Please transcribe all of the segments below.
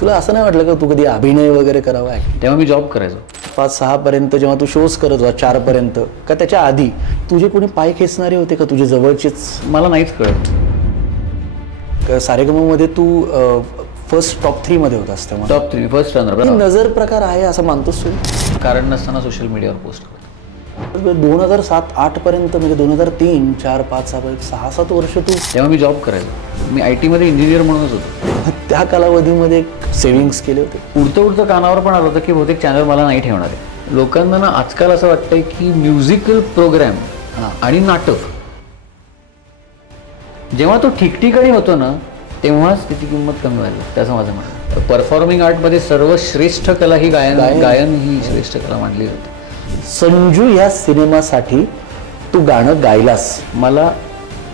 तुला असं नाही वाटलं का तू कधी अभिनय वगैरे करावा? तेव्हा मी जॉब करायचो 5-6 पर्यंत, जेव्हा तू शोज करत होता 4 पर्यंत, का त्याच्या आधी तुझे कोणी पाय खेचणारे होते का तुझे जवळचेच? मला नाहीच कळत. सारेगममध्ये तू फर्स्ट टॉप 3 मध्ये होतास तेव्हा. Top 3 first runner. नजर प्रकार आहे असं मानतोस तू? कारण नसताना सोशल मीडियावर पोस्ट करतो. 2007-8 पर्यंत, म्हणजे 2003, 4, 5, 6-7 वर्ष तू. तेव्हा मी जॉब करायचो. मी IT मध्ये इंजिनियर म्हणूनच होतो. त्या कालावधीमध्ये सेव्हिंग्स केले होते. उडतं कानावर पण आलं होतं की बहुतेक चॅनल मला नाही ठेवणार आहे. लोकांना ना आजकाल असं वाटतंय की म्युझिकल प्रोग्राम आणि नाटक जेव्हा तो ठिकठिकाणी होतो ना तेव्हाच त्याची किंमत कमी व्हायला लागते, असं माझं म्हणणं. परफॉर्मिंग आर्टमध्ये सर्वश्रेष्ठ कला ही गायन ही श्रेष्ठ कला मानली जाते. संजू या सिनेमासाठी तू गाणं गायलास. मला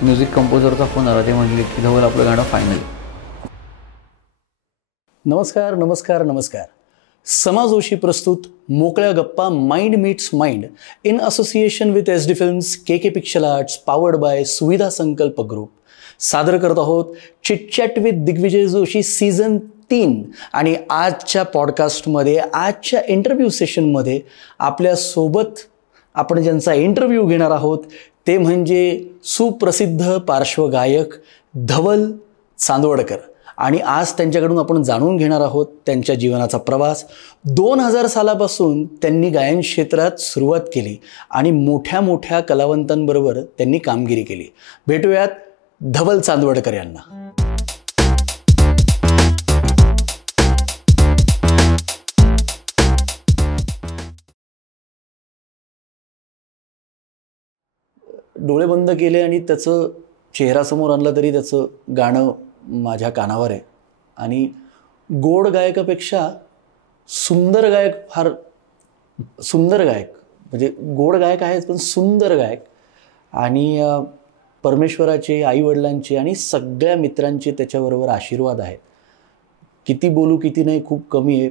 म्युझिक कंपोजरचा फोन आला, ते म्हणले की धवल आपलं गाणं फायनल. नमस्कार नमस्कार नमस्कार. समा जोशी प्रस्तुत मोकळ्या गप्पा mind meets mind in association with SD films, KK picture arts, powered by Suvidha Sankalp group सादर करत आहोत chitchat with Digvijay Joshi season 3. आणि आजच्या पॉडकास्टमध्ये, आजच्या इंटरव्ह्यू सेशनमध्ये आपल्यासोबत आपण ज्यांचा इंटरव्ह्यू घेणार आहोत ते म्हणजे सुप्रसिद्ध पार्श्वगायक धवल चांदवडकर. आणि आज त्यांच्याकडून आपण जाणून घेणार आहोत त्यांच्या जीवनाचा प्रवास. 2000 सालापासून त्यांनी गायन क्षेत्रात सुरुवात केली आणि मोठ्या मोठ्या कलावंतांबरोबर त्यांनी कामगिरी केली. भेटूयात धवल चांदवडकर यांना. डोळे बंद केले आणि त्याचं चेहरा समोर आणला तरी त्याचं गाणं माझ्या कानावर आहे. आणि गोड गायकापेक्षा सुंदर गायक, फार सुंदर गायक, म्हणजे गोड गायक आहेच पण सुंदर गायक. आणि परमेश्वराचे, आईवडिलांचे आणि सगळ्या मित्रांचे त्याच्याबरोबर आशीर्वाद आहेत. किती बोलू किती नाही खूप कमी आहे.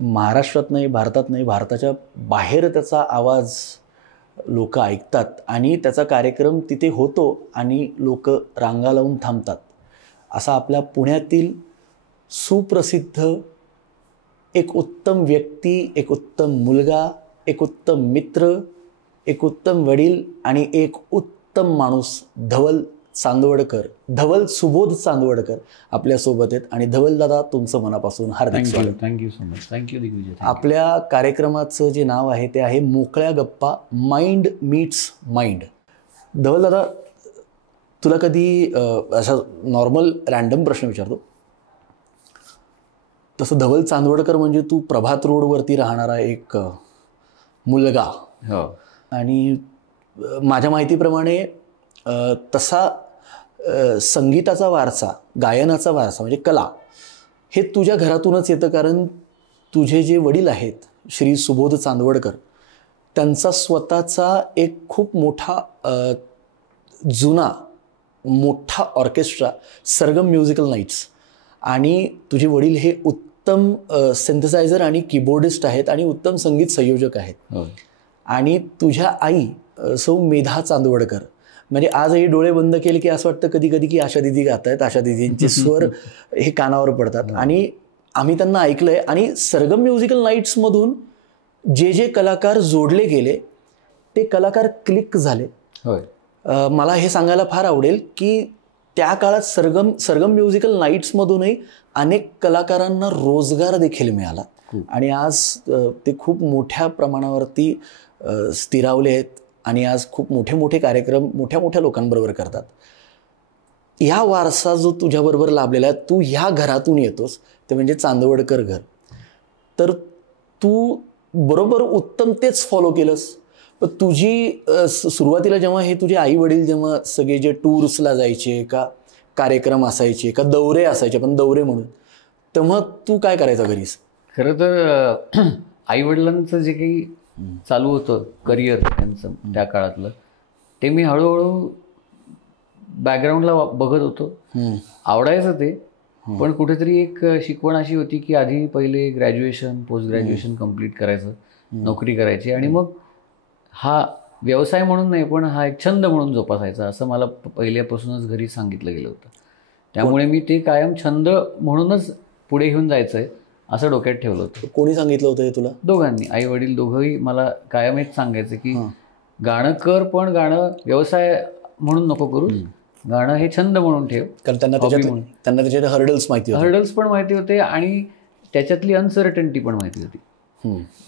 महाराष्ट्रात नाही, भारतात नाही, भारताच्या बाहेर त्याचा आवाज लोक ऐकतात आणि त्याचा कार्यक्रम तिथे होतो आणि लोक रांगा लावून थांबतात. असा आपल्या पुण्यातील सुप्रसिद्ध एक उत्तम व्यक्ती, एक उत्तम मुलगा, एक उत्तम मित्र, एक उत्तम वडील आणि एक उत्तम माणूस धवल चांदवडकर, धवल सुबोध चांदवडकर आपल्यासोबत आहेत. आणि धवल दादा, तुमचं मनापासून हार्दिक स्वागत. Thank you so much. Thank you Digvijay. आपल्या कार्यक्रमाचं जे नाव आहे ते आहे मोकळ्या गप्पा माइंड मीट्स माइंड. धवल दादा, तुला कधी असा नॉर्मल रॅन्डम प्रश्न विचारतो. तसं धवल चांदवडकर म्हणजे तू प्रभात रोडवरती राहणारा एक मुलगा. हो. आणि माझ्या माहितीप्रमाणे तसा संगीताचा वारसा, गायनाचा वारसा म्हणजे कला हे तुझ्या घरातूनच येतं. कारण तुझे जे वडील आहेत श्री सुबोध चांदवडकर, त्यांचा स्वतःचा एक खूप मोठा जुना मोठा ऑर्केस्ट्रा सरगम म्युझिकल नाईट्स. आणि तुझे वडील हे उत्तम सिंथसायझर आणि कीबोर्डिस्ट आहेत आणि उत्तम संगीत संयोजक आहेत. आणि तुझ्या आई सौ मेधा चांदवडकर, म्हणजे आजही डोळे बंद केले की असं वाटतं कधी कधी की आशा दिदी गात आहेत. आशा दिदींचे स्वर हे कानावर पडतात आणि आम्ही त्यांना ऐकलंय. आणि सरगम म्युझिकल नाईट्समधून जे जे कलाकार जोडले गेले ते कलाकार क्लिक झाले. होय. मला हे सांगायला फार आवडेल की त्या काळात सरगम म्युझिकल नाईट्समधूनही अनेक कलाकारांना रोजगार देखील मिळाला. आणि आज ते खूप मोठ्या प्रमाणावरती स्थिरावले आहेत आणि आज खूप मोठे मोठे कार्यक्रम मोठ्या मोठ्या लोकांबरोबर करतात. ह्या वारसा जो तुझ्याबरोबर लाभलेला आहे, तू ह्या घरातून येतोस, ते म्हणजे चांदवडकर घर. तर तू बरोबर उत्तम तेच फॉलो केलंस. पण तुझी सुरुवातीला जेव्हा हे तुझे आई वडील जेव्हा सगळे जे टूर्सला जायचे का कार्यक्रम असायचे का दौरे असायचे, पण दौरे म्हणून, तेव्हा तू काय करायचा घरीस? खरं तर आईवडिलांचं जे काही चालू होतं करिअर त्यांचं त्या काळातलं, ते मी हळूहळू बॅकग्राऊंडला बघत होतो. आवडायचं ते. पण कुठेतरी एक शिकवण अशी होती की आधी पहिले ग्रॅज्युएशन, पोस्ट ग्रॅज्युएशन कम्प्लीट करायचं, नोकरी करायची आणि मग हा व्यवसाय म्हणून नाही पण हा एक छंद म्हणून जोपासायचा, असं मला पहिल्यापासूनच घरी सांगितलं गेलं होतं. त्यामुळे मी ते कायम छंद म्हणूनच पुढे घेऊन जायचंय असं डोक्यात ठेवलं होतं. कोणी सांगितलं होतं हे तुला? दोघांनी, आई वडील दोघंही मला कायम हेच सांगायचं की गाणं कर, पण गाणं व्यवसाय म्हणून नको करू, गाणं हे छंद म्हणून ठेव. कारण त्यांना त्याच्यात हर्डल्स माहिती होते. हर्डल्स पण माहिती होते आणि त्याच्यातली अनसर्टनिटी पण माहिती होती,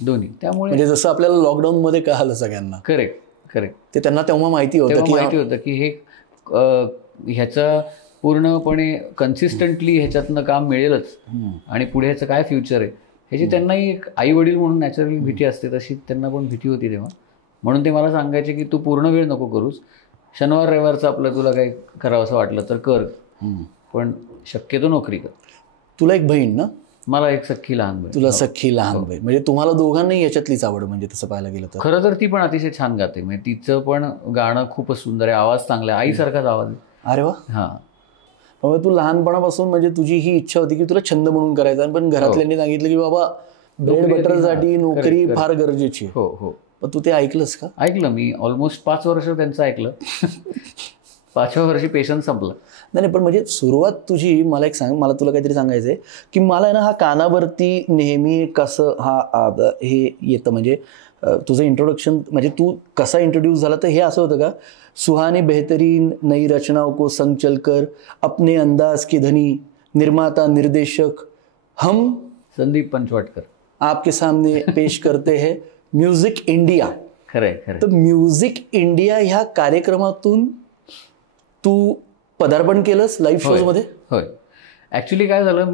दोन्ही. त्यामुळे म्हणजे जसं आपल्याला लॉकडाऊन मध्ये कळालं सगळ्यांना. करेक्ट ते त्यांना तेव्हा माहिती होतं की हे ह्याचा पूर्णपणे कन्सिस्टंटली ह्याच्यातनं काम मिळेलच आणि पुढे ह्याचं काय फ्युचर आहे ह्याची त्यांनाही एक आई वडील म्हणून नॅचरली भीती असते, तशी त्यांना पण भीती होती तेव्हा. म्हणून ते मला सांगायचे की तू पूर्ण वेळ नको करूस, शनिवार रविवारचं आपलं तुला काही करावं असं वाटलं तर कर, पण शक्यतो नोकरी कर. तुला एक बहीण ना? मला एक सख्खी लहान बहीण. तुला सख्खी लहान बहीण. म्हणजे तुम्हाला दोघांनाही याच्यातलीच आवड, म्हणजे तसं पाहायला गेलं तर. खरं तर ती पण अतिशय छान गाते, म्हणजे तिचं पण गाणं खूपच सुंदर आहे, आवाज चांगला आहे, आईसारखाच आवाज आहे. अरे वा. हां. मग तू लहानपणापासून म्हणजे तुझी ही इच्छा होती की तुला छंद म्हणून करायचा, पण घरातल्यांनी सांगितलं की बाबा ब्रेड बटरसाठी नोकरी फार गरजेची आहे. हो हो. पण तू ते ऐकलंस का? ऐकलं मी. ऑलमोस्ट 5 वर्ष त्यांचं ऐकलं. 5व्या वर्षी पेशन्स संपला. नाही, पण म्हणजे सुरुवात तुझी, मला एक सांग, मला तुला काहीतरी सांगायचं आहे की मला ना हा कानावरती नेहमी कसं हे येतं, म्हणजे तुझं इंट्रोडक्शन, म्हणजे तू कसा इंट्रोड्यूस झाला तर हे असं होतं का, सुहाने बेहतरीन नई रचनाओं को संग चलकर अपने अंदाज की धनी निर्माता निर्देशक हम संदीप पंचवाटकर आपके सामने पेश करते हैं म्युझिक इंडिया. खरंय खरं. तर म्युझिक इंडिया ह्या कार्यक्रमातून तू पदार्पण केलंस लाईव्ह शोज मध्ये? होय. ॲक्च्युली काय झालं,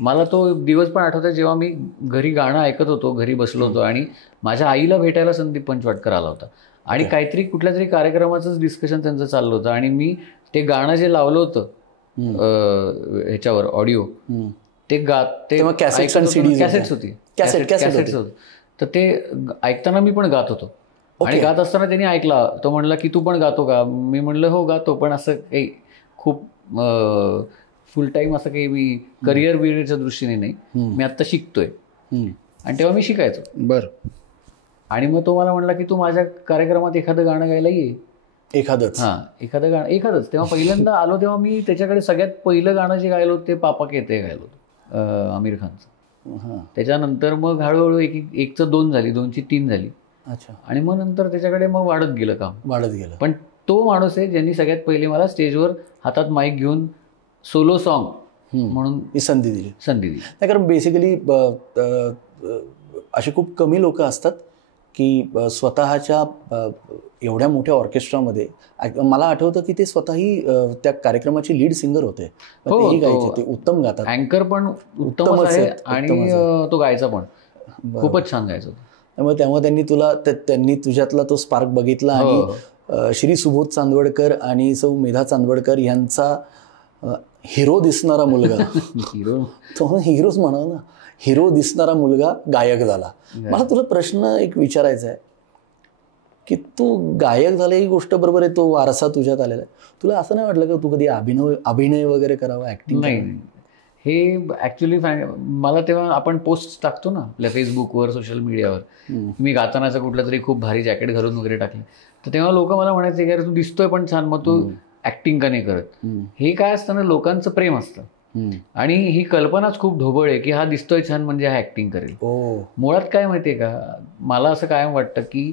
मला तो दिवस पण आठवतो जेव्हा मी घरी गाणं ऐकत होतो, घरी बसलो होतो आणि माझ्या आईला भेटायला संदीप पंचवाटकर आला होता आणि काहीतरी कुठल्या तरी कार्यक्रमाचंच डिस्कशन त्यांचं चाललं होतं आणि मी ते गाणं जे लावलं होतं ह्याच्यावर ऑडिओ, ते कॅसेट्स होती. तर ते ऐकताना मी पण गात होतो आणि गात असताना त्यांनी ऐकला. तो म्हणला की तू पण गातो का? मी म्हणलं हो गातो, पण असं काही खूप फुल टाईम असं काही मी करिअर बिरिअरच्या दृष्टीने नाही, मी आत्ता शिकतोय. आणि तेव्हा मी शिकायचो. बरं. आणि मग तो मला म्हणला की तू माझ्या कार्यक्रमात एखादं गाणं गायला ये. एखादंच? हां, एखादं गाणं, एखादंच. तेव्हा पहिल्यांदा आलो तेव्हा मी त्याच्याकडे सगळ्यात पहिलं गाणं जे गायलो ते पापा कहते गायलो होतं, आमिर खानचं. त्याच्यानंतर मग हळूहळू एकचं 2 झाली, 2ची 3 झाली. अच्छा. आणि मग नंतर त्याच्याकडे मग वाढत गेलं काम, वाढत गेलं. पण तो माणूस आहे ज्यांनी सगळ्यात पहिले मला स्टेजवर हातात माईक घेऊन सोलो सॉन्ग म्हणून संधी दिली. नाही, कारण बेसिकली असे खूप कमी लोक असतात की स्वतःच्या एवढ्या मोठ्या ऑर्केस्ट्रामध्ये, मला आठवतं की ते स्वतःही त्या कार्यक्रमाचे लीड सिंगर होते. तेही गायचे, ते उत्तम गातात. अँकर पण उत्तमच आहे आणि तो गायचा पण खूपच छान गायचा. त्यामुळे त्यांनी तुझ्यातला तो स्पार्क बघितला आणि श्री सुबोध चांदवडकर आणि सौ मेधा चांदवडकर यांचा हिरो दिसणारा मुलगा, तो हिरोच म्हणा ना, हिरो दिसणारा मुलगा गायक झाला. मला तुला प्रश्न एक विचारायचा आहे की तू गायक झाला ही गोष्ट बरोबर आहे, तो वारसा तुझ्यात आलेला आहे. तुला असं नाही वाटलं का तू कधी अभिनय वगैरे करावा, ऍक्टिंग? नाही, हे ॲक्च्युली मला तेव्हा आपण पोस्ट टाकतो ना आपल्या फेसबुकवर, सोशल मीडियावर, मी गातानाचं कुठलं तरी खूप भारी जॅकेट घालून वगैरे टाकलं, तर तेव्हा लोक मला म्हणायचे की अरे तू दिसतोय पण छान, मग तू ऍक्टिंग का नाही करत? हे काय असतं ना, लोकांचं प्रेम असतं आणि ही कल्पनाच खूप ढोबळ आहे की हा दिसतोय छान म्हणजे हा ऍक्टिंग करेल. मुळात काय माहितीये का, मला असं कायम वाटतं की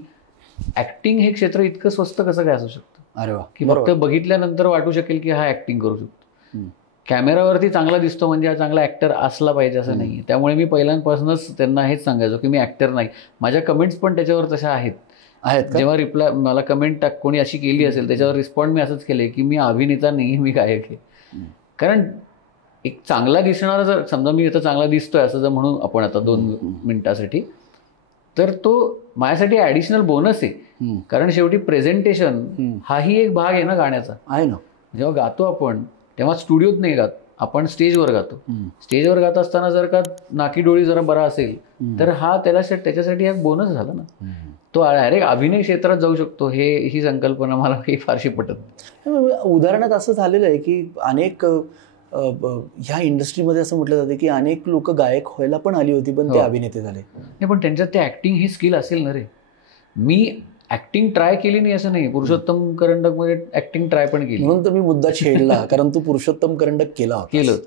ऍक्टिंग हे क्षेत्र इतकं स्वस्त कसं काय असू शकतं? अरे वा. की फक्त बघितल्यानंतर वाटू शकेल की हा ऍक्टिंग करू शकतो. कॅमेरावरती चांगला दिसतो म्हणजे हा चांगला ऍक्टर असला पाहिजे असं नाही. त्यामुळे मी पहिल्यांपासूनच त्यांना हेच सांगायचो की मी ऍक्टर नाही. माझ्या कमेंट्स पण त्याच्यावर तशा आहेत. जेव्हा रिप्लाय मला कमेंट कोणी अशी केली असेल त्याच्यावर रिस्पॉन्ड मी असंच केले की मी अभिनेता नाही, मी गायक आहे. कारण एक चांगला दिसणारा, जर समजा मी आता चांगला दिसतोय असं जर म्हणून आपण आता 2 मिनिटासाठी, तर तो माझ्यासाठी ॲडिशनल बोनस आहे. कारण शेवटी प्रेझेंटेशन हाही एक भाग आहे ना गाण्याचा, आहे ना. जेव्हा गातो आपण तेव्हा स्टुडिओत नाही गात, आपण स्टेजवर गातो. स्टेजवर गात असताना जर का नाकी डोळी जरा बरा असेल तर हा त्याच्यासाठी एक बोनस झाला ना. तो डायरेक्ट अभिनय क्षेत्रात जाऊ शकतो, ही संकल्पना मला काही फारशी पटत नाही. उदाहरणात असं झालेलं आहे की अनेक ह्या इंडस्ट्रीमध्ये असं म्हटलं जातं की अनेक लोक गायक व्हायला पण आली होती पण ते अभिनेते झाले नाही. पण त्यांच्यात ते ऍक्टिंग ही स्किल असेल ना रे. मी ऍक्टिंग ट्राय केली नाही असं नाही, पुरुषोत्तम करंडकमध्ये ऍक्टिंग ट्राय पण केली. म्हणून तर मी मुद्दा छेडला, कारण तू पुरुषोत्तम करंडक केलं.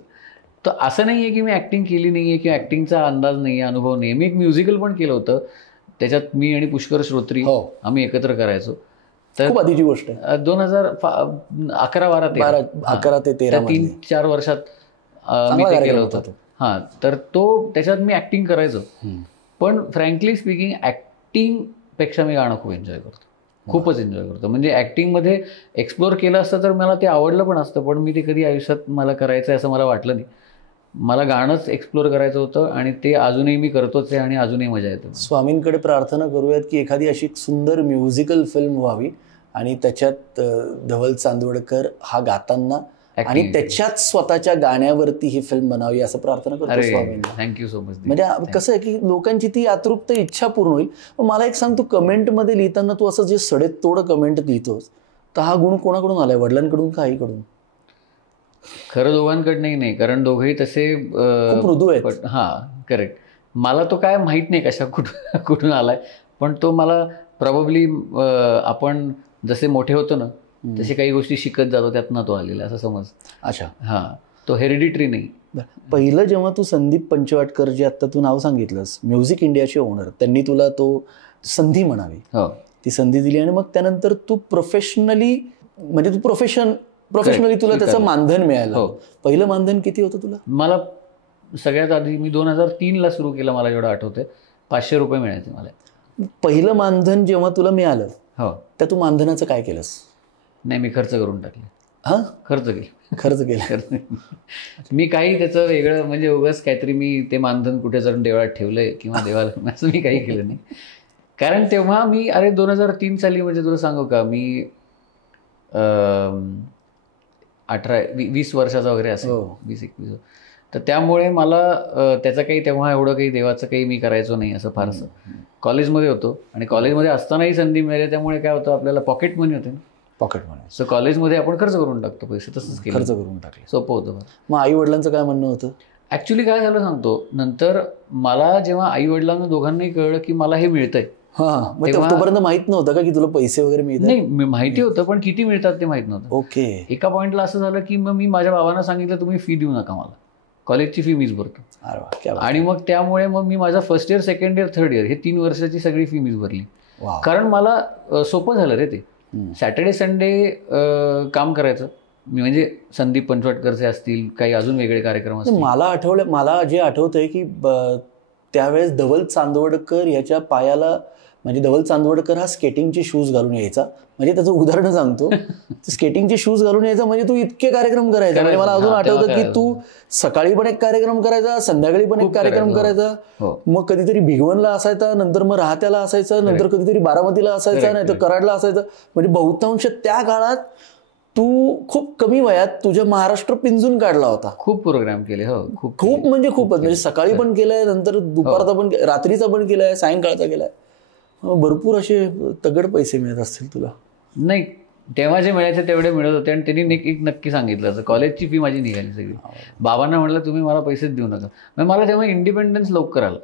तर असं नाही आहे की मी ॲक्टिंग केली नाही आहे किंवा ॲक्टिंगचा अंदाज नाही आहे, अनुभव नाही आहे. मी एक म्युझिकल पण केलं होतं, त्याच्यात मी आणि पुष्कर श्रोत्री आम्ही एकत्र करायचो. तर खूप आधीची गोष्ट आहे. 2011-12 11 ते 13 3-4 वर्षात मी ते केलं होतं. हां, तर त्याच्यात मी ॲक्टिंग करायचो. पण फ्रँकली स्पीकिंग ॲक्टिंगपेक्षा मी गाणं खूप एन्जॉय करतो, खूपच एन्जॉय करतो. म्हणजे ॲक्टिंगमध्ये एक्सप्लोअर केलं असतं तर मला ते आवडलं पण असतं, पण मी ते कधी आयुष्यात मला करायचं आहे असं मला वाटलं नाही. मला गाणंच एक्सप्लोअर करायचं होतं आणि ते अजूनही मी करतोच आहे आणि अजूनही मजा येते. स्वामींकडे प्रार्थना करूयात की एखादी अशी सुंदर म्युझिकल फिल्म व्हावी आणि त्याच्यात धवल चांदवडकर हा गाताना आणि त्याच्यात स्वतःच्या गाण्यावरती ही फिल्म बनावी असं प्रार्थना करतो स्वामींना. Thank you so much. म्हणजे कसं आहे की लोकांची ती आतृप्त इच्छा पूर्ण होईल. मला एक सांग, तू कमेंटमध्ये लिहिताना तू असं जे सडेतोड कमेंट लिहितोस, तर हा गुण कोणाकडून आलाय, वडिलांकडून का आईकडून? खरं दोघांकडनंही नाही, कारण दोघेही तसे खूप मृदू आहेत. हां, करेक्ट. मला तो काय माहीत नाही कुठून आलाय, पण तो मला प्रॉबब्ली आपण जसे मोठे होतो ना तसे काही गोष्टी शिकत जातो, त्यातनं तो आलेला असं समज. अच्छा. हां, तो हेरिडिटरी नाही. पहिलं जेव्हा तू संदीप पंचवाटकर, जे आत्ता तू नाव सांगितलंस, म्युझिक इंडियाचे ओनर, त्यांनी तुला तो संधी म्हणावी, ती संधी दिली आणि मग त्यानंतर तू प्रोफेशनली, म्हणजे तू प्रोफेशनली तुला त्याचं मानधन मिळालं. पहिलं मानधन किती होतं तुला? मला सगळ्यात आधी मी 2003ला सुरू केलं, मला जेवढं आठवतंय 500 रुपये मिळायचे मला. पहिलं मानधन जेव्हा तुला मिळालं, त्या तू मानधनाचं काय केलंस? नाही, मी खर्च करून टाकले. हां, खर्च केला. मी काही त्याचं वेगळं म्हणजे उगाच काहीतरी मी ते मानधन कुठे जर देवळात ठेवलंय किंवा देवाला असं मी काही केलं नाही. कारण तेव्हा मी 2003 साली, म्हणजे तुला सांगू का, मी 20 वर्षाचा वगैरे असेल, 20-21. तर त्यामुळे मला त्याचं काही तेव्हा एवढं काही देवाचं काही मी करायचो नाही असं फारसं. कॉलेजमध्ये होतो आणि कॉलेजमध्ये असतानाही संधी मिळाली, त्यामुळे काय होतं, आपल्याला पॉकेट मनी होते ना, पॉकेट मनी. सो कॉलेजमध्ये आपण खर्च करून टाकतो पैसे, तसंच केलं, खर्च करून टाकले, सोपं होतं. मग आई वडिलांचं काय म्हणणं होतं? ॲक्च्युली काय झालं सांगतो, नंतर मला जेव्हा आई वडिलांना दोघांनाही कळलं की मला हे मिळतंय. तोपर्यंत माहित नव्हतं का की तुला पैसे वगैरे मिळतात? नाही, माहिती होतं, पण किती मिळतात ते माहित नव्हतं. ओके. एका पॉईंटला असं झालं की मग मी माझ्या बाबांना सांगितलं, तुम्ही फी देऊ नका मला, कॉलेजची फी मीच भरतो. आणि मग त्यामुळे मग मी माझा first year, second year, third year हे 3 वर्षाची सगळी फी मीच भरली. कारण मला सोपं झालं रे ते. सॅटर्डे संडे काम करायचं मी, म्हणजे संदीप पंचवाटकरचे असतील, काही अजून वेगळे कार्यक्रम असतील. मला जे आठवतंय की त्यावेळेस धवल चांदवडकर याच्या पायाला, म्हणजे धवल चांदवडकर हा स्केटिंगचे शूज घालून यायचा. म्हणजे त्याचं उदाहरण सांगतो, स्केटिंगचे शूज घालून यायचा म्हणजे तू इतके कार्यक्रम करायचा. म्हणजे मला अजून आठवतं की तू सकाळी पण एक कार्यक्रम करायचा, संध्याकाळी पण एक कार्यक्रम करायचा, मग कधीतरी भिगवणला असायचा, नंतर मग राहत्याला असायचा, नंतर कधीतरी बारामतीला असायचा, नाही तर कराडला असायचा. म्हणजे बहुतांश त्या काळात तू खूप कमी वयात तुझ्या महाराष्ट्र पिंजून काढला होता. खूप प्रोग्राम केले. खूप म्हणजे खूपच. म्हणजे सकाळी पण केलंय, नंतर दुपारचा पण, रात्रीचा पण केलाय, सायंकाळचा केलाय. भरपूर असे तगड पैसे मिळत असतील तुला. नाही, तेव्हा जे मिळायचे तेवढे मिळत होते. आणि त्यांनी एक नक्की सांगितलं, कॉलेजची फी माझी निघाली सगळी. बाबांना म्हटलं, तुम्ही मला पैसेच देऊ नका. मग मला तेव्हा इंडिपेंडन्स लवकर आलं.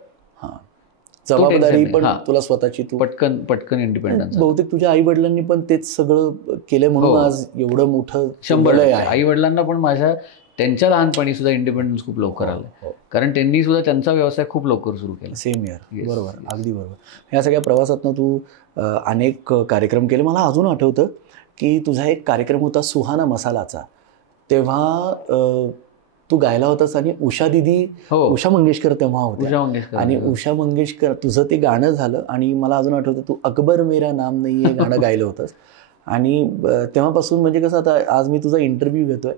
जबाबदारी पण तुला स्वतःची, तू पटकन इंडिपेंडन्स. बहुतेक तुझ्या आई वडिलांनी पण तेच सगळं केलं म्हणून आज एवढं मोठं 100% आहे. आई वडिलांना पण माझ्या त्यांच्या लहानपणी सुद्धा इंडिपेंडन्स खूप लवकर आलं, कारण त्यांनी सुद्धा त्यांचा व्यवसाय खूप लवकर सुरू केला. Same year. बरोबर, अगदी बरोबर. ह्या सगळ्या प्रवासातनं तू अनेक कार्यक्रम केले. मला अजून आठवतं की तुझा एक कार्यक्रम होता सुहाना मसालाचा, तेव्हा तू गायला होतास आणि उषा मंगेशकर तेव्हा होत्या. आणि उषा मंगेशकर, तुझं ते गाणं झालं आणि मला अजून आठवतं तू अकबर मेरा नाम नहीं हे गाणं गायलं होतंस. आणि तेव्हापासून म्हणजे कसं, आता आज मी तुझा इंटरव्ह्यू घेतोय,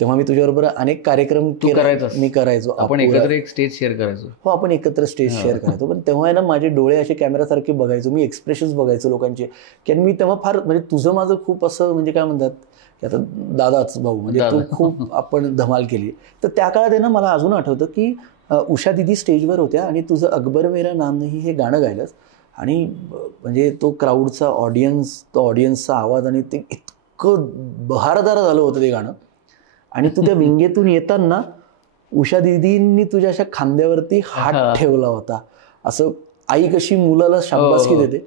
तेव्हा मी तुझ्याबरोबर अनेक कार्यक्रम मी करायचो. आपण एकत्र एक स्टेज शेअर करायचो. हो, आपण एकत्र स्टेज शेअर करायचो. पण तेव्हा आहे ना, माझे डोळे असे कॅमेरासारखे बघायचो, मी एक्सप्रेशन्स बघायचो लोकांचे. कारण मी तेव्हा फार, म्हणजे तुझं माझं खूप असं, म्हणजे काय म्हणतात की आता दादाच भाऊ, म्हणजे तू खूप आपण धमाल केली. तर त्या काळात आहे ना, मला अजून आठवतं की उषा दिदी स्टेजवर होत्या आणि तुझं अकबर मेरा नाम नहीं हे गाणं गायलंस. आणि म्हणजे तो क्राऊडचा ऑडियन्सचा आवाज, आणि ते इतकं बहारदार झालं होतं ते गाणं. आणि तू त्या विंगेतून येताना उषा दिदींनी तुझ्या अशा खांद्यावरती हात ठेवला होता, असं आई कशी मुलाला शाबासकी देते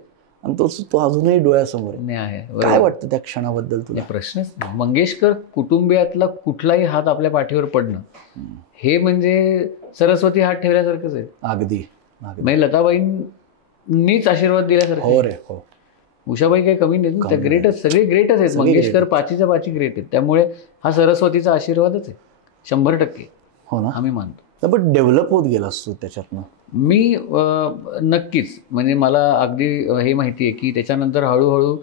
आणि तो अजूनही डोळ्यासमोर आहे. नाही आहे. काय वाटतं त्या क्षणाबद्दल तुला? प्रश्नच नाही. मंगेशकर कुटुंबियातला कुठलाही हात आपल्या पाठीवर पडणं हे म्हणजे सरस्वती हात ठेवल्यासारखंच आहे. अगदी म्हणजे लताबाईंनीच आशीर्वाद दिल्यासारखं. हो रे हो. उषाबाई काही कमी नाहीत ना, त्या ग्रेटच, सगळे ग्रेटच आहेत. मंगेशकर पाचीच्या पाची ग्रेट आहेत. त्यामुळे हा सरस्वतीचा आशीर्वादच आहे 100%. हो ना, आम्ही मानतो. पण डेव्हलप होत गेलास तू त्याच्यातनं. मी नक्कीच, म्हणजे मला अगदी हे माहिती आहे की त्याच्यानंतर हळूहळू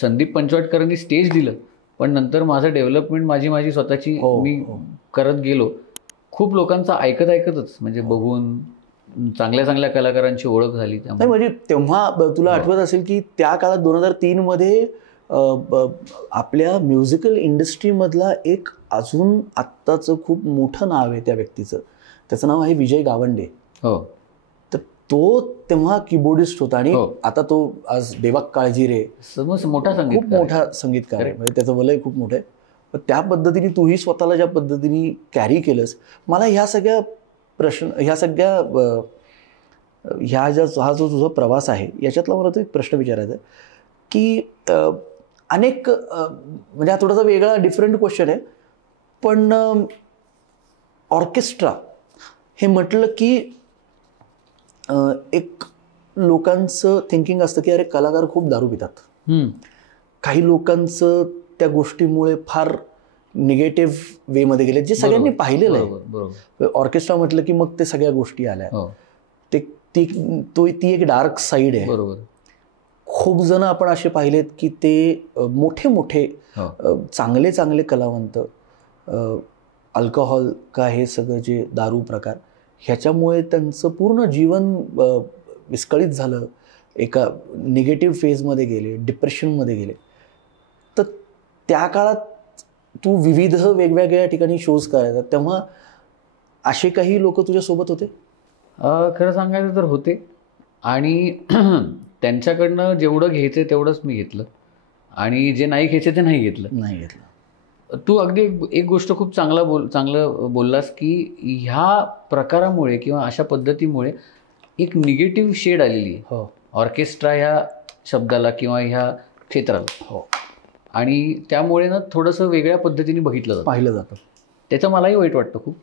संदीप पंचवटकरांनी स्टेज दिलं, पण नंतर माझं डेव्हलपमेंट माझी स्वतःची मी करत गेलो. खूप लोकांचा ऐकतच म्हणजे बघून चांगल्या चांगल्या कलाकारांची ओळख झाली. नाही म्हणजे तेव्हा तुला आठवत असेल की त्या काळात 2003 मध्ये आपल्या म्युझिकल इंडस्ट्रीमधला एक अजून आत्ताचं खूप मोठं नाव आहे त्या व्यक्तीचं. त्याचं नाव आहे विजय गावंडे. हो. तर तो तेव्हा कीबोर्डिस्ट होता आणि आता तो आज देवा काळजी रे मोठा खूप मोठा संगीतकार आहे. म्हणजे त्याचं वलय खूप मोठं आहे. पण त्या पद्धतीने तूही स्वतःला ज्या पद्धतीने कॅरी केलंस, मला ह्या सगळ्या हा जो तुझा प्रवास आहे याच्यातला मला तो एक प्रश्न विचारायचा आहे की अनेक म्हणजे हा थोडासा वेगळा डिफरंट क्वेश्चन आहे, पण ऑर्केस्ट्रा हे म्हटलं की एक लोकांचं थिंकिंग असतं की अरे कलाकार खूप दारू पितात. काही लोकांचं त्या गोष्टीमुळे फार निगेटिव्ह वेमध्ये गेले, जे सगळ्यांनी पाहिलेलं आहे. ऑर्केस्ट्रा म्हटलं की मग ते सगळ्या गोष्टी आल्या. ती एक डार्क साईड आहे. बरोबर. खूप जण आपण असे पाहिलेत की ते मोठे चांगले कलावंत अल्कोहोल का हे सगळं जे दारू प्रकार ह्याच्यामुळे त्यांचं पूर्ण जीवन विस्कळीत झालं, एका निगेटिव्ह फेजमध्ये गेले, डिप्रेशनमध्ये गेले. तर त्या काळात तू विविध वेगवेगळ्या ठिकाणी शोज करायचा, तेव्हा असे काही लोक तुझ्यासोबत होते? खरं सांगायचं तर होते, आणि त्यांच्याकडनं जेवढं घ्यायचं तेवढंच मी घेतलं, आणि जे नाही घ्यायचे ते नाही घेतलं. तू अगदी एक गोष्ट खूप चांगलं बोललास की ह्या प्रकारामुळे किंवा अशा पद्धतीमुळे एक निगेटिव्ह शेड आलेली आहे ऑर्केस्ट्रा ह्या शब्दाला किंवा ह्या क्षेत्राला. आणि त्यामुळे ना थोडंसं वेगळ्या पद्धतीने पाहिलं जातं. त्याचं मलाही वाईट वाटतं खूप.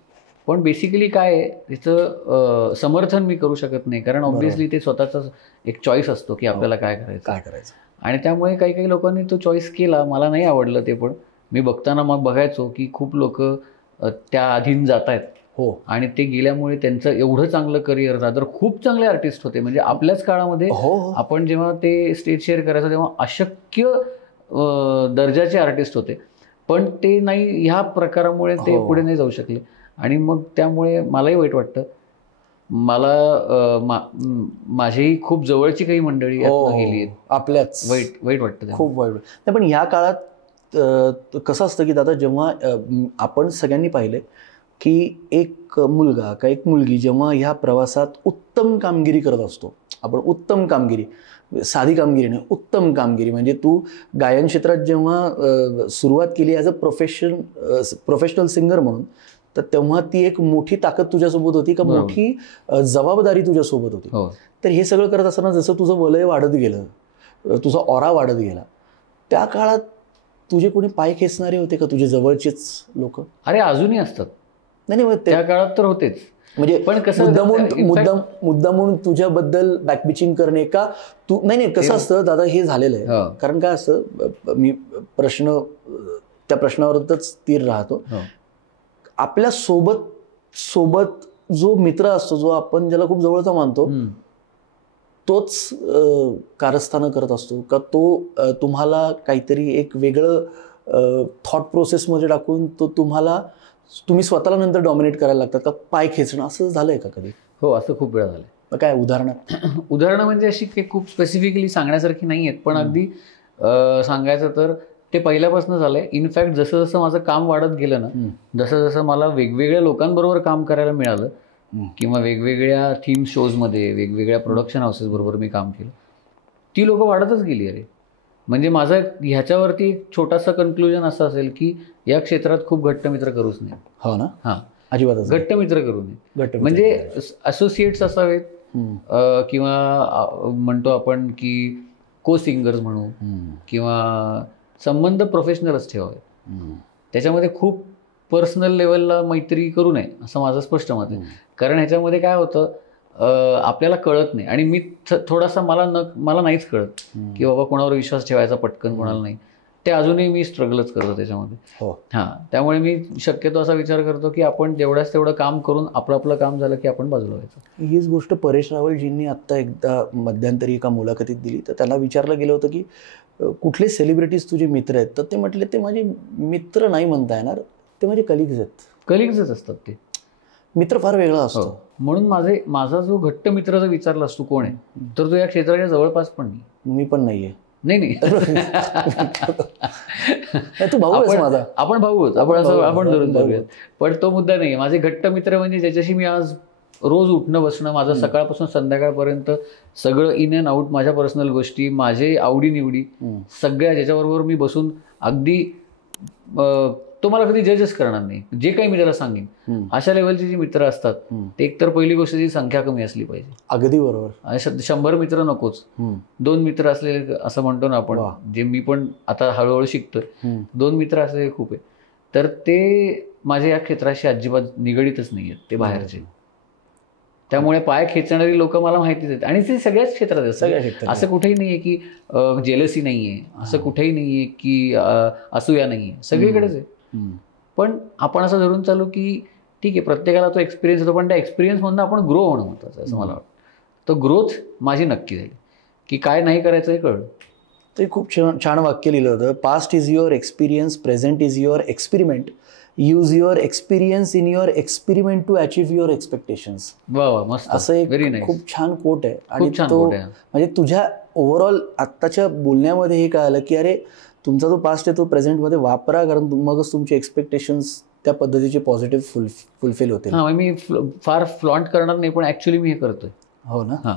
पण बेसिकली काय आहे, त्याचं समर्थन मी करू शकत नाही, कारण ऑब्व्हियसली ते स्वतःचा एक चॉईस असतो की आपल्याला काय करायचं. आणि त्यामुळे काही लोकांनी तो चॉईस केला. मला नाही आवडलं ते, पण मी बघताना मग बघायचो की खूप लोक त्या अधीन जात आहेत. आणि ते गेल्यामुळे त्यांचं एवढं चांगलं करिअर झालं. तर खूप चांगले आर्टिस्ट होते, म्हणजे आपल्याच काळामध्ये आपण जेव्हा ते स्टेज शेअर करायचं तेव्हा अशक्य दर्जाचे आर्टिस्ट होते, पण ते नाही, ह्या प्रकारामुळे ते पुढे नाही जाऊ शकले. आणि मग त्यामुळे मलाही वाईट वाटतं. मला माझीही खूप जवळची काही मंडळी गेली आहेत, आपल्याच वाईट वाटतं, खूप वाईट. नाही पण ह्या काळात कसं असतं की दादा, जेव्हा आपण सगळ्यांनी पाहिले की एक मुलगा का एक मुलगी जेव्हा ह्या प्रवासात उत्तम कामगिरी करत असतो, आपण उत्तम कामगिरी, साधी कामगिरी नाही, उत्तम कामगिरी, म्हणजे तू गायन क्षेत्रात जेव्हा सुरुवात केली ॲज अ प्रोफेशनल सिंगर म्हणून, तर तेव्हा ती एक मोठी ताकद तुझ्यासोबत होती का, मोठी जबाबदारी तुझ्यासोबत होती. तर हे सगळं करत असताना जसं तुझं वलय वाढत गेलं, तुझा ऑरा वाढत गेला, त्या काळात तुझे कोणी पाय खेचणारे होते का, तुझे जवळचेच लोक? अरे अजूनही असतात. नाही त्या काळात तर होतेच, म्हणजे पण कसं मुद्दामून तुझ्याबद्दल बॅकबिचिंग करणे का तू? नाही कसं असतं दादा, हे झालेलं आहे. कारण काय असतं, मी त्या प्रश्नावरच स्थिर राहतो. आपल्या सोबत जो मित्र असतो, जो आपण ज्याला खूप जवळचा मानतो, तोच कारस्थानं करत असतो का तो तुम्हाला काहीतरी एक वेगळं थॉट प्रोसेसमध्ये टाकून तुम्ही स्वतःला नंतर डॉमिनेट करायला लागतात का, पाय खेचणं, असं झालंय का कधी? हो, असं खूप वेळा झालंय. काय उदाहरणं म्हणजे अशी काही खूप स्पेसिफिकली सांगण्यासारखी नाही आहेत, पण अगदी सांगायचं तर ते पहिल्यापासून झालंय. इनफॅक्ट जसं जसं माझं काम वाढत गेलं ना, जसं जसं मला वेगवेगळ्या लोकांबरोबर काम करायला मिळालं किंवा वेगवेगळ्या थीम शोजमध्ये वेगवेगळ्या प्रोडक्शन हाऊसेस बरोबर मी काम केलं, ती लोक वाढतच गेली. अरे म्हणजे माझं ह्याच्यावरती एक छोटासा कन्क्लुजन असं असेल की या क्षेत्रात खूप घट्ट मित्र करूच नाही. हो ना, अजिबात घट्ट मित्र करू नये. म्हणजे असोसिएट्स असावेत, किंवा म्हणतो आपण की को सिंगर्स म्हणू, किंवा संबंध प्रोफेशनलच ठेवावे. त्याच्यामध्ये खूप पर्सनल लेवलला मैत्री करू नये असं माझं स्पष्ट मत आहे. कारण ह्याच्यामध्ये काय होतं, आपल्याला कळत नाही. आणि मी थोडासा मला नाहीच कळत की बाबा कोणावर विश्वास ठेवायचा पटकन, कोणाला नाही. ते अजूनही मी स्ट्रगलच करतो त्याच्यामध्ये. हां, त्यामुळे मी शक्यतो असा विचार करतो की आपण जेवढ्याच तेवढं काम करून आपलं काम झालं की आपण बाजूला व्हायचं. हीच गोष्ट परेश रावलजींनी आत्ता एकदा मध्यंतरी एका मुलाखतीत दिली. तर त्यांना विचारलं गेलं होतं की कुठले सेलिब्रिटीज तुझे मित्र आहेत. तर ते म्हटले ते माझे मित्र नाही म्हणता येणार, ते माझे कलिग्ज आहेत. कलिग्जच असतात ते. मित्र फार वेगळा असतो. म्हणून माझा जो घट्ट मित्र जर विचारलास तू कोण आहे, तर तो या क्षेत्राच्या जवळपास पण नाही. मी पण नाहीये. नाही तू भाऊ आहेस माझा. आपण भाऊ आहोत, आपण धरून धरूयात. पण तो मुद्दा नाही. माझे घट्ट मित्र म्हणजे ज्याच्याशी मी आज रोज उठणं बसणं, माझं सकाळपासून संध्याकाळपर्यंत सगळं इन अँड आउट, माझ्या पर्सनल गोष्टी, माझे आवडीनिवडी सगळ्या, ज्याच्याबरोबर मी बसून अगदी तो मला कधी जजच करणार नाही. जे काही मी त्याला सांगेन, अशा लेवलचे जे मित्र असतात ते एकतर पहिली गोष्ट ती संख्या कमी असली पाहिजे. अगदी बरोबर. आणि 100 मित्र नकोच, 2 मित्र असलेले असं म्हणतो ना आपण, जे मी पण आता हळूहळू शिकतोय. 2 मित्र असलेले खूप आहे. तर ते माझ्या या क्षेत्राशी अजिबात निगडीतच नाही आहेत, ते बाहेरचे. त्यामुळे पाय खेचणारी लोक मला माहितीच आहेत. आणि ते सगळ्याच क्षेत्रात आहेत. असं कुठेही नाहीये की जेलसी नाहीये, असं कुठेही नाहीये की असूया नाहीये, सगळीकडेच आहे. पण आपण असं धरून चालू की ठीक आहे, प्रत्येकाला तो एक्सपिरियन्स होतो, पण त्या एक्सपिरियन्समधून आपण ग्रो होणं महत्त्वाचं असं मला वाटतं. तो ग्रोथ माझी नक्की झाली की काय नाही करायचं हे कळलं. ते खूप छान वाक्य लिहिलं होतं. Past is your experience, present is your experiment, use your experience in your experiment to achieve your expectations. वा, मस्त. असं एक खूप छान कोट आहे. आणि तो म्हणजे तुझ्या ओव्हरऑल आत्ताच्या बोलण्यामध्ये हे कळालं की अरे तुमचा जो पास्ट आहे तो प्रेझेंटमध्ये वापरा, कारण मगच तुमचे एक्सपेक्टेशन्स त्या पद्धतीचे पॉझिटिव्ह फुलफिल होते. हां, मी फार फ्लॉन्ट करणार नाही, पण ॲक्च्युली मी हे करतोय. हो ना. हां,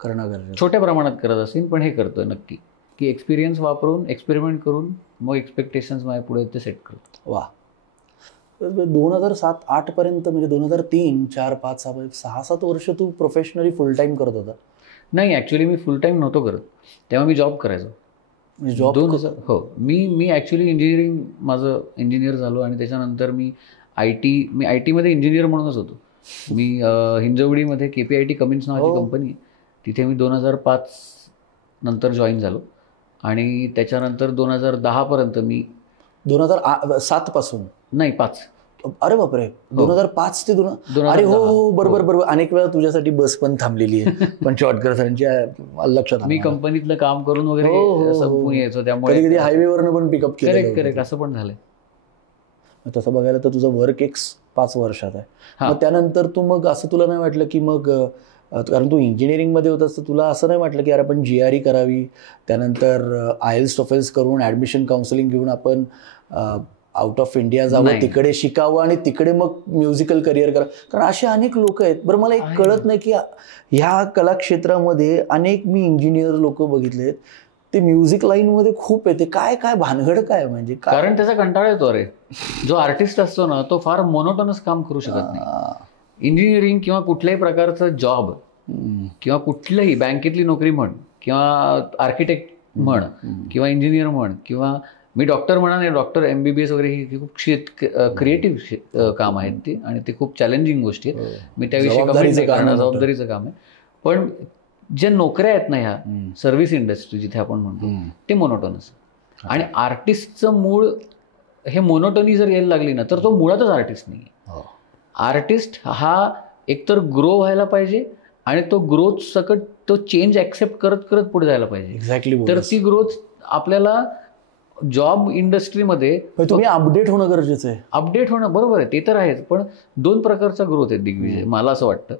करणं गरजेचं. छोट्या प्रमाणात करत असेल, पण हे करतोय नक्की की एक्सपिरियन्स वापरून, एक्सपेरिमेंट करून मग एक्सपेक्टेशन्स माझ्या पुढे ते सेट करतो. वा. 2007-08 पर्यंत, म्हणजे 2003, 4, 5, 6-7 वर्ष तू प्रोफेशनली फुल टाईम करत होता? नाही, ॲक्च्युली मी फुल टाईम नव्हतो करत. तेव्हा मी जॉब करायचो. जॉब? 2000. हो, मी ॲक्च्युली इंजिनिअरिंग, माझं इंजिनियर झालो आणि त्याच्यानंतर मी आय टीमध्ये इंजिनियर म्हणूनच होतो. मी हिंजवडीमध्ये KPIT कमिन्स नावाची कंपनी आहे, तिथे मी 2005 नंतर जॉईन झालो. आणि त्याच्यानंतर 2010 पर्यंत मी 2007 पासून नाही 5. अरे बापरे, 2005 ते 2000. अरे हो, बरोबर. अनेक वेळा तुझ्यासाठी बस पण थांबलेली आहे पंचवाटकर सरांच्या लक्षात. मी कंपनीतलं काम करून वगैरे संपून यायचो, त्यामुळे कधी हायवेवरनं पण पिकअप केलं. करेक्ट असं पण झालंय. तसं बघायला तर तुझं वर्क 5 वर्षात आहे. मग त्यानंतर तू मग असं तुला नाही वाटलं की मग, कारण तू इंजिनिअरिंगमध्ये होतास, तर तुला असं नाही वाटलं की अरे आपण GRE करावी, त्यानंतर IELTS TOEFL करून ॲडमिशन काउन्सिलिंग घेऊन आपण आउट ऑफ इंडिया जावं, तिकडे शिकावं आणि तिकडे मग म्युझिकल करिअर करा? कारण असे अनेक लोक आहेत. बरं, मला एक कळत नाही की ह्या कलाक्षेत्रामध्ये अनेक मी इंजिनियर लोक बघितलेत, ते म्युझिक लाईनमध्ये खूप येते. काय भानगड काय म्हणजे? कारण त्याचा कंटाळा येतो. अरे, जो आर्टिस्ट असतो ना, तो फार मोनोटोनस काम करू शकत नाही. इंजिनिअरिंग किंवा कुठल्याही प्रकारचं जॉब किंवा कुठल्याही बँकेतली नोकरी म्हण, किंवा आर्किटेक्ट म्हण, किंवा इंजिनियर म्हण, किंवा मी डॉक्टर म्हणा नाही, डॉक्टर MBBS वगैरे ही खूप क्रिएटिव्ह काम आहेत ती, आणि ते खूप चॅलेंजिंग गोष्टी आहेत. मी त्याविषयी कमेंट नाही करणार, जबाबदारीचं काम आहे. पण ज्या नोकऱ्या आहेत ना, ह्या सर्व्हिस इंडस्ट्री जिथे आपण म्हणतो, ते मोनोटोनस. आणि आर्टिस्टचं मूळ हे मोनोटोनी जर यायला लागली ना, तर तो मुळातच आर्टिस्ट नाही. आर्टिस्ट हा एकतर ग्रो व्हायला पाहिजे, आणि तो ग्रोथ सकट तो चेंज ॲक्सेप्ट करत करत पुढे जायला पाहिजे. एक्झॅक्टली. तर ती ग्रोथ आपल्याला जॉब इंडस्ट्रीमध्ये तुम्ही अपडेट होणं गरजेचं आहे. अपडेट होणं बरोबर आहे, ते तर आहेच. पण 2 प्रकारचा ग्रोथ आहे दिग्विजय, मला असं वाटतं.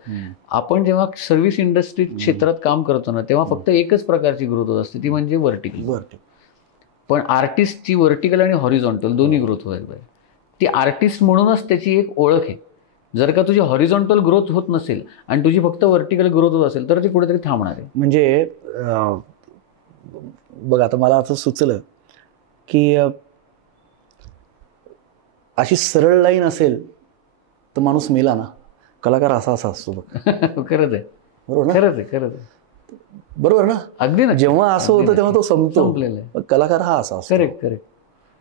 आपण जेव्हा सर्व्हिस इंडस्ट्री क्षेत्रात काम करतो ना, तेव्हा फक्त एकच प्रकारची ग्रोथ होत असते, ती म्हणजे व्हर्टिकल. पण आर्टिस्टची व्हर्टिकल आणि हॉरिझॉन्टल दोन्ही ग्रोथ व्हायला पाहिजे. ती आर्टिस्ट म्हणूनच त्याची एक ओळख आहे. जर का तुझी हॉरिझॉन्टल ग्रोथ होत नसेल आणि तुझी फक्त व्हर्टिकल ग्रोथ होत असेल, तर ती कुठेतरी थांबणार आहे. म्हणजे बघ, आता मला असं सुचलं की अशी सरळ लाईन असेल तर माणूस मेला ना. कलाकार असा असतो बघ. खरंच आहे. बरोबर ना? खरंच आहे, खरंच आहे. बरोबर ना? अगदी ना. जेव्हा असं होतं तेव्हा तो संपलेलं आहे. कलाकार हा असा असतो. Correct correct.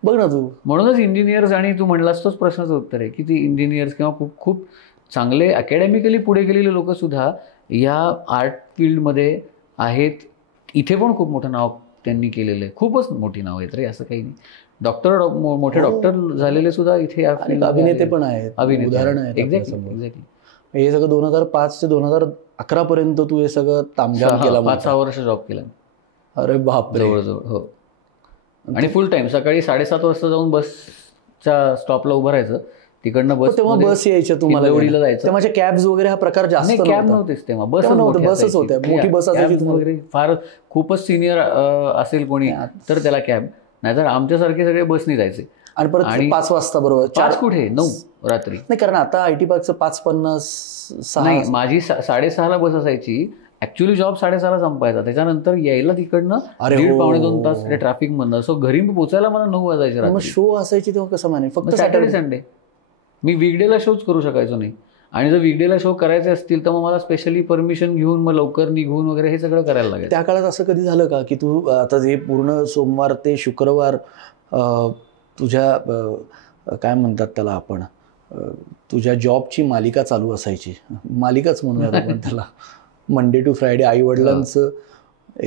बघ ना तू, म्हणूनच इंजिनियर्स, आणि तू म्हणलास तोच प्रश्नाचं उत्तर आहे की ती इंजिनियर्स किंवा खूप खूप चांगले अकॅडमिकली पुढे गेलेले लोक सुद्धा या आर्ट फील्डमध्ये आहेत. इथे पण खूप मोठं नाव त्यांनी केलेलं आहे, खूपच मोठी नाव आहेत रे, असं काही नाही. मोठे डॉक्टर झालेले सुद्धा इथे या आणि अभिनेते पण आहेत, उदाहरण आहेत एक्झॅक्टली एक्झॅक्टली. हे सगळं 2005 ते 2011 पर्यंत तू हे सगळं तामझाम केला. 5-6 वर्ष जॉब केला. अरे बापरे. जवळजवळ. हो. आणि फुल टाइम सकाळी 7:30 वाजता जाऊन बसच्या स्टॉपला उभं राहायचं, तिकडनं बस, तेव्हा बस यायच्या तुम्हाला इंदवडीला जायचं. माझ्या कॅब्स वगैरे हा प्रकार जास्त नाही, कॅब नव्हतेच तेव्हा, बसच होत्या, मोठी बस असायची वगैरे. फार खूपच सिनियर असेल कोणी तर त्याला कॅब, नाहीतर आमच्यासारखे सगळे बसनी जायचे. आणि परत 5 वाजता बरोबर. 4 कुठे 9 रात्री. नाही, कारण आता IT पार्कचं 5:50 नाही, माझी 6:30ला बस असायची. ऍक्च्युली जॉब 6:30ला संपायचा, त्याच्यानंतर यायला तिकडनं 1.5-2 तास ट्रॅफिक मधनं. सो घरी पोचायला मला 9 वाजायचे. मग शो असायची तेव्हा कसं मॅनेज? फक्त सॅटर्डे संडे. मी वीकडेला शोच करू शकायचो नाही, आणि जर वीकडेला शो करायचे असतील तर मग मला स्पेशली परमिशन घेऊन मग लवकर निघून वगैरे हे सगळं करायला लागेल. त्या काळात असं कधी झालं का की तू आता हे पूर्ण सोमवार ते शुक्रवार तुझ्या काय म्हणतात त्याला आपण, तुझ्या जॉबची मालिका चालू असायची, मालिकाच म्हणूयात आपण त्याला, मंडे टू फ्रायडे.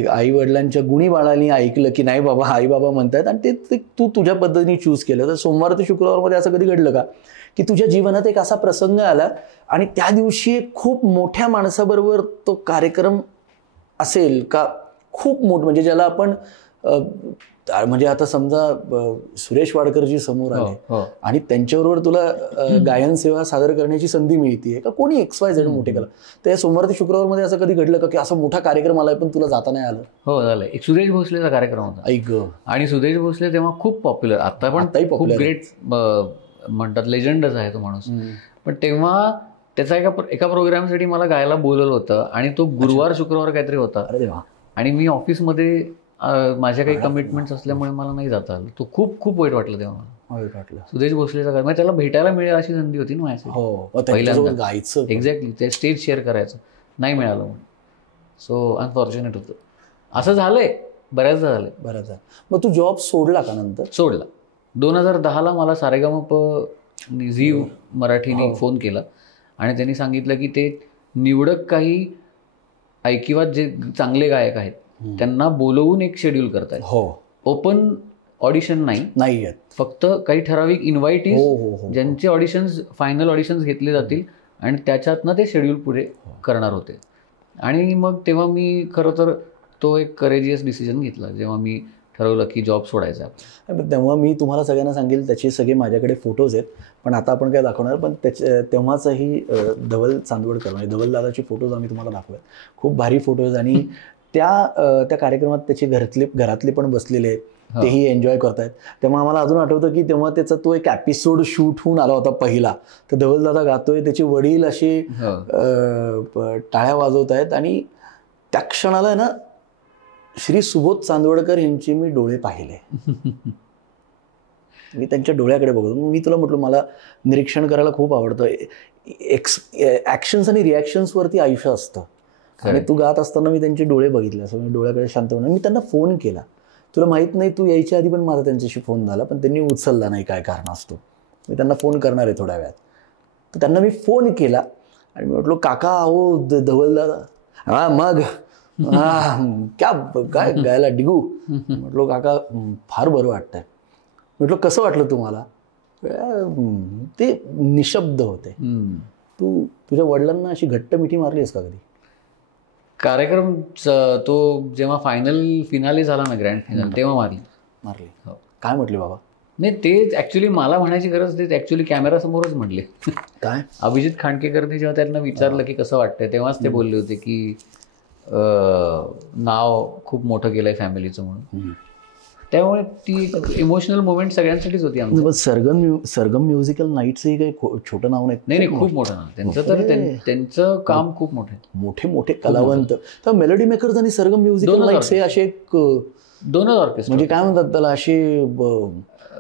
आईवडिलांच्या गुणी बाळांनी ऐकलं की नाही बाबा, आई बाबा म्हणतात, आणि ते तू तुझ्या पद्धतीने चूज केलं. तर सोमवार ते शुक्रवारमध्ये असं कधी घडलं का की तुझ्या जीवनात एक असा प्रसंग आला आणि त्या दिवशी एक खूप मोठ्या माणसाबरोबर तो कार्यक्रम असेल का, खूप मोठं, म्हणजे ज्याला आपण म्हणजे आता समजा सुरेश वाडकरजी समोर आले आणि त्यांच्याबरोबर तुला गायन सेवा सादर करण्याची संधी मिळते का, कोणी XYZ मोठे कला, तर सोमवार ते शुक्रवारमध्ये असं कधी घडलं का की असा मोठा कार्यक्रम आलाय पण तुला जाता नाही आलं? हो, झालं. एक सुदेश भोसलेचा कार्यक्रम होता. ऐक, आणि सुदेश भोसले तेव्हा खूप पॉप्युलर, आता पण खूप ग्रेट म्हणतात, लेजंडच आहे तो माणूस. पण तेव्हा त्याचा एका प्रोग्रामसाठी मला गायला बोलवलं होतं, आणि तो गुरुवार शुक्रवार काहीतरी होता. अरे देवा. आणि मी ऑफिसमध्ये माझ्या काही कमिटमेंट्स असल्यामुळे मला नाही जाता आलं. तो खूप वाईट वाटलं तेव्हा मला. वाईट वाटलं. सुदेश भोसलेचा म्हणजे त्याला भेटायला मिळेल अशी संधी होती ना माझ्यासाठी, पहिल्यांदा गायचं. एक्झॅक्टली, ते स्टेज शेअर करायचं नाही मिळालं म्हणून. सो अनफॉर्च्युनेट होतं. असं झालंय, बऱ्याचदा झालंय. बऱ्याचदा. मग तू जॉब सोडला का नंतर? सोडला. 2010ला मला सारेगमप झी मराठीने फोन केला आणि त्यांनी सांगितलं की ते निवडक काही ऐकिवात जे चांगले गायक आहेत त्यांना बोलवून एक शेड्यूल करतायत. हो. ओपन ऑडिशन नाही आहेत, फक्त काही ठराविक इन्व्हायटीज ज्यांचे ऑडिशन्स, फायनल ऑडिशन्स घेतले जातील आणि त्याच्यातनं ते शेड्यूल पुढे करणार होते. आणि मग तेव्हा मी खरं तर तो एक करेजियस डिसिजन घेतला जेव्हा मी ठरवलं की जॉब सोडायचा. तेव्हा मी तुम्हाला सगळ्यांना सांगेल, त्याचे सगळे माझ्याकडे फोटोज आहेत, पण आता आपण काय दाखवणार, पण तेव्हाचाही धवल चांदवडकर म्हणजे धवल दादाचे फोटोज आम्ही तुम्हाला दाखवूयात. खूप भारी फोटोज. आणि त्या कार्यक्रमात त्याचे घरातले पण बसलेले आहेत, तेही एन्जॉय करतायत. तेव्हा आम्हाला अजून आठवतं की तेव्हा त्याचा तो एक एपिसोड शूट होऊन आला होता पहिला. तर धवल दादा गातोय, त्याचे वडील असे टाळ्या वाजवत आहेत, आणि त्या क्षणाला ना श्री सुबोध चांदवडकर यांचे मी डोळे पाहिले. मी त्यांच्या डोळ्याकडे बघतो. मी तुला म्हटलं मला निरीक्षण करायला खूप आवडतं. ॲक्शन्स आणि रिॲक्शन्सवरती आयुष्य असतं. आणि तू गात असताना मी त्यांचे डोळे बघितले, असं मी डोळ्याकडे शांत होणार. मी त्यांना फोन केला. तुला माहीत नाही, तू यायच्या आधी पण माझा त्यांच्याशी फोन झाला, पण त्यांनी उचलला नाही, काय कारण असतो. मी त्यांना फोन करणार आहे थोड्या वेळात. तर त्यांना मी फोन केला आणि मी म्हटलो, काका अहो धवल दादा. हां मग काय गायला डिगू. म्हटलो काका फार बरं वाटतंय. म्हटलं कसं वाटलं तुम्हाला? ते निशब्द होते. तू तुझ्या वडिलांना अशी घट्ट मिठी मारलीस का कधी? कार्यक्रम तो जेव्हा फिनाले झाला ना, ग्रँड फिनाले, तेव्हा मारली. काय म्हटली बाबा? नाही, ते ऍक्च्युली मला म्हणायची गरज, ते ऍक्च्युली कॅमेरा समोरच म्हटले. काय? अभिजित खांडकेकरनी जेव्हा त्यांना विचारलं की कसं वाटतंय, तेव्हाच ते बोलले होते की नाव खूप मोठं केलंय फॅमिलीचं म्हणून. त्यामुळे ती इमोशनल मोमेंट सगळ्यांसाठीच होती आमची. सरगम म्युझिकल नाईट्सही काही छोटं नाव नाही, खूप मोठं नाव त्यांचं. तर त्यांचं काम खूप मोठं, मोठे कलावंत. तर मेलोडी मेकर्स आणि सरगम म्युझिकल नाईट्स हे असे एक 2 ऑर्केस्ट्रा म्हणजे काय म्हणतात त्याला, असे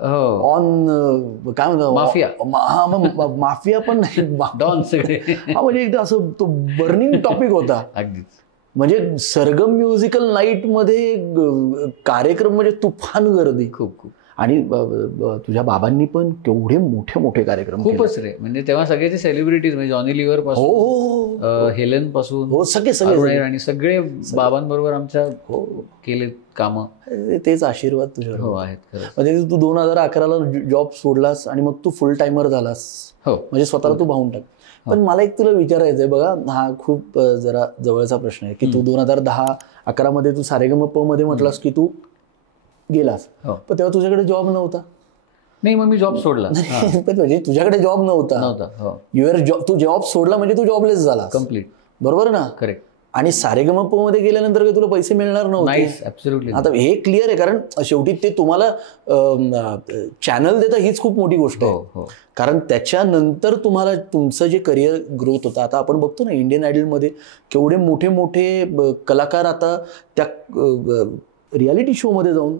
हो ऑन काय म्हणतात माफिया. माफिया पण नाही डॉन सगळे. हा म्हणजे एकदा असं तो बर्निंग टॉपिक होता. अगदीच. म्हणजे सरगम म्युझिकल नाईट मध्ये कार्यक्रम म्हणजे तुफान गर्दी. खूप खूप. आणि तुझ्या बाबांनी पण केवढे मोठे मोठे कार्यक्रम केले. खूपच रे. म्हणजे तेव्हा सगळ्याचे सेलिब्रिटीज म्हणजे जॉनी लिव्हर हो पासून, हो हेलन पासून, हो सगळे अरुणा सगळे आणि सगळे बाबांबरोबर आमच्या हो केले कामं. तेच आशीर्वाद तुझ्यावर. हो आहेत खरंच. म्हणजे तू 2011ला जॉब सोडलास आणि मग तू फुल टायमर झालास. हो म्हणजे स्वतःला तू भावून टाक. पण मला एक तुला विचारायचं आहे बघा, हा खूप जरा जवळचा प्रश्न आहे की तू 2010-11 मध्ये तू सारेगमप मध्ये म्हटलास की तू गेलास, हो. पण तेव्हा तुझ्याकडे जॉब नव्हता. नाही मग मी जॉब सोडला. पण म्हणजे तुझ्याकडे जॉब नव्हता. हो तू जॉब सोडला म्हणजे तू जॉबलेस झाला. कम्प्लीट. बरोबर ना. करेक्ट. आणि सारेगमप मध्ये गेल्यानंतर काही तुला पैसे मिळणार नव्हते. नाईस. ऍब्सोल्युटली. आता हे क्लिअर आहे, कारण शेवटी ते तुम्हाला चॅनल देता हीच खूप मोठी गोष्ट आहे. हो. कारण त्याच्यानंतर तुम्हाला तुमचं जे करिअर ग्रोथ होतं, आता आपण बघतो ना इंडियन आयडलमध्ये केवढे मोठे मोठे कलाकार आता त्या रियालिटी शो मध्ये जाऊन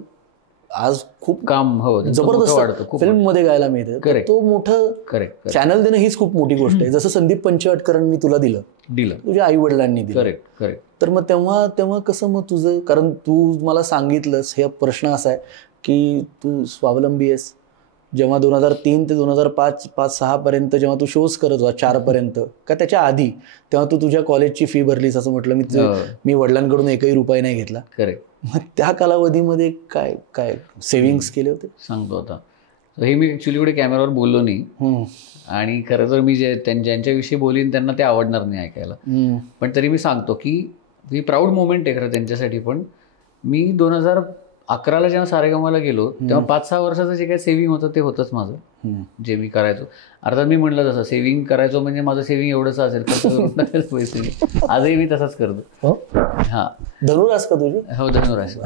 आज खूप काम हो जबरदस्त फिल्म मध्ये गायला मिळतं. तो मोठं करेक्ट चॅनल देणं हीच खूप मोठी गोष्ट आहे. जसं संदीप पंचवटकरांनी तुला दिलं, तुझ्या आई वडिलांनी दिलं. Correct correct. तर मग तेव्हा कसं मग तुझं, कारण तू मला सांगितलंस, हे प्रश्न असा आहे की तू स्वावलंबी आहेस. जेव्हा 2003 ते 2005-6 पर्यंत जेव्हा तू शोज करत होता, 4 पर्यंत का त्याच्या आधी, तेव्हा तू तुझ्या कॉलेजची फी भरलीस असं म्हटलं. मी वडिलांकडून एकही रुपया नाही घेतला. करेक्ट. मग त्या कालावधीमध्ये काय काय सेव्हिंग्स केले होते? सांगतो आता. हे मी ऍक्च्युली कुठे कॅमेरावर बोललो नाही, आणि खरं तर मी ज्यांच्याविषयी बोलीन त्यांना ते आवडणार नाही ऐकायला, पण तरी मी सांगतो की ही प्राऊड मोमेंट आहे खरं त्यांच्यासाठी. पण मी 2011ला जेव्हा सारेगमाला गेलो तेव्हा 5-6 वर्षाचं जे काही सेव्हिंग होतं ते होतंच माझं, जे मी करायचो. अर्थात मी म्हटलं तसं सेव्हिंग करायचो म्हणजे माझं सेव्हिंग एवढंच असेल पैसे. आजही मी तसाच करतो. हा धनुरास का तुझी? हो धनुरास.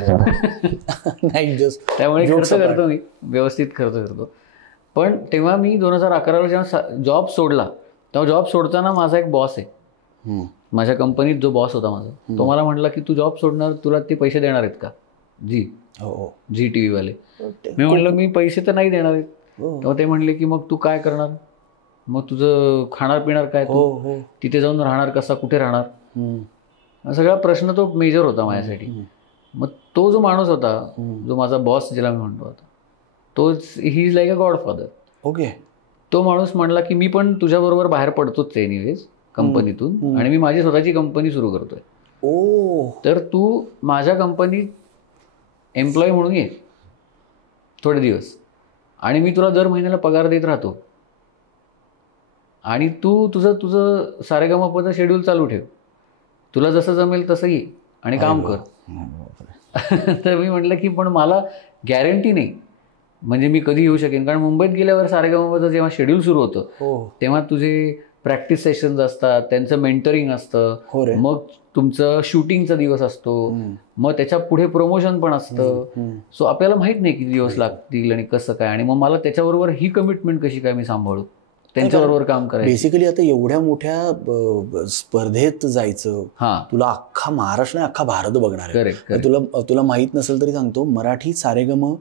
नाही जस्ट त्यामुळे खर्च करतो मी, व्यवस्थित खर्च करतो. पण तेव्हा मी 2011ला जेव्हा जॉब सोडला तेव्हा जॉब सोडताना माझा एक बॉस आहे माझ्या कंपनीत, जो बॉस होता माझा, तो मला म्हटला की तू जॉब सोडणार, तुला ते पैसे देणार आहेत का? जी टीव्ही वाले. मी म्हणलं मी पैसे तर नाही देणार आहेत. तेव्हा ते म्हणले की मग तू काय करणार, मग तुझं खाणार पिणार काय, तू तिथे जाऊन राहणार कसा, कुठे राहणार, सगळा प्रश्न तो मेजर होता माझ्यासाठी. मग तो जो माणूस होता, जो माझा बॉस ज्याला मी म्हणतो आता, तोच he is like a godfather. Okay. तो माणूस म्हणला की मी पण तुझ्याबरोबर बाहेर पडतोच एनिवेज कंपनीतून, आणि मी माझी स्वतःची कंपनी सुरू करतोय. तर तू माझ्या कंपनीत एम्प्लॉई म्हणून ये थोडे दिवस, आणि मी तुला दर महिन्याला पगार देत राहतो, आणि तू तुझं सारेगमपचं शेड्यूल चालू ठेव, तुला जसं जमेल तसं ये आणि काम कर. तर मी म्हटलं की पण मला गॅरंटी नाही म्हणजे मी कधी येऊ शकेन, कारण मुंबईत गेल्यावर सारेगमपचं जेव्हा शेड्यूल सुरू होतं तेव्हा तुझे प्रॅक्टिस सेशन्स असतात, त्यांचं मेंटरिंग असतं, मग तुमचं शूटिंगचा दिवस असतो, मग त्याच्या पुढे प्रमोशन पण असतं. सो आपल्याला माहित नाही किती दिवस लागतील आणि कसं काय, आणि मग मला त्याच्याबरोबर ही कमिटमेंट कशी काय मी सांभाळू, त्यांच्याबरोबर काम करायचं. बेसिकली आता एवढ्या मोठ्या स्पर्धेत जायचं, तुला अख्खा महाराष्ट्र नाही अख्खा भारत बघणार आहे. तुला माहित नसेल तरी सांगतो, मराठी सारेगम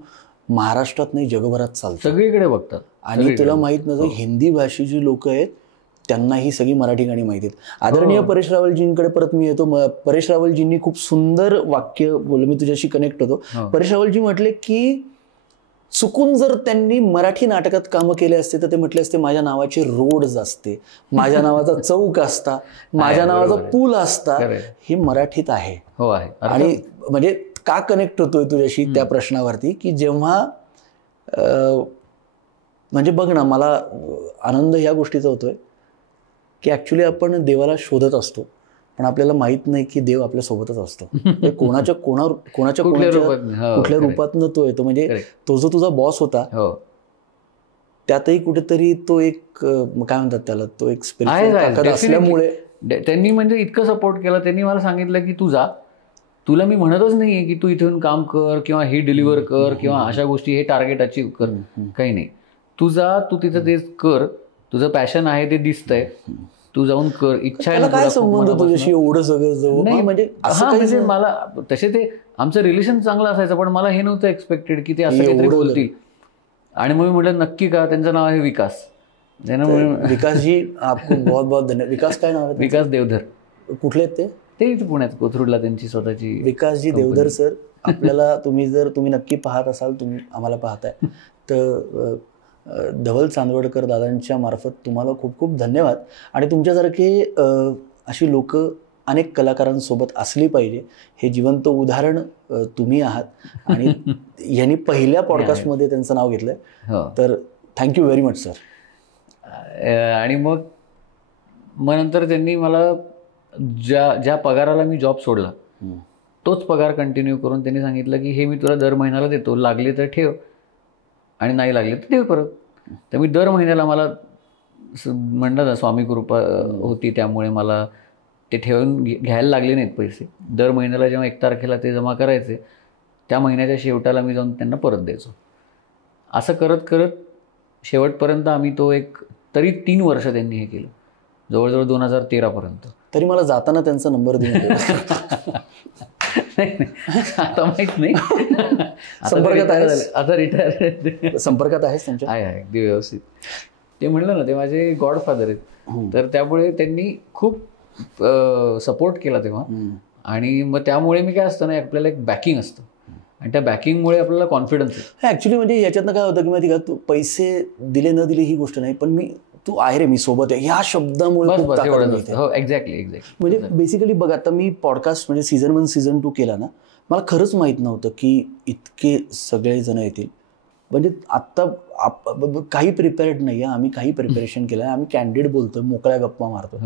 महाराष्ट्रात नाही जगभरात चालतं, सगळीकडे बघतात. आणि तुला माहित नसेल हिंदी भाषेची लोक आहेत त्यांना ही सगळी मराठी गाणी माहिती आहेत. आदरणीय परेश रावलजींकडे परत मी येतो. परेश रावलजींनी खूप सुंदर वाक्य बोललं, मी तुझ्याशी कनेक्ट होतो. परेश रावलजी म्हटले की चुकून जर त्यांनी मराठी नाटकात कामं केले असते तर ते म्हटले असते माझ्या नावाचे रोड्स असते, माझ्या नावाचा चौक असता, माझ्या नावाचा पूल असता, हे मराठीत आहे. आणि म्हणजे का कनेक्ट होतोय तुझ्याशी त्या प्रश्नावरती की जेव्हा म्हणजे बघ ना, मला आनंद या गोष्टीचा होतोय की ॲक्च्युली आपण देवाला शोधत असतो पण आपल्याला माहित नाही की देव आपल्या सोबतच असतो. कोणाच्या कुठल्या रूपातनं तो येतो. म्हणजे तो जो तुझा बॉस होता त्यातही कुठेतरी तो एक काय म्हणतात त्याला, तो एक स्पिरिच्युअल ताकद असल्यामुळे त्यांनी म्हणजे इतकं सपोर्ट केला. त्यांनी मला सांगितलं की तू जा, तुला मी म्हणतच नाहीये की तू इथून काम कर किंवा हे डिलिव्हर कर किंवा अशा गोष्टी, हे टार्गेट अचीव कर, काही नाही. तू जा, तू तिथं ते कर, तुझं पॅशन आहे ते दिसतंय, तू जाऊन कर. इच्छा आहे काय संबंध तुझ्याशी एवढं सगळं? नाही म्हणजे मला तसे ते आमचं रिलेशन चांगलं असायचं, पण मला हे नव्हतं एक्सपेक्टेड की ते असं काहीतरी बोलतील. आणि मग मी म्हटलं नक्की का, त्यांचं नाव आहे विकास. त्यानं विकासजी आपको बहुत बहुत धन्यवाद. विकास काय नाव आहे? विकास देवधर. कुठले आहेत ते? ते इथे पुण्यात कोथरूडला त्यांची स्वतःची. विकासजी देवधर सर, आपल्याला तुम्ही नक्की पाहत असाल, तुम्ही आम्हाला पाहताय तर धवल चांदवडकर दादांच्या मार्फत तुम्हाला खूप खूप धन्यवाद. आणि तुमच्यासारखे अशी लोक अनेक कलाकारांसोबत असली पाहिजे, हे जिवंत उदाहरण तुम्ही आहात. आणि यांनी पहिल्या पॉडकास्टमध्ये त्यांचं नाव घेतलंय, तर थँक्यू व्हेरी मच सर. आणि मग नंतर त्यांनी मला ज्या पगाराला मी जॉब सोडला तोच पगार कंटिन्यू करून त्यांनी सांगितलं की हे मी तुला दर महिन्याला देतो, लागले तर ठेव आणि नाही लागले तर ठेव परत. तर मी दर महिन्याला, मला म्हणलं ना स्वामी कृपा होती त्यामुळे मला ते ठेवून घ्यायला लागले नाहीत पैसे. दर महिन्याला जेव्हा 1 तारखेला ते जमा करायचे, त्या महिन्याच्या शेवटाला मी जाऊन त्यांना परत द्यायचो. असं करत करत शेवटपर्यंत आम्ही तो तरी 3 वर्ष त्यांनी हे केलं, जवळजवळ 2013 पर्यंत. तरी मला जाताना त्यांचा नंबर देऊन आता माहित नाही, आता रिटायर संपर्कात आहेस त्यांच्या? आहे अगदी व्यवस्थित. ते म्हणलं ना, ते माझे गॉडफादर आहेत, तर त्यामुळे त्यांनी खूप सपोर्ट केला तेव्हा. आणि मग त्यामुळे मी काय असतं ना, आपल्याला एक बॅकिंग असतं आणि त्या बॅकिंगमुळे आपल्याला कॉन्फिडन्स आहे. ॲक्च्युली म्हणजे याच्यातनं काय होतं की माहिती का, तू पैसे दिले न दिले ही गोष्ट नाही, पण तू आहे रे, मी सोबत आहे, ह्या शब्दामुळे एक्झॅक्टली. म्हणजे बेसिकली बघ, आता मी पॉडकास्ट म्हणजे सीझन 1 सीझन 2 केला ना, मला खरंच माहीत नव्हतं की इतके सगळे जण येतील. म्हणजे आत्ता काही प्रिपेअर्ड नाही आहे आम्ही, काही प्रिपरेशन केलं आहे, आम्ही कॅन्डिड बोलतोय, मोकळ्या गप्पा मारतो.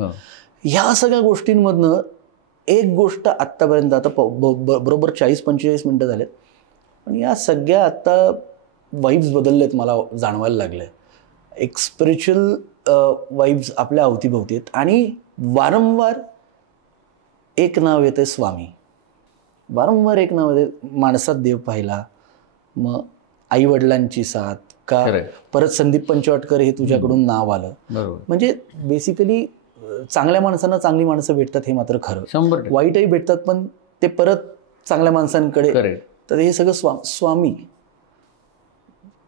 ह्या सगळ्या गोष्टींमधनं एक गोष्ट आत्तापर्यंत, आता बरोबर 40-45 मिनटं झालेत, पण या सगळ्या आत्ता वाईब्स बदललेत, मला जाणवायला लागलंय. एक स्पिरिच्युअल वाईब्स आपल्या अवतीभोवती आहेत. आणि वारंवार एक नाव येतं स्वामी, वारंवार एक नाव येते, माणसात देव पाहिला, मग आईवडिलांची साथ का, परत संदीप पंचवटकर हे तुझ्याकडून नाव आलं. म्हणजे बेसिकली चांगल्या माणसांना चांगली माणसं भेटतात हे मात्र खरं. 100% वाईटही भेटतात, पण ते परत चांगल्या माणसांकडे. तर हे सगळं स्वामी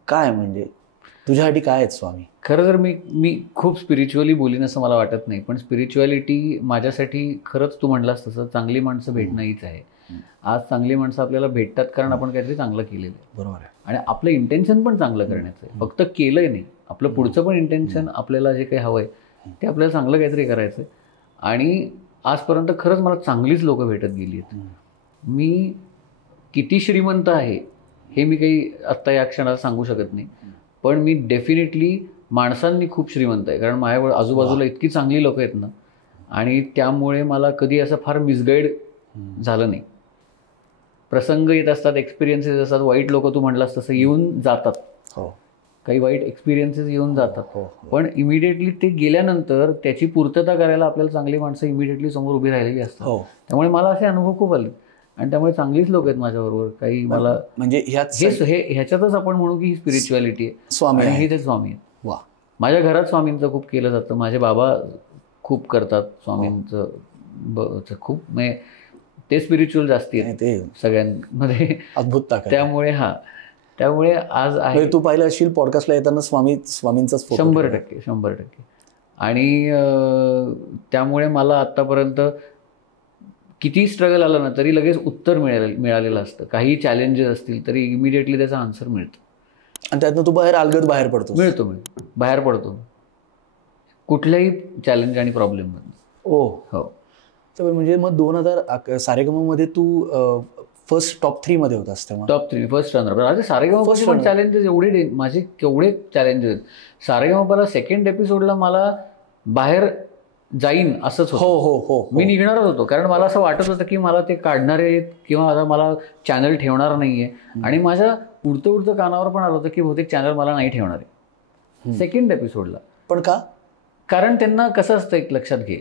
काय, म्हणजे तुझ्यासाठी काय आहेत स्वामी? खरं तर मी खूप स्पिरिच्युअली बोलीन असं मला वाटत नाही, पण स्पिरिच्युअलिटी माझ्यासाठी खरंच तू म्हणलास तसं चांगली माणसं भेटणं हीच आहे. आज चांगली माणसं आपल्याला भेटतात कारण आपण काहीतरी चांगलं केलेलं आहे. बरोबर आहे. आणि आपलं इंटेन्शन पण चांगलं करण्याचं आहे, फक्त केलंय नाही, आपलं पुढचं पण इंटेन्शन, आपल्याला जे काही हवंय ते आपल्याला चांगलं काहीतरी करायचं आहे. आणि आजपर्यंत खरंच मला चांगलीच लोकं भेटत गेली आहेत. मी किती श्रीमंत आहे हे मी काही आत्ता या क्षणाला सांगू शकत नाही, पण मी डेफिनेटली माणसांनी खूप श्रीमंत आहे, कारण माझ्या आजूबाजूला इतकी चांगली लोकं आहेत ना, आणि त्यामुळे मला कधी असं फार मिसगाईड झालं नाही. प्रसंग येत असतात, एक्सपिरियन्सेस असतात, वाईट लोक तू म्हणलास तसं येऊन जातात, काही वाईट एक्सपिरियन्सेस येऊन जातात, पण इमिडिएटली ते गेल्यानंतर त्याची पूर्तता करायला आपल्याला चांगली माणसं इमिडिएटली समोर उभी राहिलेली असतात. त्यामुळे मला असे अनुभव खूप आले आणि त्यामुळे चांगलीच लोक आहेत माझ्याबरोबर. काही मला म्हणजे ह्याच्यातच आपण म्हणू की ही स्पिरिच्युअलिटी आहे, स्वामी आणि हे ते स्वामी आहेत. वा, माझ्या घरात स्वामींचं खूप केलं जातं, माझे बाबा खूप करतात स्वामींचं खूप, म्हणजे ते स्पिरिच्युअल जास्ती आहे ते सगळ्यांमध्ये, अद्भुत. त्यामुळे आज आहे, तू पाहिलं असशील पॉडकास्टला येताना स्वामींचाच 100%. आणि त्यामुळे मला आत्तापर्यंत किती स्ट्रगल आलं ना तरी लगेच उत्तर मिळालेलं असतं. काही चॅलेंजेस असतील तरी इमिडिएटली त्याचा आन्सर मिळतो आणि त्यातनं तू बाहेर पडतो कुठल्याही चॅलेंज आणि प्रॉब्लेममध्ये. हो. तर म्हणजे मग 2000 सारेगममध्ये तू फर्स्ट टॉप 3 मध्ये होतास तेव्हा? Top 3 first runner. माझे सारेगमपाचे पण चॅलेंजेस एवढे, माझे केवढे चॅलेंजेस आहेत. सारेगमपाला सेकंड एपिसोडला मला बाहेर जाईन असंच होतं. हो. मी निघणारच होतो, कारण मला असं वाटत होतं की मला ते काढणार आहेत किंवा आता मला चॅनल ठेवणार नाहीये. आणि माझ्या उडतं कानावर पण आलं होतं की बहुतेक चॅनल मला नाही ठेवणार आहे सेकंड एपिसोडला. पण का? कारण त्यांना कसं असतं, एक लक्षात घे,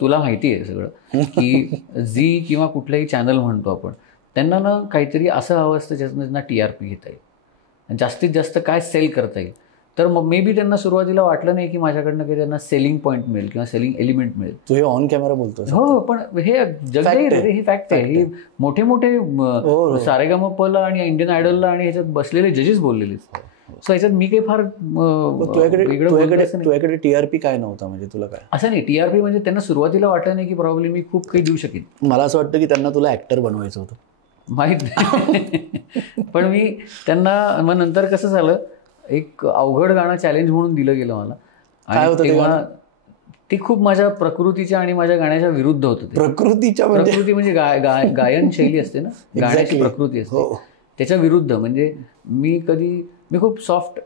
तुला माहिती आहे सगळं की झी किंवा कुठलंही चॅनल म्हणतो आपण, त्यांना ना काहीतरी असं हवं असतं ज्यातून त्यांना TRP घेता येईल, जास्तीत जास्त काय सेल करता येईल. तर मग मे बी त्यांना सुरुवातीला वाटलं नाही की माझ्याकडनं काही त्यांना सेलिंग पॉईंट मिळेल किंवा सेलिंग एलिमेंट मिळेल. तू हे ऑन कॅमेरा बोलतो? हो, पण हे जगजाहीर आहे, ही फॅक्ट आहे. ही मोठे सारेगमपला आणि इंडियन आयडलला आणि ह्याच्यात बसलेले जजेस बोललेले. सो याच्यात मी काही फार वेगळं बोलत असं नाही. तुझ्याकडे टीआरपी काय नव्हता म्हणजे तुला काय असं नाही. टीआरपी म्हणजे त्यांना सुरुवातीला वाटलं नाही की प्रॉब्लेम मी खूप काही देऊ शकेन. मला असं वाटतं की त्यांना तुला ऍक्टर बनवायचं होतं. माहीत नाही. पण मी त्यांना मग नंतर कसं झालं, एक अवघड गाणं चॅलेंज म्हणून दिलं गेलं मला. काय होतं ते तेव्हा ते खूप माझ्या प्रकृतीच्या आणि माझ्या गाण्याच्या विरुद्ध होतं. प्रकृती म्हणजे गायन शैली असते ना, गाण्याची प्रकृती असते, त्याच्या विरुद्ध. म्हणजे मी खूप सॉफ्ट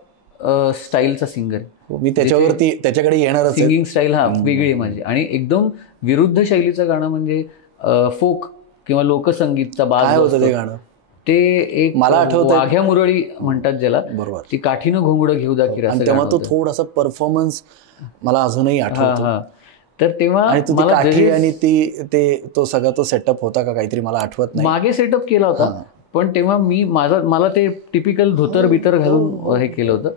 स्टाईलचा सिंगर आहे. मी त्याच्याकडे येणार. सिंगिंग स्टाईल वेगळी आहे माझी. आणि एकदम विरुद्ध शैलीचं गाणं म्हणजे फोक किंवा लोकसंगीतचा बाज होतं ते गाणं. ते एक मला आठवतं, वाघ्या मुरळी म्हणतात ज्याला, बरोबर, ती काठीनं घोंगडं घेऊ दा की तेव्हा तो थोडासा परफॉर्मन्स मला अजूनही आठवतो. तर तेव्हा आणि तो सगळा तो सेटअप होता का काहीतरी मला आठवत नाही. मागे सेटअप केला होता, पण तेव्हा मला ते टिपिकल धोतर बितर घालून हे केलं होतं.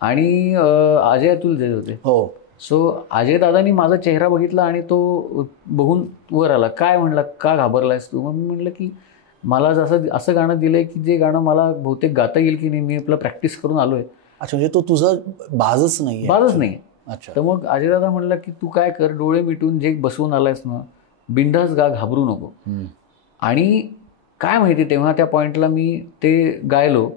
आणि अजय अतुल जज होते. हो. सो अजय दादानी माझा चेहरा बघितला आणि तो बघून वर आला. काय म्हणला, का घाबरलायस तू? मग मी म्हटलं की मला असं गाणं दिलंय की जे गाणं मला बहुतेक गाता येईल की नाही, मी आपलं प्रॅक्टिस करून आलोय. अच्छा, म्हणजे तो तुझा बाजच नाही. अच्छा. तर मग अजय दादा म्हणला की तू काय कर, डोळे मिटून जे बसवून आलायस ना, बिंदास गा, घाबरू नको. आणि काय माहिती, तेव्हा त्या पॉइंटला मी ते गायलो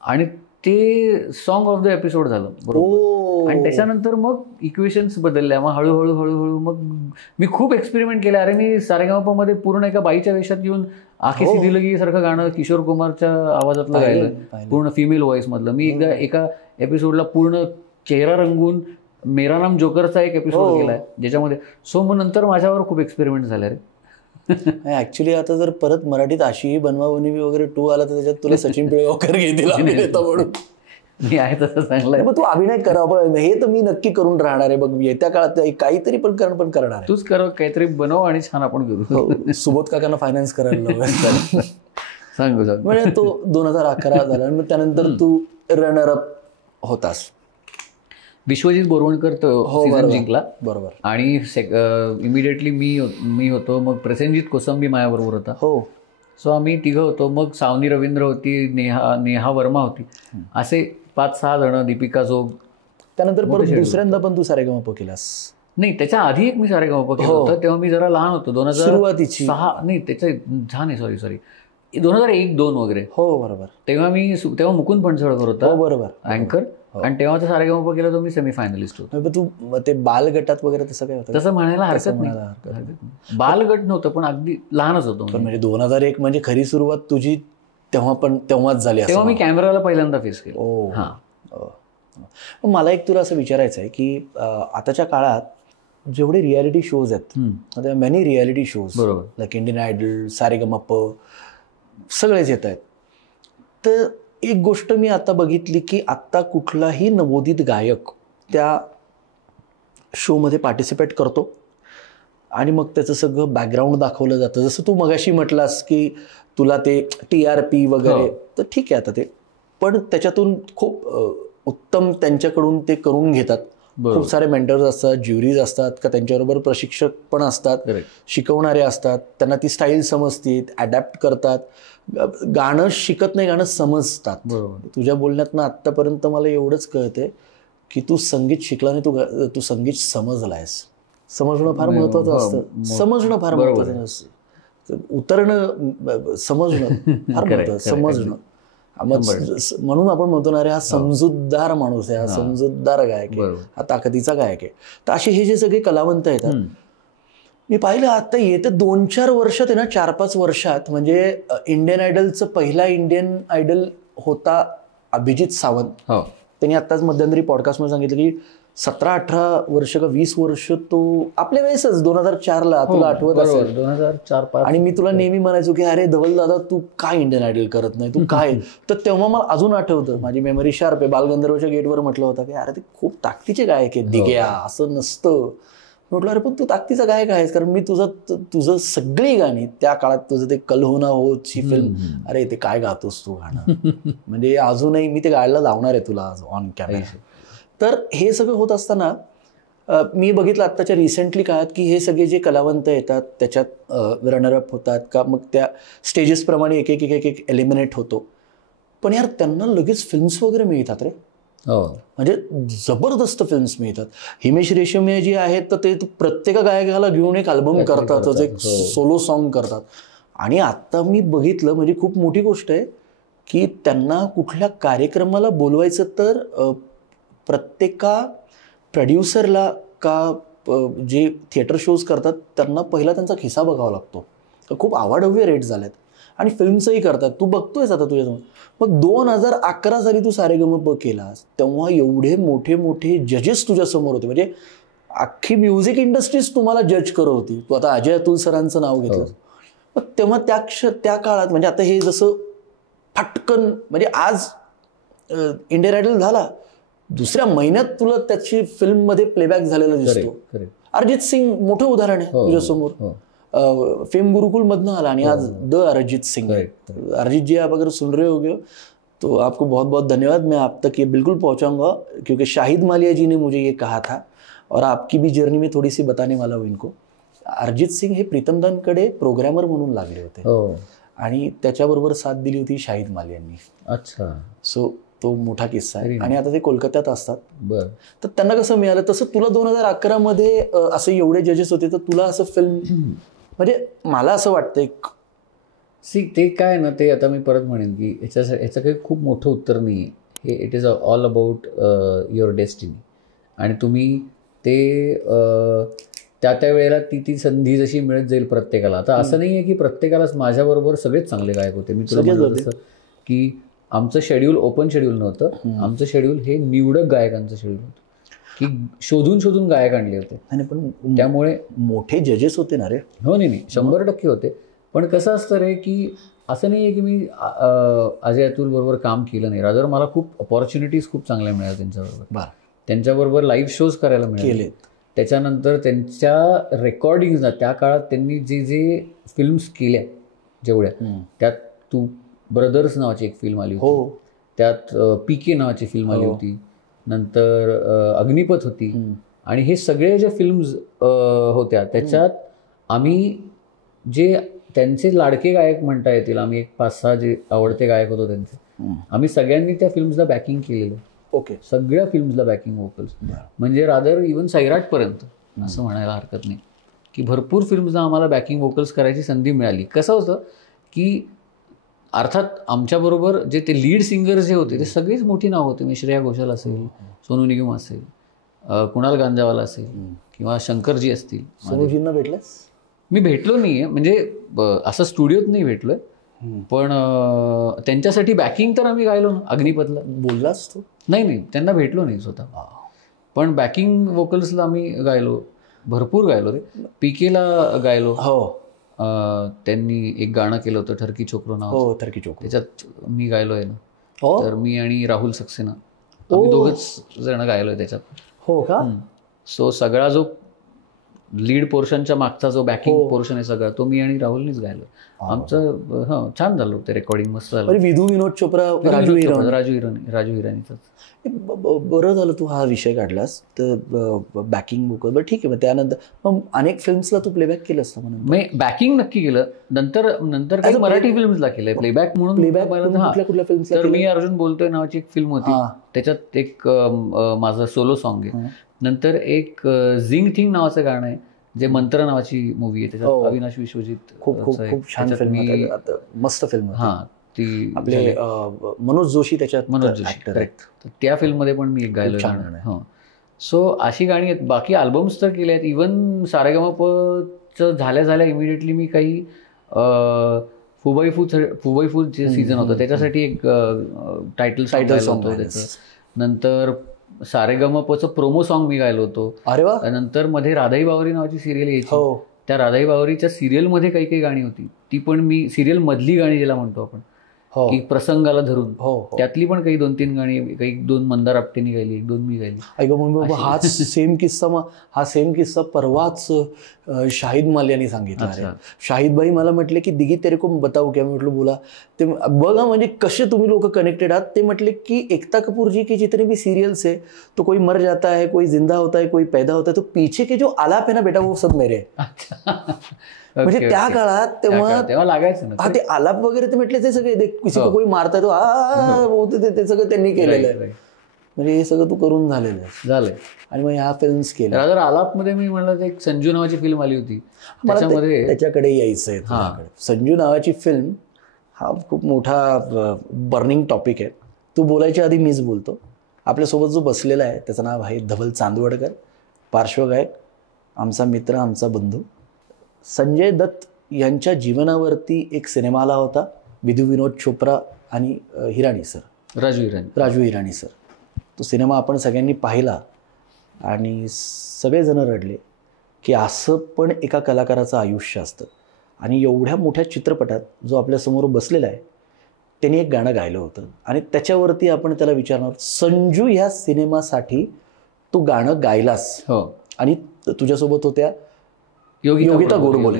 आणि ते सॉन्ग ऑफ द एपिसोड झालं. बरोबर. आणि त्याच्यानंतर मग इक्वेशन्स बदलल्या. मग हळूहळू मग मी खूप एक्सपेरिमेंट केले. अरे मी सारेगामापामध्ये पूर्ण एका बाईच्या वेशात येऊन आखेसी दिलगी सारखं गाणं किशोर कुमारच्या आवाजातलं गायलं, पूर्ण फिमेल व्हॉइस मधलं. मी एकदा एका एपिसोडला पूर्ण चेहरा रंगून मेरा नाम जोकरचा एक एपिसोड केलाय ज्याच्यामध्ये. सो मग नंतर माझ्यावर खूप एक्सपेरिमेंट झाले. रे ऍक्च्युली आता जर परत मराठीत अशीही बनवा बनवी वगैरे 2 आला तर त्याच्यात तुला सचिन पिळगावकर घेतील म्हणून. मी आहे तसं चांगलं. मग तू अभिनय करावं हे तर मी नक्की करून राहणार आहे. बघ येत्या काळात काहीतरी पण करणार आहे. तूच कर, काहीतरी बनव आणि छान आपण करू. सुबोध काकांना फायनान्स करायला सांगू. म्हणजे तो 2011 झाला. मग त्यानंतर तू रनर अप होतास. विश्वजित बोरवणकर सीझन जिंकला. बरोबर. आणि इमिडिएटली मी होतो. मग प्रसेनजित कोसंबी माझ्याबरोबर होता. हो. सो आम्ही तिघं होतो. मग सावनी रवींद्र होती, नेहा वर्मा होती. असे 5-6 जण, दीपिका जोग. त्यानंतर परत दुसऱ्यांदा पण तू सारेगमप केलास? नाही, त्याच्या आधी एक मी सारेगमप केलं होतं. तेव्हा मी जरा लहान होतो. 2006 नाही, त्याच्या सॉरी 2001-2 वगैरे. हो बरोबर. तेव्हा मुकुंद फणसळकर होता. बरोबर. अँकर. आणि तेव्हा तर सारेगमप केला तो मी सेमीफायनलिस्ट होतो. तू ते बालगटात वगैरे तसं काय होतं? तसं म्हणायला हरकत नाही. बालगट नव्हतं, पण अगदी लहानच होतो. म्हणजे 2001 म्हणजे खरी सुरुवात तुझी तेव्हाच झाली. तेव्हा मी कॅमेराला पहिल्यांदा फेस केलं. मला एक तुला असं विचारायचं आहे की आताच्या काळात जेवढे रियालिटी शोज आहेत, मेनी रियालिटी शोज, बरोबर, लाईक इंडियन आयडल, सारेगमप, सगळेच येत आहेत. तर एक गोष्ट मी आता बघितली की आत्ता कुठलाही नवोदित गायक त्या शोमध्ये पार्टिसिपेट करतो आणि मग त्याचं सगळं बॅकग्राऊंड दाखवलं जातं. जसं तू मगाशी म्हटलास की तुला ते TRP वगैरे, तर ठीक आहे आता ते, पण त्याच्यातून खूप उत्तम त्यांच्याकडून ते करून घेतात. खूप सारे मेंटर्स असतात, ज्युरीज असतात, का त्यांच्याबरोबर प्रशिक्षक पण असतात, शिकवणारे असतात, त्यांना ती स्टाईल समजते, ॲडॅप्ट करतात. गाणं शिकत नाही, गाणं समजतात. बरोबर. तुझ्या बोलण्यातनं आत्तापर्यंत मला एवढंच कळतंय की तू संगीत शिकला नाही, तू संगीत समजलायस. समजणं फार महत्वाचं असतं. समजणं फार महत्वाचं असतं. उतरणं समजणं फार महत्वाचं. समजणं. म्हणून आपण म्हणतो ना, रे हा समजूतदार माणूस आहे, हा समजूतदार गायक आहे, हा ताकदीचा गायक आहे. तर असे हे जे सगळे कलावंत आहेत, मी पाहिलं आता येत्या 2-4 वर्षात आहे ना, 4-5 वर्षात, म्हणजे इंडियन आयडलचं पहिला इंडियन आयडल होता अभिजित सावंत. त्यांनी आत्ताच मध्यंतरी पॉडकास्टमध्ये सांगितलं की 17-18 वर्ष का 20 वर्ष तो आपल्या वेळेसच 2004ला, तुला आठवत असेल, 2004-05. आणि मी तुला नेहमी म्हणायचो की अरे धवल दादा, तू काय इंडियन आयडल करत नाही, तू काय. तर तेव्हा मला अजून आठवतं, माझी मेमरी शार्प आहे, बालगंधर्वच्या गेटवर म्हटलं होतं की अरे ते खूप ताकदीचे गायक आहेत, दिग्या, असं नसतं. म्हटलं अरे पण तू ताकदीचा गायक आहेस, कारण मी तुझं सगळी गाणी त्या काळात, तुझं ते कल हो ना होची फिल्म, अरे ते काय गातोस तू गाणं, म्हणजे अजूनही मी ते गायला लावणार आहे तुला ऑन कॅमेरा. तर हे सगळं होत असताना मी बघितलं आत्ताच्या रिसेंटली काळात की हे सगळे जे कलावंत येतात त्याच्यात रनरअप होतात का, मग त्या स्टेजेसप्रमाणे एक एक एलिमिनेट होतो. पण यार त्यांना लगेच फिल्म्स वगैरे मिळतात रे, हो म्हणजे जबरदस्त फिल्म्स मिळतात. हिमेश रेशमिया जी आहेत तर ते प्रत्येक गायकाला घेऊन एक अल्बम करतातच, एक सोलो सॉन्ग करतात. आणि आता मी बघितलं, म्हणजे खूप मोठी गोष्ट आहे की त्यांना कुठल्या कार्यक्रमाला बोलवायचं तर प्रत्येका प्रोड्युसरला का जे थिएटर शोज करतात त्यांना पहिला त्यांचा खिसा बघावा लागतो. खूप आवाढव्य रेट झालेत. आणि फिल्मचंही करतात, तू बघतोयस आता तुझ्यासमोर. मग 2011 साली तू सारेगमप केलास तेव्हा एवढे मोठे मोठे जजेस तुझ्यासमोर होते, म्हणजे अख्खी म्युझिक इंडस्ट्रीज तुम्हाला जज करत होती. तू आता अजय अतुल सरांचं नाव घेतलं. मग तेव्हा त्या काळात, म्हणजे आता हे जसं फटकन, म्हणजे आज इंडियन आयडल झाला, दुसऱ्या महिन्यात तुला त्याची फिल्ममध्ये प्लेबॅक झालेला दिसतो. अरिजित सिंग मोठं उदाहरण आहे तुझ्यासमोर. फेम गुरुकुल मधनं आला आणि आज द अरिजीत सिंग. अरिजीत जी आप अगर सुन रहे होगे तो आपको बहुत बहुत धन्यवाद. मैं आप तक ये बिल्कुल पहुंचाऊंगा क्योंकि शाहिद मालिया जी ने मुझे ये कहा था और आपकी भी जर्नी में थोड़ी सी बताने वाला हूँ इनको. अरिजित सिंग हे प्रीतमदांकडे प्रोग्रामर म्हणून लागले होते आणि त्याच्याबरोबर साथ दिली होती शाहिद मालियांनी. अच्छा. सो तो मोठा किस्सा आहे. आणि आता ते कोलकात्यात असतात. तर त्यांना कसं मिळालं, तसं तुला 2011 मध्ये असे एवढे जजेस होते, तर तुला असं फिल्म, म्हणजे मला असं वाटतंय ते काय ना, ते आता मी परत म्हणेन की याचं काही खूप मोठं उत्तर नाही आहे. हे it is all about your destiny. आणि तुम्ही ते त्या वेळेला ती संधी जशी मिळत जाईल प्रत्येकाला. आता असं नाही आहे की प्रत्येकालाच, माझ्याबरोबर सगळेच चांगले गायक होते. मी तुला म्हणलं तसं की आमचं शेड्यूल ओपन शेड्यूल नव्हतं. आमचं शेड्यूल हे निवडक गायकांचं शेड्यूल होतं की शोधून गायक आणले होते. पण त्यामुळे मोठे जजेस होते ना रे. हो, नाही 100% होते. पण कसं असतं रे की असं नाही आहे की मी अजय अतुल बरोबर काम केलं नाही. रादर मला खूप अपॉर्च्युनिटीज खूप चांगल्या मिळाल्या त्यांच्याबरोबर. त्यांच्याबरोबर लाईव्ह शोज करायला मिळाले. त्याच्यानंतर त्यांच्या रेकॉर्डिंगला त्या काळात त्यांनी जे फिल्म्स केल्या जेवढ्या, त्यात तू ब्रदर्स नावाची एक फिल्म आली होती, त्यात PK नावाची फिल्म आली होती, नंतर अग्निपथ होती. आणि हे सगळे जे फिल्म्स होत्या त्याच्यात आम्ही जे त्यांचे लाडके गायक म्हणता येतील, आम्ही एक 5-6 जे आवडते गायक होतो त्यांचे, आम्ही सगळ्यांनी त्या फिल्म्सला बॅकिंग केलेलं. सगळ्या फिल्म्सला बॅकिंग वोकल्स. म्हणजे रादर इव्हन सैराटपर्यंत असं म्हणायला हरकत नाही की भरपूर फिल्म्सला आम्हाला बॅकिंग वोकल्स करायची संधी मिळाली. कसं होतं की अर्थात आमच्याबरोबर जे ते लीड सिंगर जे होते ते सगळेच मोठी नाव होते. मी श्रेया घोषाल असेल, सोनू निगम असेल, कुणाल गांजावाला असेल किंवा शंकरजी असतील. सोनूजींना भेटलास? मी भेटलो नाही आहे, म्हणजे असं स्टुडिओत नाही भेटलोय, पण त्यांच्यासाठी बॅकिंग तर आम्ही गायलो ना अग्निपथला. बोललास तू? नाही, त्यांना भेटलो नाही स्वतः, पण बॅकिंग वोकल्सला आम्ही गायलो, भरपूर गायलो रे. PKला गायलो. त्यांनी एक गाणं केलं होतं ठरकी छोकरो नाव, त्याच्यात मी गायलो आहे ना. तर मी आणि राहुल सक्सेना आम्ही दोघंच जण गायलोय त्याच्यात. हो का? सो सगळा जो लीड पोर्शनच्या मागचा जो बॅकिंग पोर्शन आहे सगळा, तो मी आणि राहुलनीच गायलो. आमचं छान झालं होतं, रेकॉर्डिंग मस्त झालं. विधू विनोद चोप्रा, राजू हिरानीचं. बरं झालं तू हा विषय काढलास. तर बॅकिंग वोकल, बरं ठीक आहे. मग त्यानंतर मग अनेक फिल्म्सला तू प्लेबॅक केलंस ना? म्हणून मी बॅकिंग नक्की केलं. नंतर काही मराठी फिल्म्सला केलंय प्लेबॅक म्हणून. कुठल्या फिल्म्स? तर मी अर्जुन बोलतोय नावाची एक फिल्म होती, त्याच्यात एक माझं सोलो सॉन्ग आहे. नंतर एक झिंग थिंग नावाचं गाणं आहे, जे मंत्र नावाची मूवी आहे, त्याच्यात अविनाश विश्वजित. खूप छान फिल्म, मस्त फिल्म. ती आपले मनोज जोशी त्याच्यात. मनोज जोशी, करेक्ट. त्या फिल्ममध्ये पण मी एक गायलं गाणं. सो अशी गाणी आहेत. बाकी अल्बम्स तर केले आहेत. इव्हन सारेगमपचं झाल्या इमिडिएटली मी काही फुबाई फू जे सीझन होतं त्याच्यासाठी एक टायटल सॉन्ग होतं त्याचं. नंतर सारेगमपचं प्रोमो सॉन्ग मी गायलो होतो. अरे वा. नंतर मध्ये राधाई बावरी नावाची सिरियल यायची, त्या राधाई बावरीच्या सिरियलमध्ये काही गाणी होती, ती पण मी सिरियल मधली गाणी ज्याला म्हणतो आपण की प्रसंगाला धरून, त्यातली पण काही 2-3 गाणी, काही 2 मंदार आपटेनी गायली, 1-2 मी गायली. हाच सेम किस्सा परवाच शाहिद मालियानी सांगितला. शाहिद भाई मला म्हटले की दिगी तेरे को बताऊ क्या? मी म्हटलं बोला. ते बघा म्हणजे कसे तुम्ही लोक कनेक्टेड आहात. ते म्हटले की एकता कपूर जी की जितने भी सीरियल्स है तो कोई मर जाता है, कोई जिंदा होता है, कोई पैदा होता है, तो पीछे के जो आलाप है ना बेटा वो सब मेरे. म्हणजे ओके, त्या ओके. काळात तेव्हा तेव्हा लागायचं ना हा ते आलाप वगैरे ते म्हटले ते सगळे किसी को कोई मारता तो ते सगळं त्यांनी केलेलं आहे. Right. म्हणजे हे सगळं तू करून झालेलं आहे झालंय. आणि मग ह्या फिल्म्स केल्या. रादर आलापमध्ये मी म्हणलं ते एक संजू नावाची फिल्म आली होती मला त्याच्यामध्ये त्याच्याकडे यायचं आहे तुझ्याकडे. संजू नावाची फिल्म हा खूप मोठा बर्निंग टॉपिक आहे. तू बोलायच्या आधी मीच बोलतो. आपल्यासोबत जो बसलेला आहे त्याचं नाव आहे धवल चांदवडकर, पार्श्वगायक, आमचा मित्र, आमचा बंधू. संजय दत्त यांच्या जीवनावरती एक सिनेमा आला होता, विधू विनोद चोप्रा आणि हिराणी सर, राजू हिराणी सर. तो सिनेमा आपण सगळ्यांनी पाहिला आणि सगळेजण रडले की असं पण एका कलाकाराचं आयुष्य असतं. आणि एवढ्या मोठ्या चित्रपटात जो आपल्यासमोर बसलेला आहे त्यांनी एक गाणं गायलं होतं आणि त्याच्यावरती आपण त्याला विचारणार, संजू ह्या सिनेमासाठी तू गाणं गायलास हो आणि तुझ्यासोबत होत्या योगिता गोडबोले,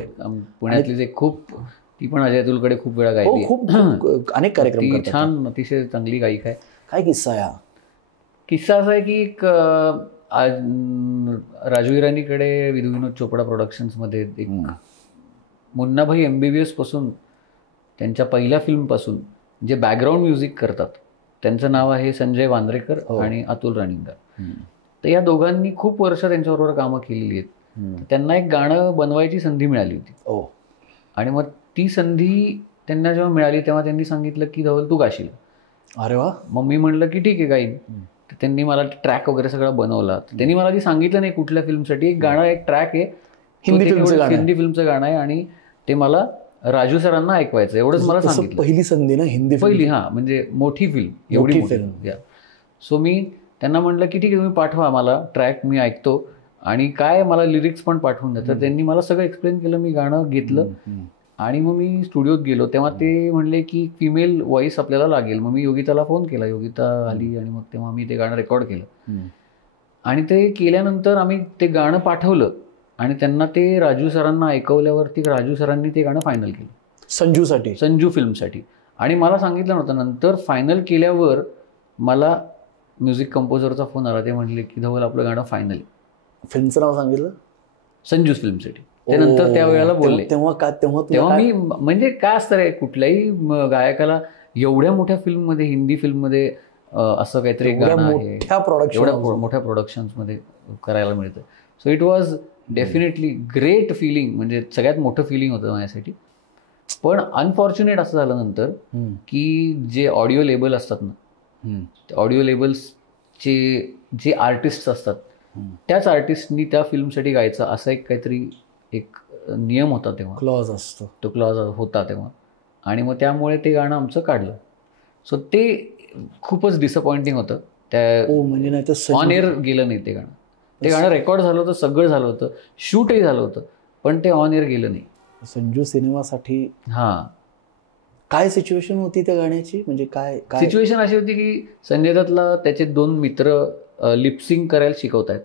पुण्यातली जे खूप ती पण अजय अतुलकडे खूप वेळा गायली. खूप अनेक कार्यक्रम ती करतात. छान अतिशय चांगली गायिका आहे. काय किस्सा आहे हा? किस्सा असा आहे की एक आज राजू हिरानीकडे विधू विनोद चोपडा प्रोडक्शन्समध्ये एक मुन्नाभाई MBBS पासून त्यांच्या पहिल्या फिल्मपासून जे बॅकग्राऊंड म्युझिक करतात त्यांचं नाव आहे संजय वांद्रेकर आणि अतुल राणींगर. तर या दोघांनी खूप वर्ष त्यांच्याबरोबर कामं केलेली आहेत. त्यांना एक गाणं बनवायची संधी मिळाली होती आणि मग ती संधी त्यांना जेव्हा मिळाली तेव्हा त्यांनी सांगितलं की धवल तू गाशील. अरे वा. मग मी म्हणलं की ठीक आहे गाईन. तर त्यांनी मला ट्रॅक वगैरे सगळं बनवला. त्यांनी मला ती सांगितलं नाही कुठल्या फिल्मसाठी, एक गाणं एक ट्रॅक आहे, हिंदी फिल्मचं गाणं आहे आणि ते मला राजू सरांना ऐकवायचं, एवढंच मला सांगितलं. पहिली संधी ना हिंदी पहिली, हा म्हणजे मोठी फिल्म, एवढी फिल्म. सो मी त्यांना म्हटलं की ठीक आहे तुम्ही पाठवा मला ट्रॅक, मी ऐकतो आणि काय मला लिरिक्स पण पाठवून द्या. तर त्यांनी मला सगळं एक्सप्लेन केलं, मी गाणं घेतलं आणि मग मी स्टुडिओत गेलो. तेव्हा ते म्हणले की फिमेल व्हॉइस आपल्याला लागेल. मग मी योगिताला फोन केला, योगिता आली आणि मग तेव्हा मी ते गाणं रेकॉर्ड केलं आणि ते केल्यानंतर आम्ही ते गाणं पाठवलं आणि त्यांना ते राजू सरांना ऐकवल्यावरती राजू सरांनी ते गाणं फायनल केलं संजू फिल्मसाठी. आणि मला सांगितलं नव्हतं. नंतर फायनल केल्यावर मला म्युझिक कंपोजरचा फोन आला. ते म्हणले की धवल आपलं गाणं फायनल. फिल्मचं नाव सांगितलं संजू फिल्मसाठी. ते नंतर त्यावेळेला बोलले. तेव्हा मी म्हणजे काय असतं रे, कुठल्याही गायकाला एवढ्या मोठ्या फिल्ममध्ये, हिंदी फिल्ममध्ये असं काहीतरी गाणं आहे एवढ्या मोठ्या प्रोडक्शन्समध्ये करायला मिळतं. So it was definitely great feeling, म्हणजे सगळ्यात मोठं फिलिंग होतं माझ्यासाठी. पण अनफॉर्च्युनेट असं झालं नंतर की जे ऑडिओ लेबल असतात ना, ऑडिओ लेबल्सचे जे आर्टिस्ट असतात त्याच आर्टिस्टनी त्या फिल्मसाठी गायचं असं एक काहीतरी एक नियम होता तेव्हा, क्लॉज असतो, तो क्लॉज होता तेव्हा. आणि मग त्यामुळे ते गाणं आमचं काढलं. सो ते खूपच डिसअपॉइंटिंग होतं. त्या म्हणजे नाही तर ऑन एअर गेलं नाही ते गाणं. ते गाणं रेकॉर्ड झालं होतं, सगळं झालं होतं, शूटही झालं होतं, पण ते ऑन एअर गेलं नाही. संजू सिनेमासाठी हां काय सिच्युएशन होती त्या गाण्याची? म्हणजे काय सिच्युएशन अशी होती की संजय दत्तला त्याचे 2 मित्र लिपसिंग करायला शिकवत आहेत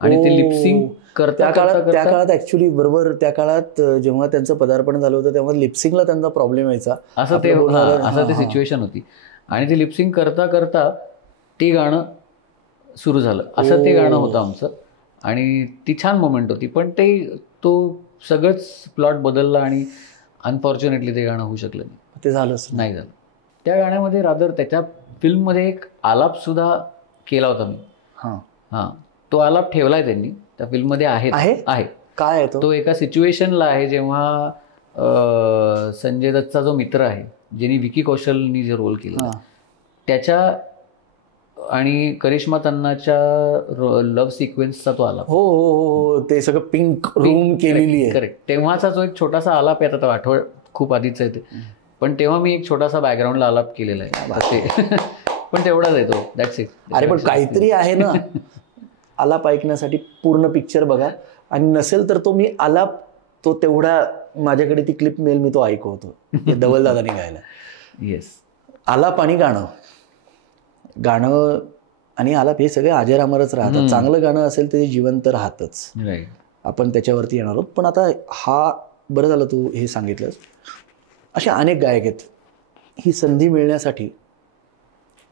आणि ते लिपसिंग त्या काळात ऍक्च्युली बरोबर त्या काळात जेव्हा त्यांचं पदार्पण झालं होतं तेव्हा लिपसिंगला त्यांचा प्रॉब्लेम यायचा, असं ते सिच्युएशन होती. आणि ते लिपसिंग करता करता ते गाणं सुरू झालं, असं ते गाणं होतं आमचं. आणि ती छान मोमेंट होती. पण तो सगळंच प्लॉट बदलला आणि अनफॉर्च्युनेटली ते गाणं होऊ शकलं नाही. ते झालंच नाही झालं. त्या गाण्यामध्ये रादर त्याच्या फिल्ममध्ये एक आलापसुद्धा केला होता मी. हां तो आलाप ठेवलाय त्यांनी त्या फिल्ममध्ये. आहे काय आहे तो एका सिच्युएशनला आहे जेव्हा संजय दत्तचा जो मित्र आहे, ज्यांनी विकी कौशलनी जे रोल केला त्याच्या आणि करिश्मा तन्नाच्या लव्ह सिक्वेन्सचा तो आलाप. हो ते सगळं पिंक रूम केलेली आहे. करेक्ट. तेव्हाचा जो एक छोटासा आलाप आहे, आता आठवड खूप आधीच आहे ते, पण तेव्हा मी एक छोटासा बॅकग्राऊंडला आलाप केलेला आहे. पण तेवढाच आहे तो, दॅट्स इट. अरे पण काहीतरी आहे ना. आलाप ऐकण्यासाठी पूर्ण पिक्चर बघा आणि नसेल तर तो मी आलाप तो तेवढा माझ्याकडे ती क्लिप मिळेल, मी तो ऐकवतो धवलदादाने गायला. येस. आलाप आणि गाणं आणि आलाप हे सगळे अजर अमरच राहतात. चांगलं गाणं असेल ते जिवंत राहतच. आपण त्याच्यावरती येणार आहोत. पण आता हा बरं झालं तू हे सांगितलंस. असे अनेक गायक आहेत ही संधी मिळण्यासाठी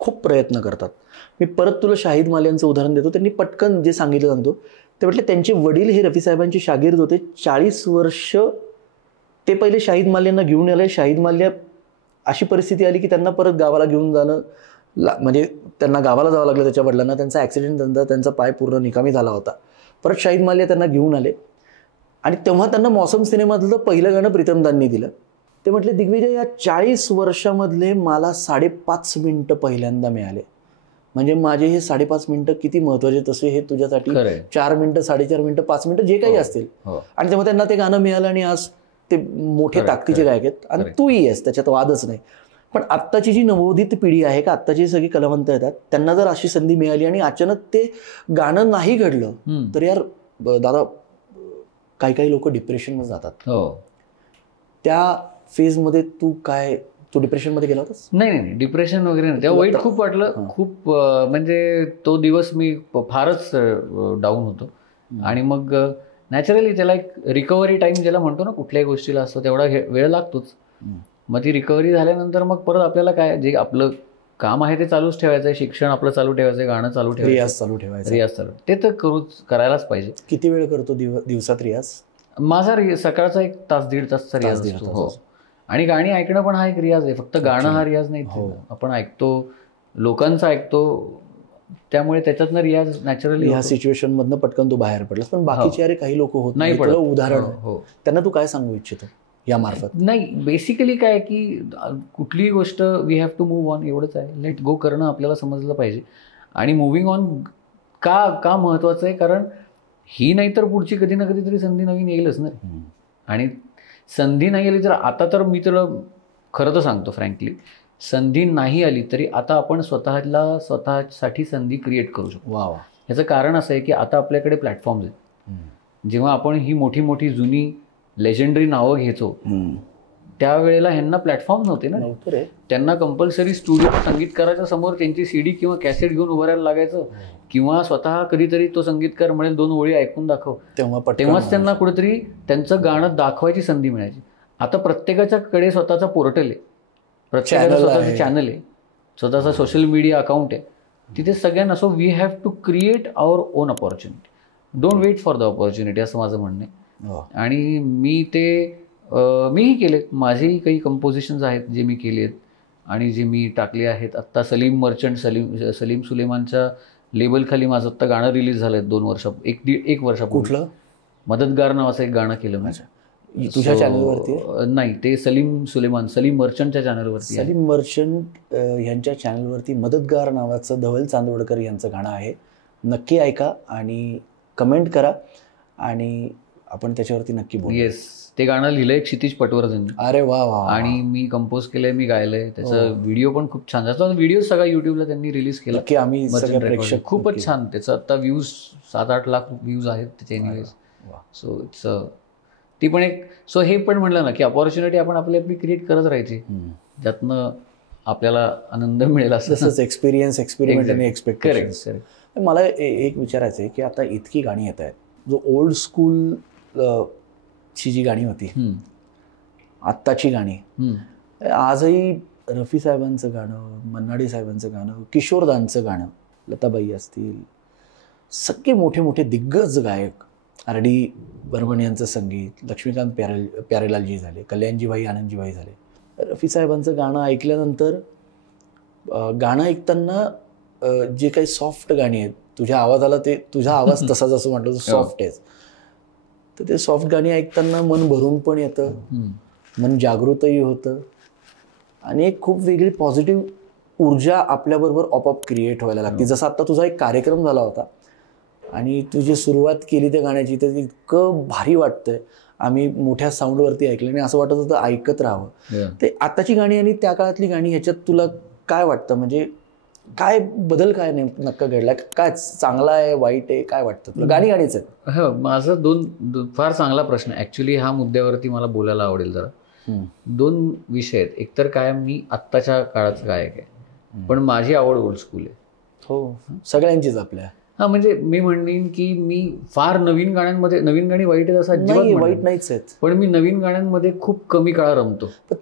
खूप प्रयत्न करतात. मी परत तुला शाहिद माल्यांचं उदाहरण देतो. त्यांनी पटकन जे सांगितलं सांगतो ते म्हटलं त्यांचे वडील हे रफी साहेबांचे शागिर्द होते. 40 वर्ष ते पहिले शाहिद माल्यांना घेऊन आले. शाहिद माल्या अशी परिस्थिती आली की त्यांना परत गावाला घेऊन जाणं म्हणजे त्यांना गावाला जावं लागलं त्याच्या वडिलांना. त्यांचा ॲक्सिडेंट झाला, त्यांचा पाय पूर्ण निकामी झाला होता. परत शाहिद माल्या त्यांना घेऊन आले आणि तेव्हा त्यांना मौसम सिनेमातलं पहिलं गाणं प्रीतमदांनी दिलं. ते म्हटले, दिग्विजय, या 40 वर्षामधले मला 5.5 मिनिटं पहिल्यांदा मिळाले. म्हणजे माझे हे 5.5 मिनिटं किती महत्वाचे, तसे हे तुझ्यासाठी 4 मिनिटं, 4.5 मिनिटं, 5 मिनिटं जे काही असतील. आणि तेव्हा त्यांना ते गाणं मिळालं आणि आज ते मोठे ताकदीचे गायक आहेत. आणि तूही आहेस, त्याच्यात वादच नाही. पण आत्ताची जी नवोदित पिढी आहे का, आत्ताची सगळी कलावंत येतात, त्यांना जर अशी संधी मिळाली आणि अचानक ते गाणं नाही घडलं तर यार दादा, काही लोक डिप्रेशनमध्ये जातात. त्या फेजमध्ये तू डिप्रेशनमध्ये गेला होतास? नाही, डिप्रेशन वगैरे नाही. तेव्हा वाईट खूप वाटलं, खूप म्हणजे तो दिवस मी फारच डाऊन होतो. आणि मग नॅचरली त्याला एक रिकव्हरी टाईम ज्याला म्हणतो ना कुठल्याही गोष्टीला असतो, तेवढा वेळ लागतोच. मग ती रिकव्हरी झाल्यानंतर मग परत आपल्याला काय, जे आपलं काम आहे ते चालूच ठेवायचं आहे, शिक्षण आपलं चालू ठेवायचं आहे, गाणं चालू ठेवायचं, रियाज चालू, ते तर करायलाच पाहिजे. किती वेळ करतो दिवसात रियाज? माझा सकाळचा 1 तास 1.5 तासचा रियाज असतो. हो. आणि गाणी ऐकणं पण हा एक रियाज आहे. फक्त गाणं हा रियाज नाही. आपण ऐकतो, लोकांचं ऐकतो, त्यामुळे त्याच्यातनं रियाज नॅचरली. ह्या सिच्युएशन मधनं पटकन तू बाहेर पडलास. पण बाकीचे अरे काही लोक होत नाही पडत. उदाहरण त्यांना तू काय सांगू इच्छितो या मार्फत? नाही, बेसिकली काय की कुठलीही गोष्ट we have to move on, एवढंच आहे. लेट गो करणं आपल्याला समजलं पाहिजे. आणि मुव्हिंग ऑन का महत्वाचं आहे, कारण ही नाही तर पुढची कधी ना कधी तरी संधी नवीन येईलच ना. आणि संधी नाही आली तर, आता तर मी तुला खरं तर सांगतो फ्रँकली, संधी नाही आली तरी आता आपण स्वतःसाठी संधी क्रिएट करू शकतो. वा. याचं कारण असं आहे की आता आपल्याकडे प्लॅटफॉर्म्स आहेत. जेव्हा आपण ही मोठी मोठी जुनी लेजेंडरी नावं घ्यायचो त्यावेळेला ह्यांना प्लॅटफॉर्म नव्हते ना. त्यांना कंपल्सरी स्टुडिओ संगीतकाराच्या समोर त्यांची CD किंवा कॅसेट घेऊन उभं राहायला लागायचं, किंवा स्वतः कधीतरी तो संगीतकार म्हणेल 2 ओळी ऐकून दाखव, तेव्हाच त्यांना कुठेतरी त्यांचं गाणं दाखवायची संधी मिळायची. आता प्रत्येकाच्याकडे स्वतःचा पोर्टल आहे, प्रत्येकाचं स्वतःचं चॅनल आहे, स्वतःचा सोशल मीडिया अकाउंट आहे. तिथे सगळ्यांना, so we have to create our own opportunity, don't wait for the opportunity, असं माझं म्हणणं आहे. आणि मीही केलेत. माझेही काही कंपोजिशन्स आहेत जे मी केले आहेत आणि जे मी टाकले आहेत. आत्ता सलीम मर्चंट, सलीम सुलेमानच्या लेबलखाली माझं आत्ता गाणं रिलीज झालं आहे 1 वर्षापूर्वी. कुठलं? मदतगार नावाचं एक गाणं केलं माझ्या. तुझ्या चॅनलवरती? नाही, ते सलीम मर्चंटच्या चॅनलवरती. सलीम मर्चंट यांच्या चॅनलवरती मदतगार नावाचं धवल चांदवडकर यांचं गाणं आहे. नक्की ऐका आणि कमेंट करा आणि आपण त्याच्यावरती नक्की बोलू. येस, ते गाणं लिहिलंय क्षितिज पटवर्धन. अरे वा वा. आणि मी कंपोज केलंय, मी गायलंय. त्याचा व्हिडिओ पण खूप छान. त्याचा व्हिडिओ सगळा युट्यूबला त्यांनी रिलीज केला. आम्ही प्रेक्षक खूपच छान. त्याचं आता व्ह्यूज 7-8 लाख व्ह्यूज आहेत त्याचे एनिवेज. सो इट्स ती पण एक, सो हे पण म्हणलं ना की अपॉर्च्युनिटी आपण आपली क्रिएट करत राहायची, ज्यातनं आपल्याला आनंद मिळेल. असंच एक्सपिरियन्स, एक्सपेरिमेंट आणि एक्सपेक्टेशन. मला एक विचारायचं आहे की आता इतकी गाणी येत आहेत, जो ओल्ड स्कूल ची जी गाणी होती, आत्ताची गाणी, आजही रफी साहेबांचं गाणं, मन्नाडे साहेबांचं गाणं, किशोरदांचं गाणं, लताबाई असतील, सगळे मोठे मोठे दिग्गज गायक, RD बर्मन यांचं संगीत, लक्ष्मीकांत प्यारेलालजी झाले, कल्याणजीबाई आनंदजीबाई झाले. रफी साहेबांचं गाणं ऐकल्यानंतर, गाणं ऐकताना जे काही सॉफ्ट गाणी आहेत, तुझ्या आवाजाला ते, तुझा आवाज तसाच असं म्हटलं तर सॉफ्ट आहेच, तर ते सॉफ्ट गाणी ऐकताना मन भरून पण येतं, मन जागृतही होतं आणि एक खूप वेगळी पॉझिटिव्ह ऊर्जा आपल्याबरोबर ऑपअप क्रिएट व्हायला लागते. जसं आत्ता तुझा एक कार्यक्रम झाला होता आणि तुझी सुरुवात केली त्या गाण्याची, तर इतकं भारी वाटतंय. आम्ही मोठ्या साऊंडवरती ऐकलं आणि असं वाटत होतं ऐकत राहावं. ते आत्ताची गाणी आणि त्या काळातली गाणी, ह्याच्यात तुला काय वाटतं? म्हणजे काय बदल, काय नक्का घडलाय? काय चांगला आहे, वाईट आहे, काय वाटतं तुला? गाणीच आहेत. हो, माझा फार चांगला प्रश्न. ॲक्च्युली ह्या मुद्द्यावरती मला बोलायला आवडेल जरा. 2 विषय आहेत. एकतर काय, मी आत्ताच्या काळाचं गायक आहे, पण माझी आवड ओल्ड स्कूल आहे. हो, सगळ्यांचीच आपल्या. म्हणजे मी म्हणेन की मी फार नवीन गाण्यांमध्ये, नवीन गाणी वाईट आहेत असं अजिबात वाईट नाहीच आहेत, पण मी नवीन गाण्यांमध्ये खूप कमी काळ रमतो. पण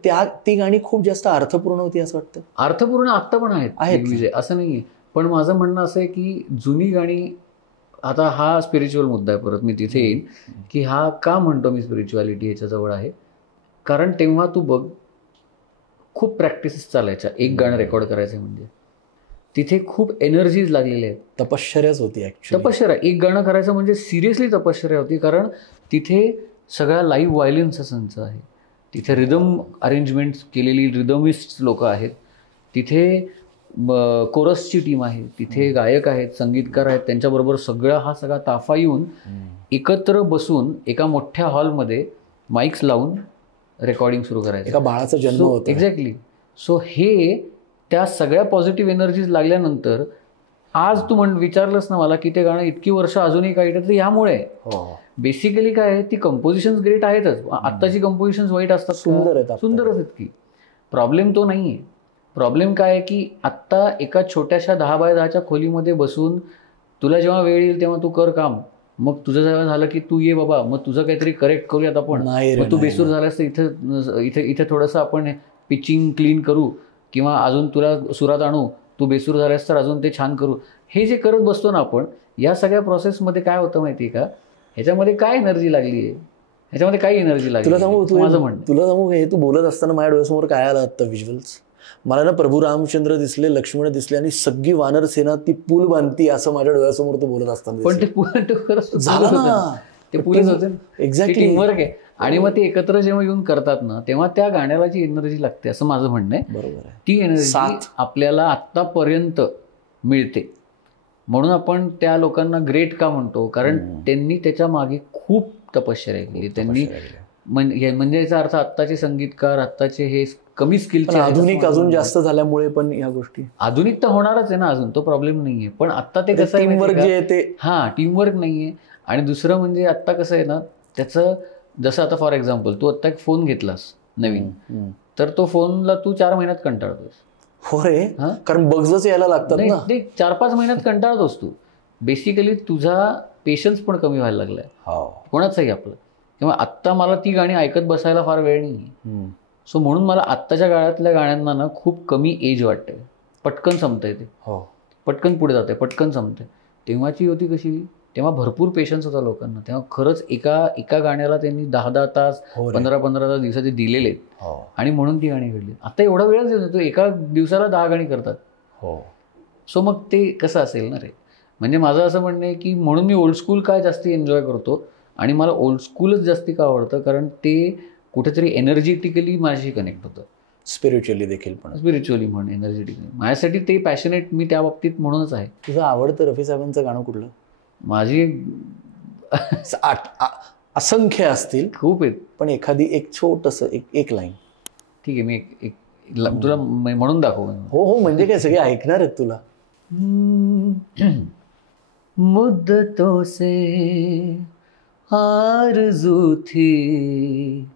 ती गाणी खूप जास्त अर्थपूर्ण होती असं वाटतं. अर्थपूर्ण आत्ता पण आहेत, असं नाहीये. पण माझं म्हणणं असं आहे की जुनी गाणी, आता हा स्पिरिच्युअल मुद्दा आहे, परत मी तिथे येईन की हा का म्हणतो मी स्पिरिच्युअलिटी ह्याच्याजवळ आहे. कारण तेव्हा तू बघ खूप प्रॅक्टिसेस चालायच्या एक गाणं रेकॉर्ड करायचं म्हणजे तिथे खूप एनर्जीज लागलेल्या आहेत. तपश्चर्याच होती ऍक्च्युली. तपश्चर्या, एक गाणं करायचं म्हणजे सिरियसली तपश्चर्या होती, कारण तिथे सगळ्या लाईव्ह व्हायलिनचा संच आहे, तिथे रिदम अरेंजमेंट्स केलेली रिदमिस्ट लोक आहेत, तिथे कोरसची टीम आहे, तिथे गायक आहेत, संगीतकार आहेत, त्यांच्याबरोबर हा सगळा ताफा येऊन एकत्र बसून एका मोठ्या हॉलमध्ये माईक्स लावून रेकॉर्डिंग सुरू करायचं. एका बाळाचा जन्म होतो. एक्झॅक्टली. सो हे त्या सगळ्या पॉझिटिव्ह एनर्जीज लागल्यानंतर आज तू विचारलंस ना मला की ते गाणं इतकी वर्ष अजूनही काही तर यामुळे बेसिकली काय आहे, ती कंपोजिशन्स ग्रेट आहेतच. आत्ताची कंपोजिशन्स वाईट असतात, सुंदर आहेत, सुंदरच आहेत की. प्रॉब्लेम तो नाही आहे. प्रॉब्लेम काय आहे की आत्ता एका छोट्याशा 10x10च्या खोलीमध्ये बसून तुला जेव्हा वेळ येईल तेव्हा तू कर काम, मग तुझं जेव्हा झालं की तू ये बाबा, मग तुझं काहीतरी करेक्ट करूयात आपण, मग तू बेसूर झालास तर इथे थोडंसं आपण पिचिंग क्लीन करू किंवा अजून तुला सुरात आणू, तू बेसूर झालास तर अजून ते छान करू. हे जे करत बसतो ना आपण, या सगळ्या प्रोसेसमध्ये काय होतं माहिती आहे का, ह्याच्यामध्ये काय एनर्जी लागली आहे, ह्याच्यामध्ये काही एनर्जी लागली. तुला सांगू, माझं म्हणणं, तुला सांगू हे तू बोलत असताना माझ्या डोळ्यासमोर काय आलं आत्ता व्हिज्युअल्स. मला ना प्रभू रामचंद्र दिसले, लक्ष्मण दिसले आणि सगळी वानर सेना ती पूल बांधती असं माझ्या डोळ्यासमोर तू बोलत असताना. पण ते झालं ना, ते पुलच होते, एक्झॅक्टली टीमवर्क आहे. आणि मग ते एकत्र जेव्हा येऊन करतात ना, तेव्हा त्या गाण्याला जी एनर्जी लागते असं माझं म्हणणं आहे. बरोबर आहे. ती एनर्जी आपल्याला आत्तापर्यंत मिळते, म्हणून आपण त्या लोकांना ग्रेट का म्हणतो, कारण त्यांनी त्याच्या मागे खूप तपश्चर्या केली. त्यांनी म्हणजे याचा अर्थ आत्ताचे संगीतकार, आत्ताचे हे कमी स्किलचे, आधुनिक अजून जास्त झाल्यामुळे पण या गोष्टी, आधुनिक तर होणारच आहे ना, अजून तो प्रॉब्लेम नाहीये. पण आत्ता ते कसं आहे, टीमवर्क जे आहे ते, हां टीमवर्क नाहीये. आणि दुसरं म्हणजे आत्ता कसं आहे ना, त्याचं जसं आता फॉर एक्झाम्पल तू आत्ता एक फोन घेतलास नवीन, तर तो फोनला तू 4 महिन्यात कंटाळतोस. हो रे, कारण बग्सच यायला लागतात ना. ते 4-5 महिन्यात कंटाळतोस तू. बेसिकली तुझा पेशन्स पण कमी व्हायला लागलाय कोणाचाही आपलं. किंवा आत्ता मला ती गाणी ऐकत बसायला फार वेळ नाही. सो म्हणून मला आत्ताच्या काळातल्या गाण्यांना ना खूप कमी एज वाटते, पटकन संपतंय ते, पटकन पुढे जाते, पटकन संपते. तेव्हाची होती कशी, तेव्हा भरपूर पेशन्स होता लोकांना. तेव्हा खरंच एका गाण्याला त्यांनी 10-10 तास 15-15 तास दिवसाचे दिलेले, आणि म्हणून ती गाणी घडली. आता एवढा वेळच येतो, एका दिवसाला 10 गाणी करतात. सो मग ते कसं असेल ना रे. म्हणजे माझं असं म्हणणं आहे की म्हणून मी ओल्ड स्कूल काय जास्ती एन्जॉय करतो, आणि मला ओल्ड स्कूलच जास्ती का आवडतं, कारण ते कुठेतरी एनर्जेटिकली माझ्याशी कनेक्ट होतं. स्पिरिच्युअली देखील, पण स्पिरिच्युअली म्हण, एनर्जेटिकली माझ्यासाठी ते पॅशनेट मी त्या बाबतीत म्हणूनच आहे. तुझं आवडतं रफी साहेबांचं गाणं कुठलं? माझी असंख्य असतील, खूप आहेत, पण एखादी एक छोटंसं एक लाईन. ठीक आहे, मी एक तुला म्हणून दाखव. हो, म्हणजे काय सगळे ऐकणार आहेत तुला. मुद्दतों से आरज़ू थी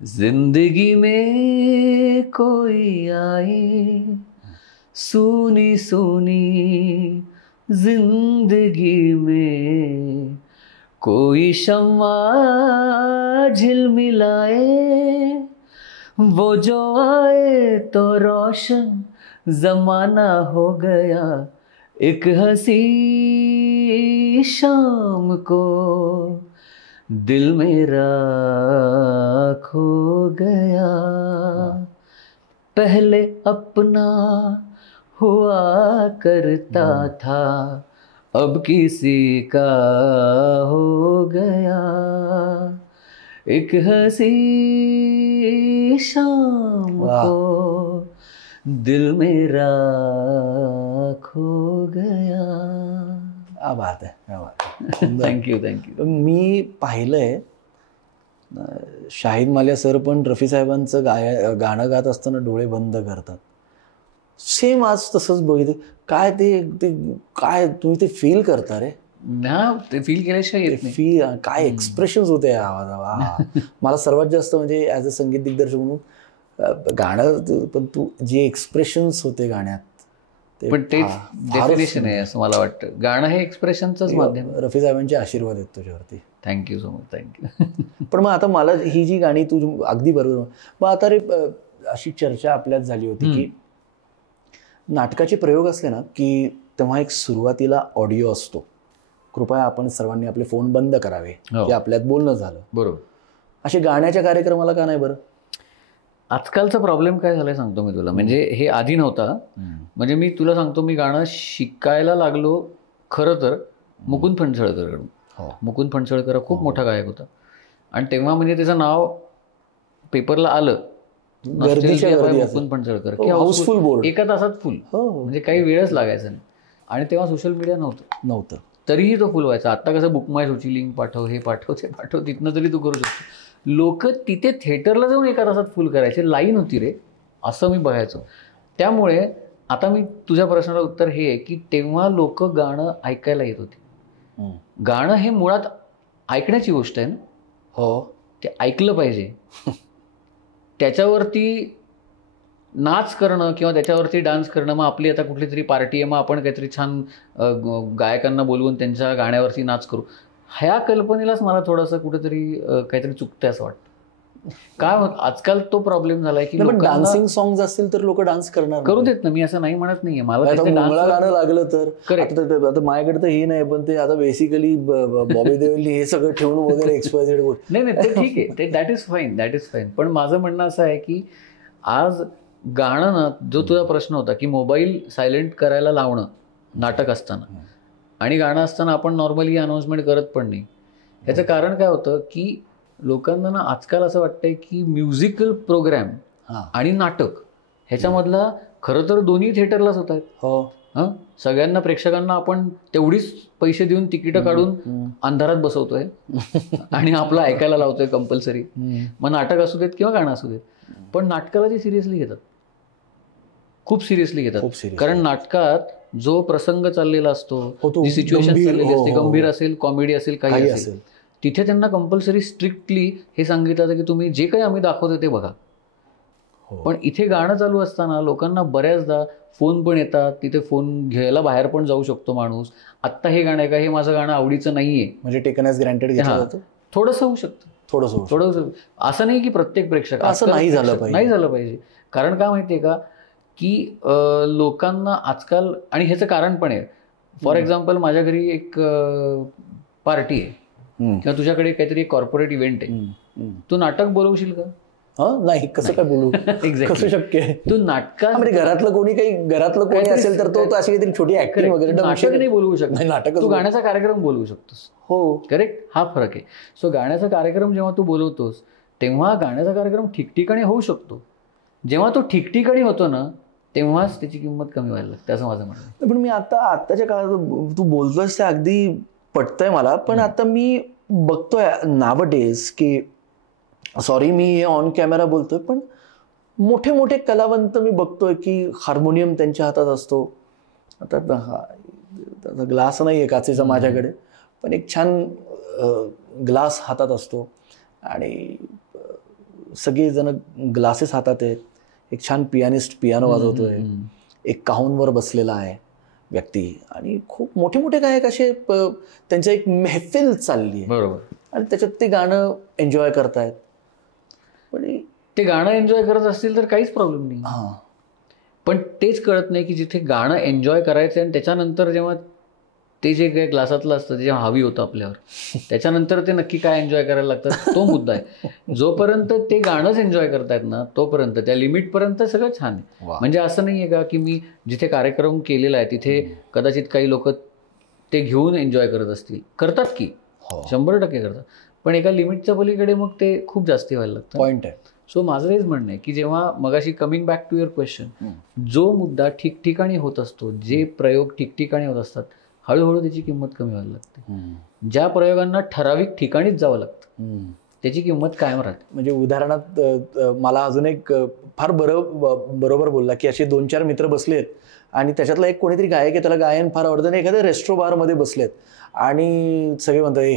जिंदगी में कोई आए, सुनी सुनी जिंदगी में कोई शम्मा झिलमिलाए, वो जो आए तो रोशन जमाना हो गया, एक हंसी शाम को दिल मेरा खो गया, पहले अपना हुआ करता था, अब किसी का हो गया, एक हंसी शाम को दिल मेरा खो गया. क्या बात है, क्या बात है. थँक्यू. मी पाहिलंय शाहिद मालिया सर पण रफी साहेबांचं गाणं गात असताना डोळे बंद करतात. सेम आज तसंच बघितलं. काय ते काय तुम्ही ते फील करता रे? ते फील केल्याशिवाय येत नाही. फील काय एक्सप्रेशन्स होते या आवाजावर. मला सर्वात जास्त म्हणजे ॲज अ संगीत दिग्दर्शक म्हणून गाणं, पण तू जे एक्सप्रेशन्स होते गाण्यात, पण तेच डेफिनेशन आहे असं मला वाटतं. गाणं हे एक्सप्रेशनचंच माध्यम. रफी साहेबांचे आशीर्वाद आहेत तुझ्यावरती. Thank you so much. थँक्यू. पण मग आता मला ही जी गाणी तू अगदी बरोबर, मग आता रे अशी चर्चा आपल्यात झाली होती की नाटकाचे प्रयोग असले ना की तेव्हा एक सुरुवातीला ऑडिओ असतो, कृपया आपण सर्वांनी आपले फोन बंद करावे, की आपल्यात बोलणं झालं. बरोबर. असे गाण्याच्या कार्यक्रमाला का नाही बरं? आजकालचा प्रॉब्लेम काय झालाय सांगतो मी तुला. म्हणजे हे आधी नव्हता. म्हणजे मी तुला सांगतो, मी गाणं शिकायला लागलो खरं तर मुकुंद फणसळकरकडून. मुकुंद फणसळकर खूप मोठा गायक होता आणि तेव्हा म्हणजे त्याचं नाव पेपरला आलं मुकुंद फणसळकर की हाऊसफुल बोर्ड, एका तासात फुल, म्हणजे काही वेळच लागायचा नाही. आणि तेव्हा सोशल मीडिया नव्हतं तरीही तो फुल व्हायचा. आता कसं बुकमाय शोची लिंक पाठव, हे पाठव, ते पाठव, तिथनं तरी तू करू शकतो. लोक तिथे थिएटरला जाऊन एका तासात फुल करायचे, लाईन होती रे, असं मी बघायचो. त्यामुळे आता मी तुझ्या प्रश्नाला उत्तर हे आहे की तेव्हा लोक गाणं ऐकायला येत होते. गाणं हे मुळात ऐकण्याची गोष्ट आहे ना. ते ऐकलं पाहिजे. त्याच्यावरती नाच करणं किंवा त्याच्यावरती डान्स करणं, मग आपली आता कुठली तरी पार्टी आहे, मग आपण काहीतरी छान गायकांना बोलवून त्यांच्या गाण्यावरती नाच करू, ह्या कल्पनेलाच मला थोडंसं कुठेतरी काहीतरी चुकतंय असं वाटतं. काय आजकाल तो प्रॉब्लेम झालाय की डान्सिंग सॉंग्स असतील तर लोक डान्स करणार, करू देत ना, मी असं नाही म्हणत नाहीये. मला गाणं लागलं तर आता माझ्याकडे तर हे नाही, पण ते आता बेसिकली बॉबी देओलनी हे सगळं ठेवून वगैरे एक्सपायझेड नाही ते ठीक आहे, ते दॅट इज फाईन. पण माझं म्हणणं असं आहे की आज गाणं ना, जो तुझा प्रश्न होता की मोबाईल सायलेंट करायला लावणं नाटक असताना आणि गाणं असताना आपण नॉर्मली अनाउन्समेंट करत पण नाही. ह्याचं कारण काय होतं की लोकांना ना आजकाल असं वाटतंय की म्युझिकल प्रोग्रॅम आणि नाटक ह्याच्यामधला खरं तर दोन्ही थिएटरलाच होत आहेत. सगळ्यांना प्रेक्षकांना आपण तेवढीच पैसे देऊन तिकीटं काढून अंधारात बसवतोय आणि आपलं ऐकायला लावतोय कंपल्सरी. मग नाटक असू देत किंवा गाणं असू देत. पण नाटकाला जे सिरियसली घेतात, खूप सिरियसली घेतात. कारण नाटकात जो प्रसंग चाललेला असतो, जी सिच्युएशन चाललेली असते, गंभीर असेल, कॉमेडी असेल, काही असेल, तिथे त्यांना कंपल्सरी स्ट्रिक्टली हे सांगितलं जातं की तुम्ही जे काही आम्ही दाखवतो ते बघा. पण इथे गाणं चालू असताना लोकांना बऱ्याचदा फोन पण येतात, तिथे फोन घ्यायला बाहेर पण जाऊ शकतो माणूस. आत्ता हे गाणं आहे का, हे माझं गाणं आवडीचं नाहीये, म्हणजे टेकन ॲज ग्रँटेड घेतलं जातं. थोडंसं होऊ शकतं, थोडंसं. असं नाही की प्रत्येक प्रेक्षक असं नाही झालं पाहिजे. कारण काय माहितीये का की लोकांना आजकाल, आणि ह्याचं कारण पण आहे, फॉर एक्झाम्पल माझ्या घरी एक पार्टी आहे किंवा तुझ्याकडे काहीतरी कॉर्पोरेट इव्हेंट आहे, तू नाटक बोलवशील का? नाही, कसं काय बोलू, कसं शक्य आहे? तू नाटकात घरातलं कोणी असेल तर तो अशी काहीतरी छोटी ऍक्टिंग वगैरे नाटक नाही बोलवू शकत. नाटक तू गाण्याचा कार्यक्रम बोलवू शकतोस. करेक्ट, हा फरक आहे. सो गाण्याचा कार्यक्रम जेव्हा तू बोलवतोस तेव्हा गाण्याचा कार्यक्रम ठिकठिकाणी होऊ शकतो. जेव्हा तो ठिकठिकाणी होतो ना, तेव्हाच त्याची किंमत कमी व्हायला लागते, असं माझं म्हणणं. पण मी आत्ताच्या काळात तू बोलतोयस ते अगदी पटतंय मला. पण आता मी बघतोय नावडेज की, सॉरी मी हे ऑन कॅमेरा बोलतोय, पण मोठे मोठे कलावंत मी बघतोय की हार्मोनियम त्यांच्या हातात असतो. आता ग्लास नाही आहे काचेचा माझ्याकडे, पण एक छान ग्लास हातात असतो आणि सगळेजण ग्लासेस हातात आहेत. एक छान पियानिस्ट पियानो वाजवतोय, एक काहूनवर बसलेला आहे व्यक्ती, आणि खूप मोठे मोठे गायक असे, त्यांच्या एक मेहफिल चालली आहे. बरोबर. आणि त्याच्यात ते गाणं एन्जॉय करतायत. पण ते गाणं एन्जॉय करत असतील तर काहीच प्रॉब्लेम नाही. पण तेच कळत नाही की जिथे गाणं एन्जॉय करायचं आणि त्याच्यानंतर जेव्हा ते जे काही ग्लासातलं असतं, जेव्हा हवी होतं आपल्यावर, त्याच्यानंतर ते नक्की काय एन्जॉय करायला लागतं, तो मुद्दा आहे. जोपर्यंत ते गाणंच एन्जॉय करतायत ना, तोपर्यंत त्या लिमिटपर्यंत सगळं छान आहे. म्हणजे असं नाही आहे का की मी जिथे कार्यक्रम केलेला आहे तिथे कदाचित काही लोक ते घेऊन एन्जॉय करत असतील, करतात की 100% करतात, पण एका लिमिटच्या पलीकडे मग ते खूप जास्ती व्हायला लागतं. पॉईंट आहे. सो माझं हेच म्हणणं आहे की जेव्हा मगाशी coming back to your question, जो मुद्दा ठिकठिकाणी होत असतो, जे प्रयोग ठिकठिकाणी होत असतात, हळूहळू त्याची किंमत कमी व्हायला लागते. ज्या प्रयोगांना ठराविक ठिकाणीच जावं लागतं त्याची किंमत कायम राहते. म्हणजे उदाहरणात मला अजून एक फार बरोबर बोलला की असे 2-4 मित्र बसलेत आणि त्याच्यातला एक कोणीतरी गायक आहे, त्याला गायन फार आवडतं, आणि एखाद्या रेस्ट्रो बारमध्ये बसलेत आणि सगळे म्हणतात, ए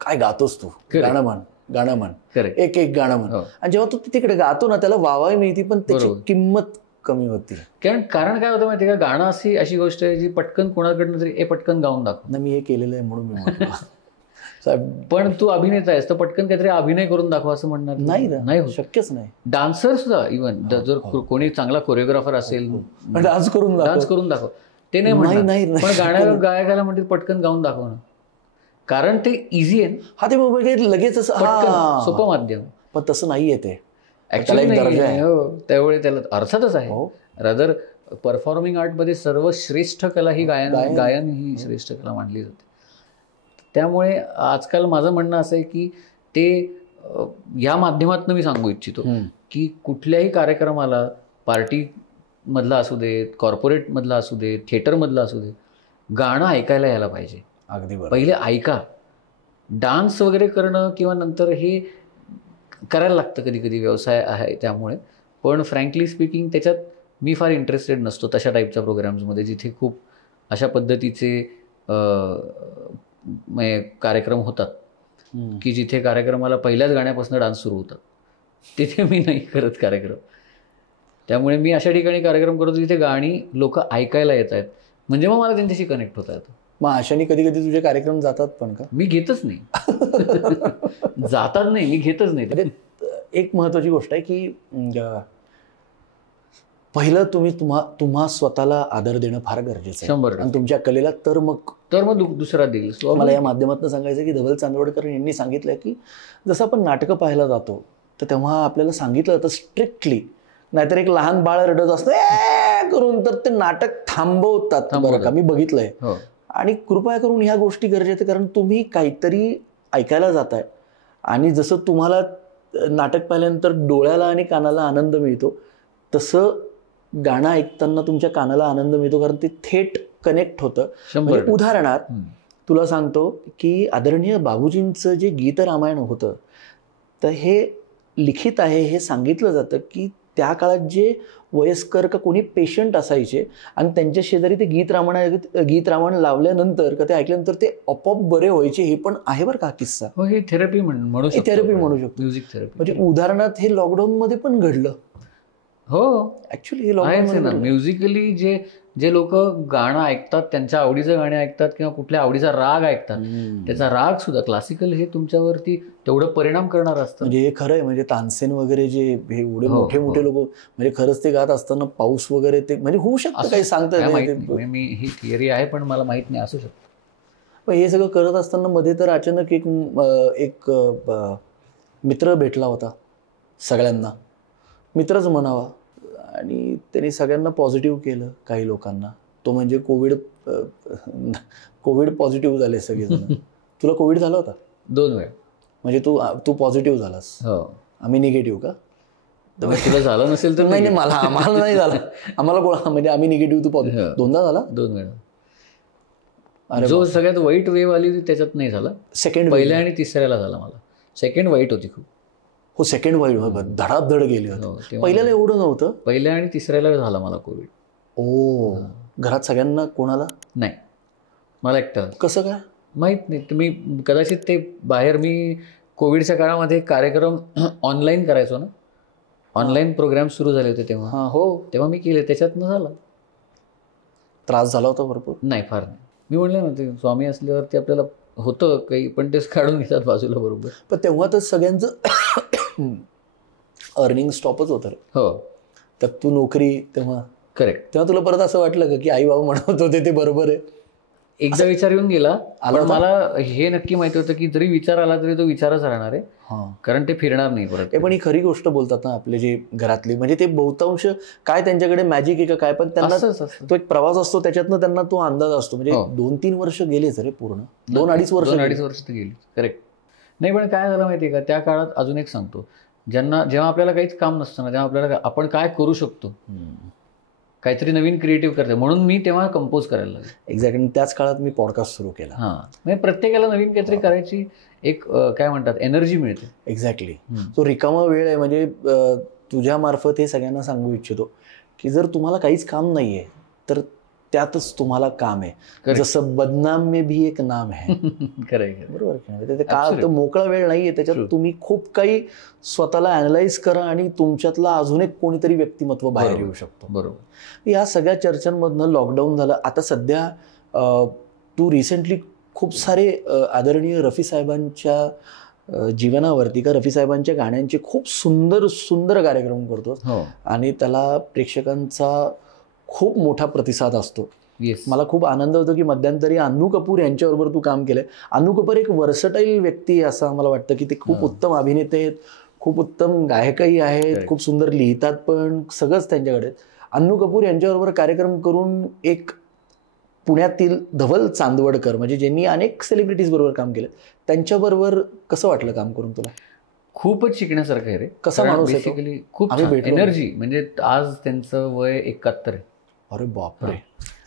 काय गातोस तू, गाणं म्हण, एक गाणं म्हण. आणि जेव्हा तू तिकडे गातो ना, त्याला वाहवाही मिळते, पण त्याची किंमत कमी होती. कारण काय होतं माहिती का, गाणं अशी गोष्ट आहे जी पटकन कोणाकडनं तरी पटकन गाऊन दाखव. मी हे केलेलं आहे म्हणून मी पण तू अभिनेता आहेस तर पटकन काहीतरी अभिनय करून दाखव असं म्हणणार नाही, शक्यच नाही. डान्सर सुद्धा, इव्हन जर कोणी चांगला कोरिओग्राफर असेल, डान्स करून दाखव ते नाही म्हणणार, पण गायकाला म्हणते पटकन गाऊन दाखव ना, कारण ते इझी आहे. ते लगेच सोपं माध्यम. पण तसं नाहीये ते. त्याला एक ऍक्च्युली दर्जा आहे. त्यावेळी त्याला अर्थातच आहे. हो. रादर परफॉर्मिंग आर्टमध्ये सर्वश्रेष्ठ कला ही गायन ही श्रेष्ठ कला मानली जाते. त्यामुळे आजकाल माझं म्हणणं असं आहे की ते या माध्यमातून मी सांगू इच्छितो की कुठल्याही कार्यक्रमाला, पार्टीमधला असू देत, कॉर्पोरेटमधला असू देत, थिएटरमधला असू देत, गाणं ऐकायला यायला पाहिजे. अगदी बरोबर. पहिले ऐका. डान्स वगैरे करणं किंवा नंतर हे करायला लागतं कधी कधी, व्यवसाय आहे त्यामुळे. पण फ्रँकली स्पीकिंग त्याच्यात मी फार इंटरेस्टेड नसतो तशा टाईपच्या प्रोग्राम्समध्ये जिथे खूप अशा पद्धतीचे कार्यक्रम होतात की जिथे कार्यक्रमाला पहिल्याच गाण्यापासून डान्स सुरू होतात. तिथे मी नाही करत कार्यक्रम. त्यामुळे मी अशा ठिकाणी कार्यक्रम करतो जिथे गाणी लोक ऐकायला येत आहेत, म्हणजे मग मला त्यांच्याशी कनेक्ट होता येतं. मग अशाने कधी कधी तुझे कार्यक्रम जातात पण का? मी घेतच नाही. जातात नाही, मी घेतच नाही. म्हणजे एक महत्वाची गोष्ट आहे की पहिलं तुम्हा स्वतःला आदर देणं फार गरजेचं आहे. 100%. आणि तुमच्या कलेला तर मग दुसरा देईल. मला या माध्यमातून सांगायचं की धवल चांदवडकर यांनी सांगितलं की जसं आपण नाटकं पाहायला जातो तर तेव्हा आपल्याला सांगितलं जातं स्ट्रिक्टली, नाहीतर एक लहान बाळ रडत असतं करून तर ते नाटक थांबवतात. बरं का, मी बघितलंय. आणि कृपया करून ह्या गोष्टी गरजेच्या, कारण तुम्ही काहीतरी ऐकायला जाताय आणि जसं तुम्हाला नाटक पाहिल्यानंतर डोळ्याला आणि कानाला आनंद मिळतो तसं गाणं ऐकताना तुमच्या कानाला आनंद मिळतो, कारण ते थेट कनेक्ट होतं. म्हणजे उदाहरणार्थ तुला सांगतो की आदरणीय बाबूजींचं जे गीत रामायण होतं तर हे लिखित आहे, हे सांगितलं जातं की त्या काळात जे वयस्कर का कोणी पेशंट असायचे आणि त्यांच्या शेजारी ते गीत रामायण लावल्यानंतर का ते ऐकल्यानंतर ते आपोआप बरे व्हायचे. हे पण आहे बरं का किस्सा. हे थेरपी म्हणू शकतो. थेरपी म्हणू शकतो, म्युझिक थेरपी. म्हणजे उदाहरणार्थ हे लॉकडाऊन मध्ये पण घडलं. हो, ऍक्च्युली हे लॉकडाऊन म्युझिकली जे लोक गाणं ऐकतात, त्यांच्या आवडीचं गाणे ऐकतात किंवा कुठल्या आवडीचा राग ऐकतात, त्याचा राग सुद्धा क्लासिकल हे तुमच्यावरती तेवढं परिणाम करणार असतं. म्हणजे हे खरं आहे. म्हणजे तानसेन वगैरे जे हे एवढे मोठे मोठे लोक, म्हणजे खरंच ते गात असताना पाऊस वगैरे ते म्हणजे होऊ शकतं, काही सांगता मी ही थिअरी आहे पण मला माहित नाही, असू शकतं. पण हे सगळं करत असताना मध्ये तर अचानक एक मित्र भेटला होता सगळ्यांना, मित्रच म्हणावा, आणि त्यांनी सगळ्यांना पॉझिटिव्ह केलं. काही लोकांना तो म्हणजे कोविड पॉझिटिव्ह झाले सगळेजण. तुला कोविड झाला होता 2 वेळा. म्हणजे तू पॉझिटिव्ह झालास. आम्ही निगेटिव्ह का? तुला झालं नसेल तर नाही, आम्हाला नाही झालं. आम्हाला म्हणजे आम्ही निगेटिव्ह, तू पॉझिटिव्ह. 2दा झाला? 2 वेळा. जो सगळ्यात वाईट वेव आली होती त्याच्यात नाही झाला. सेकंड, पहिल्या आणि तिसऱ्याला झाला मला. सेकंड वाईट होती खूप. हो, सेकंड वाईट धडाधड गेली होती. पहिल्याला एवढं नव्हतं. पहिल्या आणि तिसऱ्याला झाला मला कोविड. ओ, घरात सगळ्यांना? कोणाला नाही, मला एकटा. कसं काय माहित नाही. तुम्ही कदाचित ते बाहेर, मी कोविडच्या काळामध्ये कार्यक्रम ऑनलाईन करायचो ना, ऑनलाईन प्रोग्राम सुरू झाले होते तेव्हा. हो, तेव्हा मी केले, त्याच्यातनं झाला. त्रास झाला होता भरपूर? नाही, फार नाही. मी म्हणलं ना, ते स्वामी असल्यावरती आपल्याला होतं काही, पण तेच काढून घेतात बाजूला. बरोबर. पण तेव्हा तर सगळ्यांचं अर्निंग स्टॉपच होतं. हो, तर तू नोकरी तेव्हा. करेक्ट. तेव्हा तुला परत असं वाटलं का की आई बाबा म्हणत होते ते बरोबर आहे? एकदा विचार येऊन गेला, पण मला हे नक्की माहिती होतं की जरी विचार आला तरी तो विचारच राहणार आहे, कारण ते फिरणार नाही परत. पण ही खरी गोष्ट बोलतात ना आपले जे घरातली, म्हणजे ते बहुतांश काय त्यांच्याकडे मॅजिक आहे का काय, पण त्यांना तो एक प्रवास असतो, त्याच्यातनं त्यांना तो अंदाज असतो. म्हणजे 2-3 वर्ष गेलेच रे, पूर्ण 2-2.5 वर्ष तर गेली. करेक्ट. नाही, पण काय झालं माहिती आहे का, त्या काळात अजून एक सांगतो, जेव्हा आपल्याला काहीच काम नसतं ना, तेव्हा आपल्याला आपण काय करू शकतो, काहीतरी नवीन क्रिएटिव्ह करते, म्हणून मी तेव्हा कंपोज करायला लागलो. एक्झॅक्टली. त्याच काळात मी पॉडकास्ट सुरू केला. म्हणजे प्रत्येकाला नवीन काहीतरी करायची एक काय म्हणतात एनर्जी मिळते. एक्झॅक्टली. तो रिकामा वेळ आहे. म्हणजे तुझ्या मार्फत हे सगळ्यांना सांगू इच्छितो की जर तुम्हाला काहीच काम नाहीये तर त्यातच तुम्हाला काम आहे. जसं बदनाम में भी एक नाम है. बरोबर. ते काळ, तो मोकळा वेळ नाहीये, त्याच्यात तुम्ही खूप काही स्वतःला अॅनलाइज करा आणि तुमच्यातला अजून एक कोणीतरी व्यक्तिमत्व बाहेर येऊ शकतो. बरोबर. या सगळ्या चर्चांमधनं लॉकडाऊन झालं. आता सध्या तू रिसेंटली खूप सारे आदरणीय रफी साहेबांच्या जीवनावरती का रफी साहेबांच्या गाण्यांचे खूप सुंदर सुंदर कार्यक्रम करतो आणि त्याला प्रेक्षकांचा खूप मोठा प्रतिसाद असतो. मला खूप आनंद होतो की मध्यंतरी अन्नू कपूर यांच्याबरोबर तू काम केलंय. अन्नू कपूर एक वर्सटाईल व्यक्ती आहे असं मला वाटतं की ते खूप उत्तम अभिनेते आहेत, खूप उत्तम गायकही आहेत, खूप सुंदर लिहितात पण, सगळंच त्यांच्याकडे. अन्नू कपूर यांच्याबरोबर कार्यक्रम करून एक पुण्यातील धवल चांदवडकर म्हणजे ज्यांनी अनेक सेलिब्रिटीज बरोबर काम केलं, त्यांच्याबरोबर कसं वाटलं काम करून तुला? खूपच शिकण्यासारखं आहे रे. कसा माणूस आहे तो? बेसिकली खूप आम्ही भेटलो. एनर्जी, म्हणजे आज त्यांचं वय 71 आहे. अरे बापरे.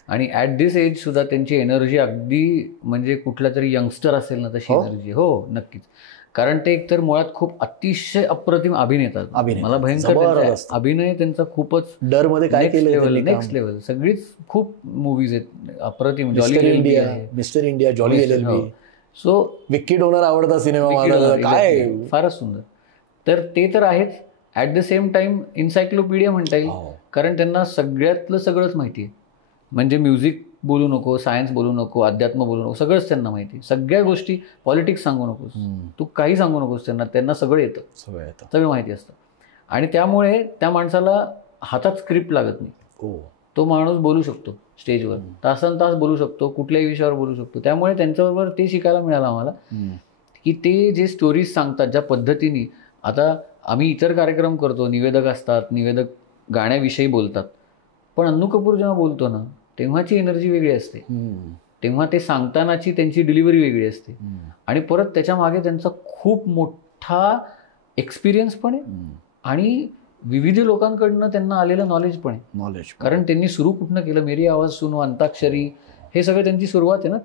आणि ॲट दिस एज सुद्धा त्यांची एनर्जी अगदी म्हणजे कुठला तरी यंगस्टर असेल ना तशी एनर्जी. हो नक्कीच. कारण ते एकतर मुळात खूप अतिशय अप्रतिम अभिनेता. मला भयंकर अभिनय त्यांचा खूपच डर मध्ये काय केलं, नेक्स्ट लेवल. सगळीच खूप मूवीज आहेत अप्रतिम. Mister India, jolly LLB. So Vicky donor आवडता सिनेमा काय, फारच सुंदर. तर ते तर आहेच. ॲट द सेम टाइम इन्सायक्लोपीडिया म्हणता येईल, कारण त्यांना सगळ्यातलं सगळंच माहिती आहे. म्हणजे म्युझिक बोलू नको, सायन्स बोलू नको, अध्यात्म बोलू नको, सगळंच त्यांना माहिती आहे. सगळ्या गोष्टी, पॉलिटिक्स सांगू नकोस, तू काही सांगू नकोस त्यांना सगळं येतं, सगळं माहिती असतं. आणि त्यामुळे त्या माणसाला हातात स्क्रिप्ट लागत नाही. तो माणूस बोलू शकतो स्टेजवर, तासन तास बोलू शकतो, कुठल्याही विषयावर बोलू शकतो. त्यामुळे त्यांच्याबरोबर ते शिकायला मिळालं आम्हाला, की ते जे स्टोरीज सांगतात ज्या पद्धतीने. आता आम्ही इतर कार्यक्रम करतो, निवेदक असतात, निवेदक गाण्याविषयी बोलतात, पण अन्नू कपूर जेव्हा बोलतो ना तेव्हाची एनर्जी वेगळी असते. तेव्हा ते सांगतानाची त्यांची डिलिव्हरी वेगळी असते. आणि परत त्याच्या मागे त्यांचा खूप मोठा एक्सपिरियन्स पण आहे आणि विविध लोकांकडनं त्यांना आलेलं नॉलेज पण आहे. कारण त्यांनी सुरू कुठनं केलं, मेरी आवाज सुनो, अंताक्षरी, हे सगळं त्यांची सुरुवात आहे ना.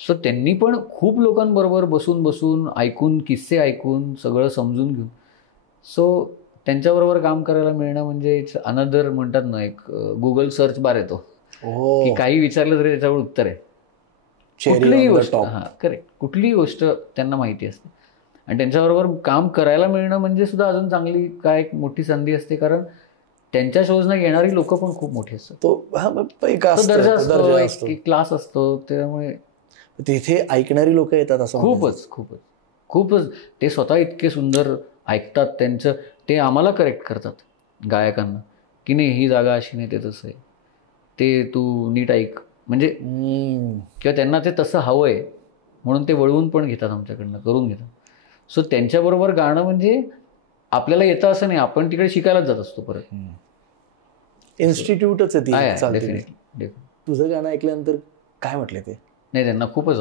सो त्यांनी पण खूप लोकांबरोबर बसून ऐकून, किस्से ऐकून, सगळं समजून घेऊन. सो त्यांच्याबरोबर काम करायला मिळणं म्हणजे इट्स अनदर, म्हणतात ना, एक गुगल सर्च बार येतो की काही विचारलं तरी त्याच्यावर उत्तर आहे. कुठलीही गोष्ट, करेक्ट, कुठलीही गोष्ट त्यांना माहिती असते. आणि त्यांच्याबरोबर काम करायला मिळणं म्हणजे सुद्धा अजून चांगली काय एक मोठी संधी असते, कारण त्यांच्या शोजना येणारी लोक पण खूप मोठी असतात. तो दर्जा असतो, एक क्लास असतो. त्यामुळे तिथे ऐकणारी लोक येतात असं खूपच ते स्वतः इतके सुंदर ऐकतात. त्यांचं ते आम्हाला करेक्ट करतात गायकांना, की नाही ही जागा अशी नाही, ते तसं आहे, ते तू नीट ऐक. म्हणजे किंवा त्यांना ते तसं हवं आहे म्हणून ते वळवून पण घेतात आमच्याकडनं, करून घेतात. सो त्यांच्याबरोबर गाणं म्हणजे आपल्याला येतं असं नाही, आपण तिकडे शिकायलाच जात असतो परत. इन्स्टिट्यूटच आहे ती. डेफिनेटली. तुझं गाणं ऐकल्यानंतर काय म्हटले ते? नाही, त्यांना खूपच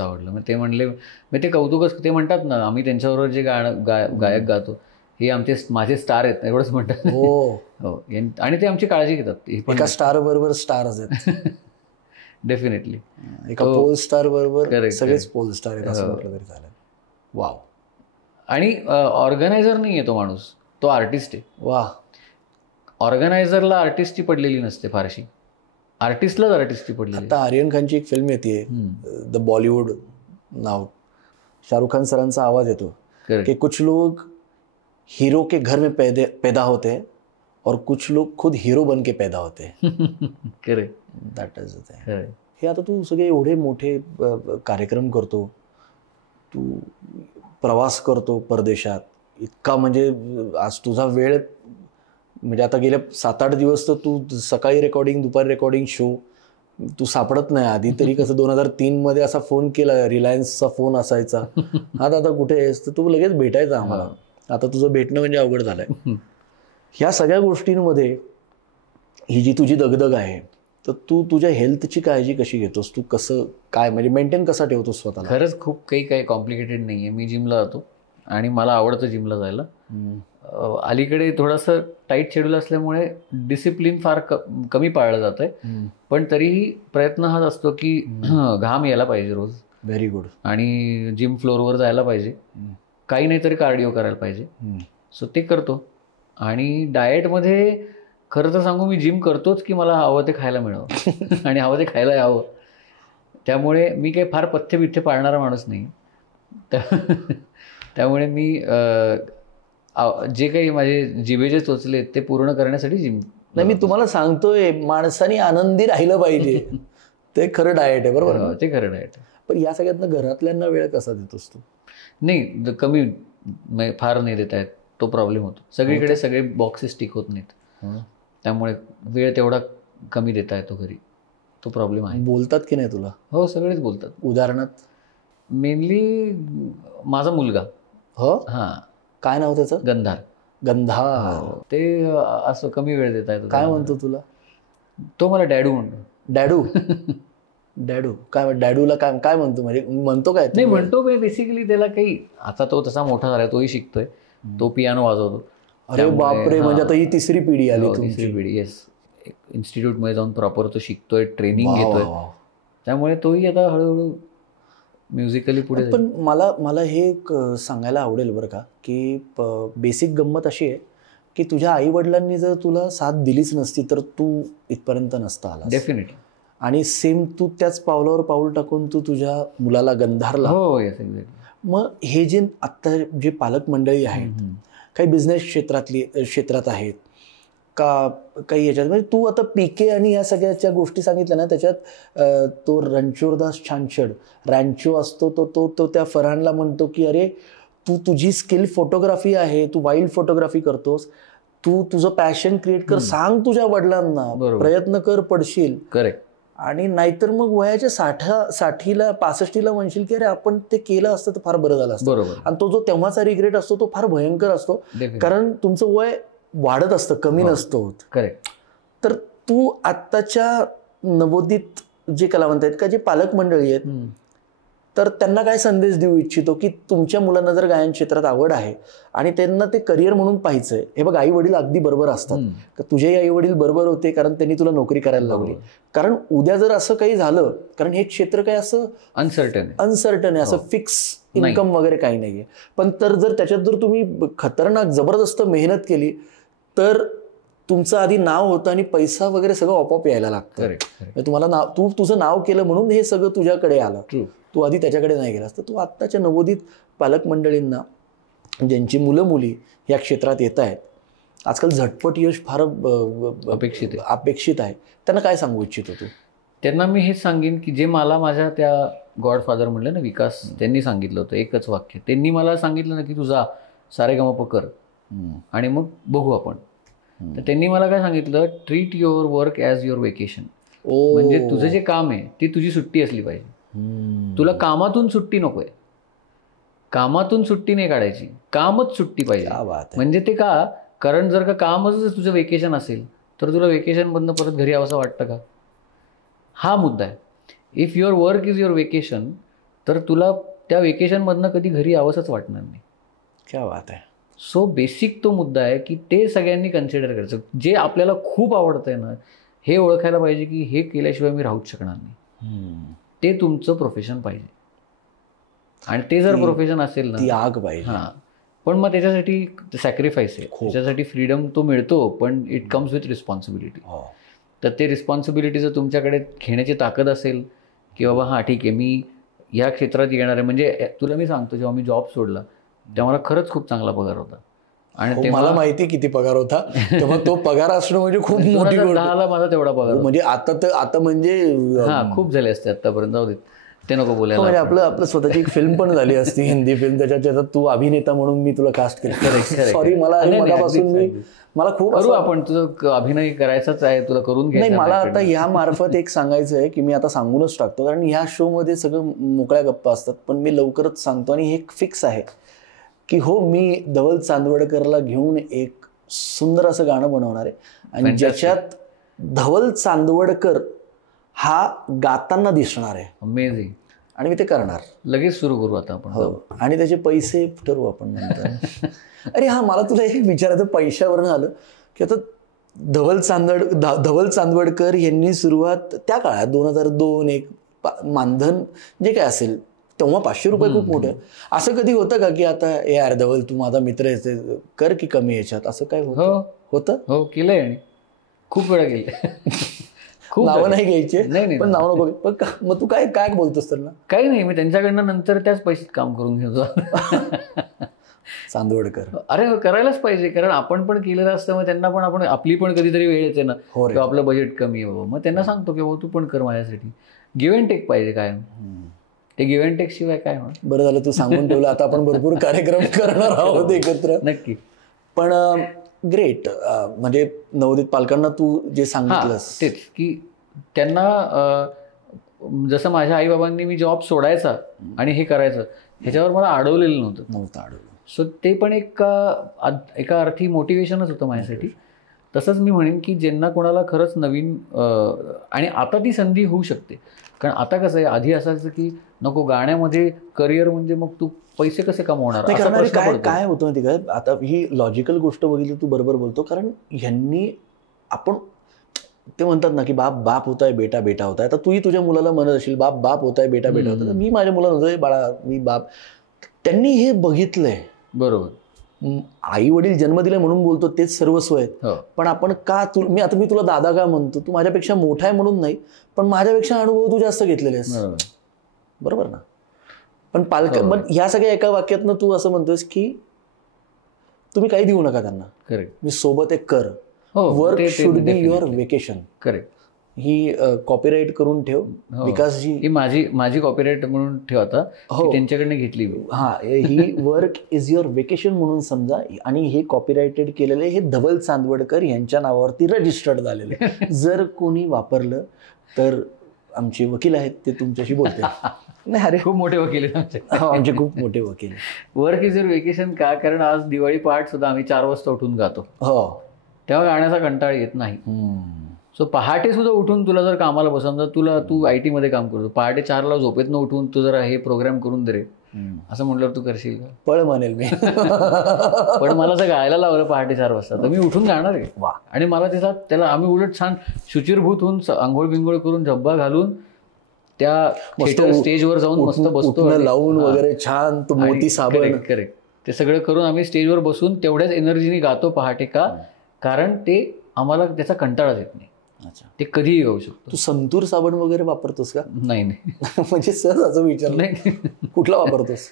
आवडलं. मग ते म्हणले, मग ते कौतुकच, ते म्हणतात ना, आम्ही त्यांच्याबरोबर जे गाणं गायक गातो हे माझे स्टार आहेत एवढंच म्हणतात. हो. आणि ते आमची काळजी घेतात. एका स्टार बरोबर स्टारच आहेत. डेफिनेटली. एका पोल स्टार बरोबर सगळेच पोल स्टार आहेत असं म्हटलं तरी चालेल. वाव. आणि ऑर्गनायझर नाही आहे तो माणूस, तो आर्टिस्ट आहे. वा. ऑर्गनायझरला आर्टिस्टची पडलेली नसते फारशी, आर्टिस्टलाच आर्टिस्टची पडलेली. आता आर्यन खानची एक फिल्म येते, द बॉलिवूड नाव. शाहरुख खान सरांचा आवाज येतो की कुछ लोग हीरो के घर में पैदा होते हैं और कुछ लोग खुद हीरो बन के पैदा होते हैं. That is the thing. हे आता तू सगळे एवढे मोठे कार्यक्रम करतो, तू प्रवास करतो परदेशात इतका, म्हणजे आज तुझा वेळ, म्हणजे आता गेल्या 7-8 दिवस तर तू सकाळी रेकॉर्डिंग, दुपारी रेकॉर्डिंग, शो, तू सापडत नाही. आधी तरी कसं 2003 मध्ये असा फोन केला, रिलायन्सचा फोन असायचा, आता कुठे आहेस तर तू लगेच भेटायचा आम्हाला. आता तुझं भेटणं म्हणजे अवघड झालंय. ह्या सगळ्या गोष्टींमध्ये ही जी तुझी दगदग आहे, तर तू तुझ्या हेल्थची काळजी कशी घेतोस? तू कसं काय म्हणजे मेंटेन कसा ठेवतोस स्वतःला? खरंच खूप काही कॉम्प्लिकेटेड नाही आहे. मी जिमला जातो आणि मला आवडतं जिमला जायला. अलीकडे थोडंसं टाईट शेड्यूल असल्यामुळे डिसिप्लिन फार कमी पाळलं जात आहे, पण तरीही प्रयत्न हाच असतो की घाम यायला पाहिजे रोज. Very good. आणि जिम फ्लोअरवर जायला पाहिजे, काही नाही तरी कार्डिओ करायला पाहिजे. सो ते करतो. आणि डाएटमध्ये खरं तर सांगू, मी जिम करतोच की मला हवं ते खायला मिळावं आणि हवं ते खायला यावं. त्यामुळे मी काही फार पथ्य पाळणारा माणूस नाही. त्यामुळे मी जे काही माझे जिभेचे चोचले ते पूर्ण करण्यासाठी जिम. नाही, मी तुम्हाला सांगतोय, माणसाने आनंदी राहिलं पाहिजे, ते खरं डाएट आहे. बरोबर, ते खरं डाएट आहे. पण या सगळ्यातनं घरातल्यांना वेळ कसा देतोस तू? नाही, कमी, फार नाही देत आहेत, तो प्रॉब्लेम होतो. सगळीकडे सगळे बॉक्सेस टिक होत नाहीत, त्यामुळे वेळ तेवढा कमी देता येतो घरी, तो प्रॉब्लेम आहे. बोलतात की नाही तुला? हो, सगळेच बोलतात. उदाहरणात? मेनली माझा मुलगा. हो. हां, काय नाव त्याचं? गंधार. गंधार. ते असं कमी वेळ देता येतो. काय म्हणतो तुला? तो मला डॅडू म्हणतो. डॅडू. डॅडू काय? डॅडूला काय काय म्हणतो? म्हणजे म्हणतो काय? नाही म्हणतो बेसिकली त्याला काही, आता तो तसा मोठा झाला, तोही शिकतोय, तो पियानो वाजवतो. अरे बापरे, म्हणजे आता ही तिसरी पिढी आली. तिसरी पिढी. येस. इन्स्टिट्यूटमध्ये जाऊन प्रॉपर तो शिकतोय, ट्रेनिंग घेतोय, त्यामुळे तोही आता हळूहळू म्युझिकली पुढे. पण मला हे एक सांगायला आवडेल बरं का, की बेसिक गंमत अशी आहे की तुझ्या आई वडिलांनी जर तुला साथ दिलीच नसती तर तू इथपर्यंत नसता आला. डेफिनेटली. आणि सेम तू त्याच पावलावर पाऊल टाकून तू तुझ्या मुलाला गंधारला. हो, येस, एक्झॅक्टली. मग हे जे आत्ता जे पालक मंडळी आहेत, काही बिझनेस क्षेत्रात आहेत का, काही याच्यात, म्हणजे तू आता पीके आणि या सगळ्याच्या गोष्टी सांगितल्या ना, त्याच्यात तो रणछोडदास छानछड रॅन्चो असतो, तो त्या फरहानला म्हणतो की अरे तुझी स्किल फोटोग्राफी आहे, तू वाईल्ड फोटोग्राफी करतोस, तू तुझं पॅशन क्रिएट कर, सांग तुझ्या वडिलांना, प्रयत्न कर, पडशील. करेक्ट. आणि नाहीतर मग वयाच्या 60ला 65ला म्हणशील की अरे आपण ते केलं असतं तर फार बरं झालं असतं. बरोबर. आणि तो जो तेव्हाचा रिग्रेट असतो तो फार भयंकर असतो, कारण तुमचं वय वाढत असतं, कमी नसतं होत. करेक्ट. तर तू आत्ताच्या नवोदित जे कलावंत आहेत का, जे पालक मंडळी आहेत, तर त्यांना काय संदेश देऊ इच्छितो की तुमच्या मुलांना जर गायन क्षेत्रात आवड आहे आणि त्यांना ते करिअर म्हणून पाहायचंय, हे बघ आई वडील अगदी बरोबर असतात. तुझेही आई वडील बरोबर होते, कारण त्यांनी तुला नोकरी करायला लावली. कारण उद्या जर असं काही झालं, कारण हे क्षेत्र काय असं अनसर्टन आहे, असं फिक्स इन्कम वगैरे काही नाहीये. पण तर त्याच्यात जर तुम्ही खतरनाक जबरदस्त मेहनत केली तर तुमचं आधी नाव होतं आणि पैसा वगैरे सगळं आपोआप यायला लागतं. तुम्हाला तू तुझं नाव केलं म्हणून हे सगळं तुझ्याकडे आलं. तू आधी त्याच्याकडे नाही गेलास. तर तू आत्ताच्या नवोदित पालक मंडळींना, ज्यांची मुलं मुली या क्षेत्रात येत आहेत, आजकाल झटपट यश फार अपेक्षित आहे, त्यांना काय सांगू इच्छितो तू? त्यांना मी हेच सांगेन की जे मला माझ्या त्या गॉडफादर म्हणले ना, विकास, त्यांनी सांगितलं होतं एकच वाक्य. त्यांनी मला सांगितलं ना की तुझा सारेगमप कर आणि मग बघू आपण. तर त्यांनी मला काय सांगितलं, treat your work as your vacation. म्हणजे तुझं जे काम आहे ती तुझी सुट्टी असली पाहिजे. तुला कामातून सुट्टी नकोय, कामातून सुट्टी नाही काढायची, कामच सुट्टी पाहिजे. म्हणजे ते का, कारण जर का कामच तुझं वेकेशन असेल तर तुला वेकेशन मधनं परत घरी यावंसं वाटतं का? हा मुद्दा आहे. If your work is your vacation, तर तुला त्या वेकेशन मधनं कधी घरी यावंसंच वाटणार नाही. क्या बात आहे. सो बेसिक तो मुद्दा आहे की ते सगळ्यांनी कन्सिडर करायचं. जे आपल्याला खूप आवडतंय ना, हे ओळखायला पाहिजे की हे केल्याशिवाय मी राहूच शकणार नाही. ते तुमचं प्रोफेशन पाहिजे. आणि ते जर प्रोफेशन असेल ना, ती आग पाहिजे. हां, पण मग त्याच्यासाठी सॅक्रिफाईस आहे, त्याच्यासाठी फ्रीडम तो मिळतो, पण इट कम्स विथ रिस्पॉन्सिबिलिटी. तर ते रिस्पॉन्सिबिलिटी जर तुमच्याकडे घेण्याची ताकद असेल की बाबा हां ठीक आहे, मी ह्या क्षेत्रात येणार आहे. म्हणजे तुला मी सांगतो, जेव्हा मी जॉब सोडला तेव्हा मला खरंच खूप चांगला पगार होता. आणि मला माहिती किती पगार होता तेव्हा. तो पगार असणं म्हणजे खूप मोठी गोष्ट. 10ला माझा तेवढा पगार, म्हणजे आता म्हणजे हां खूप झाले असते आतापर्यंत. जाऊ देत, ते नको बोलायला. म्हणजे आपलं स्वतःची एक फिल्म पण झाली असती, हिंदी फिल्म, त्याच्यात तू अभिनेता म्हणून मी तुला कास्ट केलं. सॉरी, मला खूप करू आपण, तुझं अभिनय करायचाच आहे, तुला करून घ्यायचं नाही. मला आता या मार्फत एक सांगायचं आहे की मी आता सांगूनच टाकतो, कारण ह्या शो मध्ये सगळं मोकळ्या गप्पा असतात, पण मी लवकरच सांगतो. आणि हे फिक्स आहे की हो, मी धवल चांदवडकरला घेऊन एक सुंदर असं गाणं बनवणार आहे, आणि ज्याच्यात धवल चांदवडकर हा गाताना दिसणार आहे. अमेझिंग. आणि मी ते करणार. लगेच सुरू करू आता आपण. हो, आणि त्याचे पैसे ठरवू आपण नंतर. अरे हा, मला तुला एक विचारायचं, पैशावरून आलं की आता धवल चांदवडकर यांनी सुरुवात त्या काळात 2002-1 मानधन जे काय असेल तेव्हा 500 रुपये खूप मोठं. असं कधी होतं का की आता यार धवल तू माझा मित्र आहे, कर की कमी याच्यात, असं काय होतं? हो, केलंय, आणि खूप वेळा केलंय. खूप नावं नाही घ्यायचे, नाही, पण नाव नको. पण मग तू काय बोलतोस त्यांना? काही नाही, मी त्यांच्याकडनं नंतर त्याच पैशात काम करून घेतो. चांदवडकर, अरे करायलाच पाहिजे, कारण आपण पण केलेलं असतं. मग त्यांना पण आपण, आपली पण कधीतरी वेळ येते ना किंवा आपलं बजेट कमी आहे, मग त्यांना सांगतो की तू पण कर माझ्यासाठी. गिव्ह अँड टेक पाहिजे काय. ते गिव्ह अँड टेक शिवाय काय होणार. बरं झालं तू सांगून ठेवलं. आता आपण भरपूर कार्यक्रम करणार आहोत एकत्र. नक्की. पण ग्रेट. म्हणजे नवोदित पालकांना तू जे सांगितलंस तेच की त्यांना, जसं माझ्या आईबाबांनी मी जॉब सोडायचा आणि हे करायचं, ह्याच्यावर मला अडवलेलं नव्हतं. सो ते पण एका अर्थी मोटिवेशनच होतं माझ्यासाठी. तसंच मी म्हणेन की ज्यांना कोणाला खरंच नवीन आणि आता ती संधी होऊ शकते. कारण आता कसं आहे, आधी असायचं की नको गाण्यामध्ये करिअर म्हणजे मग तू पैसे कसे कमवणार नाही, असा कारण प्रश्न काय पडतो. काय होतं माहिती का, आता ही लॉजिकल गोष्ट बघितली, तू बरोबर बोलतो. कारण ह्यांनी आपण ते म्हणतात ना की बाप बाप होताय, बेटा बेटा होताय. आता तूही तुझ्या मुलाला म्हणत असशील बाप बाप होताय, बेटा बेटा होताय. तर मी माझ्या मुलाला म्हणतोय बाळा मी बाप. त्यांनी हे बघितलंय. बरोबर. आई वडील जन्म दिलाय म्हणून बोलतो, तेच सर्वस्व आहेत. हो. पण आपण का मी तुला दादा का म्हणतो, तू माझ्यापेक्षा मोठा आहे म्हणून नाही, पण माझ्यापेक्षा अनुभव तू जास्त घेतलेले आहेस. बरोबर ना. पण पण ह्या सगळ्या एका वाक्यातनं तू असं म्हणतोयस की तुम्ही काही देऊ नका त्यांना. करेक्ट. मी सोबत एक कर. Work should be your vacation. Correct. He copyright करून ठेव. विकासजी ही माझी कॉपीराईट म्हणून ठेव आता. त्यांच्याकडनं घेतली. हा, ही वर्क इज युअर वेकेशन म्हणून समजा. आणि हे कॉपीरायटेड केलेले हे धवल चांदवडकर यांच्या नावावरती रजिस्टर्ड झालेले. जर कोणी वापरलं तर आमचे वकील आहेत, ते तुमच्याशी बोलते. नाही अरे, खूप मोठे वकील आहेत आमचे खूप मोठे वकील. वर्क इज युअर वेकेशन का? कारण आज दिवाळी पहाट सुद्धा आम्ही 4 वाजता उठून गातो. हो. तेव्हा गाण्याचा कंटाळा येत नाही. सो पहाटे सुद्धा उठून तुला जर कामाला बसवलं, तू IT मध्ये काम करतो, पहाटे 4ला झोपेतनं उठून तू जरा हे प्रोग्राम करून दे रे असं म्हटल्यावर तू करशील का? पळ म्हणेल मी. पण मला जर गायला लावलं पहाटे 4 वाजता तर मी उठून गाणार आहे. वा. आणि मला त्याला आम्ही उलट छान शुचिरभूत होऊन आंघोळ बिंघोळ करून झब्बा घालून त्या स्टेजवर जाऊन मस्त बसतो लावून वगैरे छान तो मोती साबण. करेक्ट. ते सगळं करून आम्ही स्टेजवर बसून तेवढ्याच एनर्जीने गातो पहाटे. का? कारण ते आम्हाला त्याचा कंटाळाच येत नाही. ते कधीही येऊ शकतो. तू संतूर साबण वगैरे वापरतोस का? नाही. म्हणजे सहज असं विचार नाही. कुठला वापरतोस?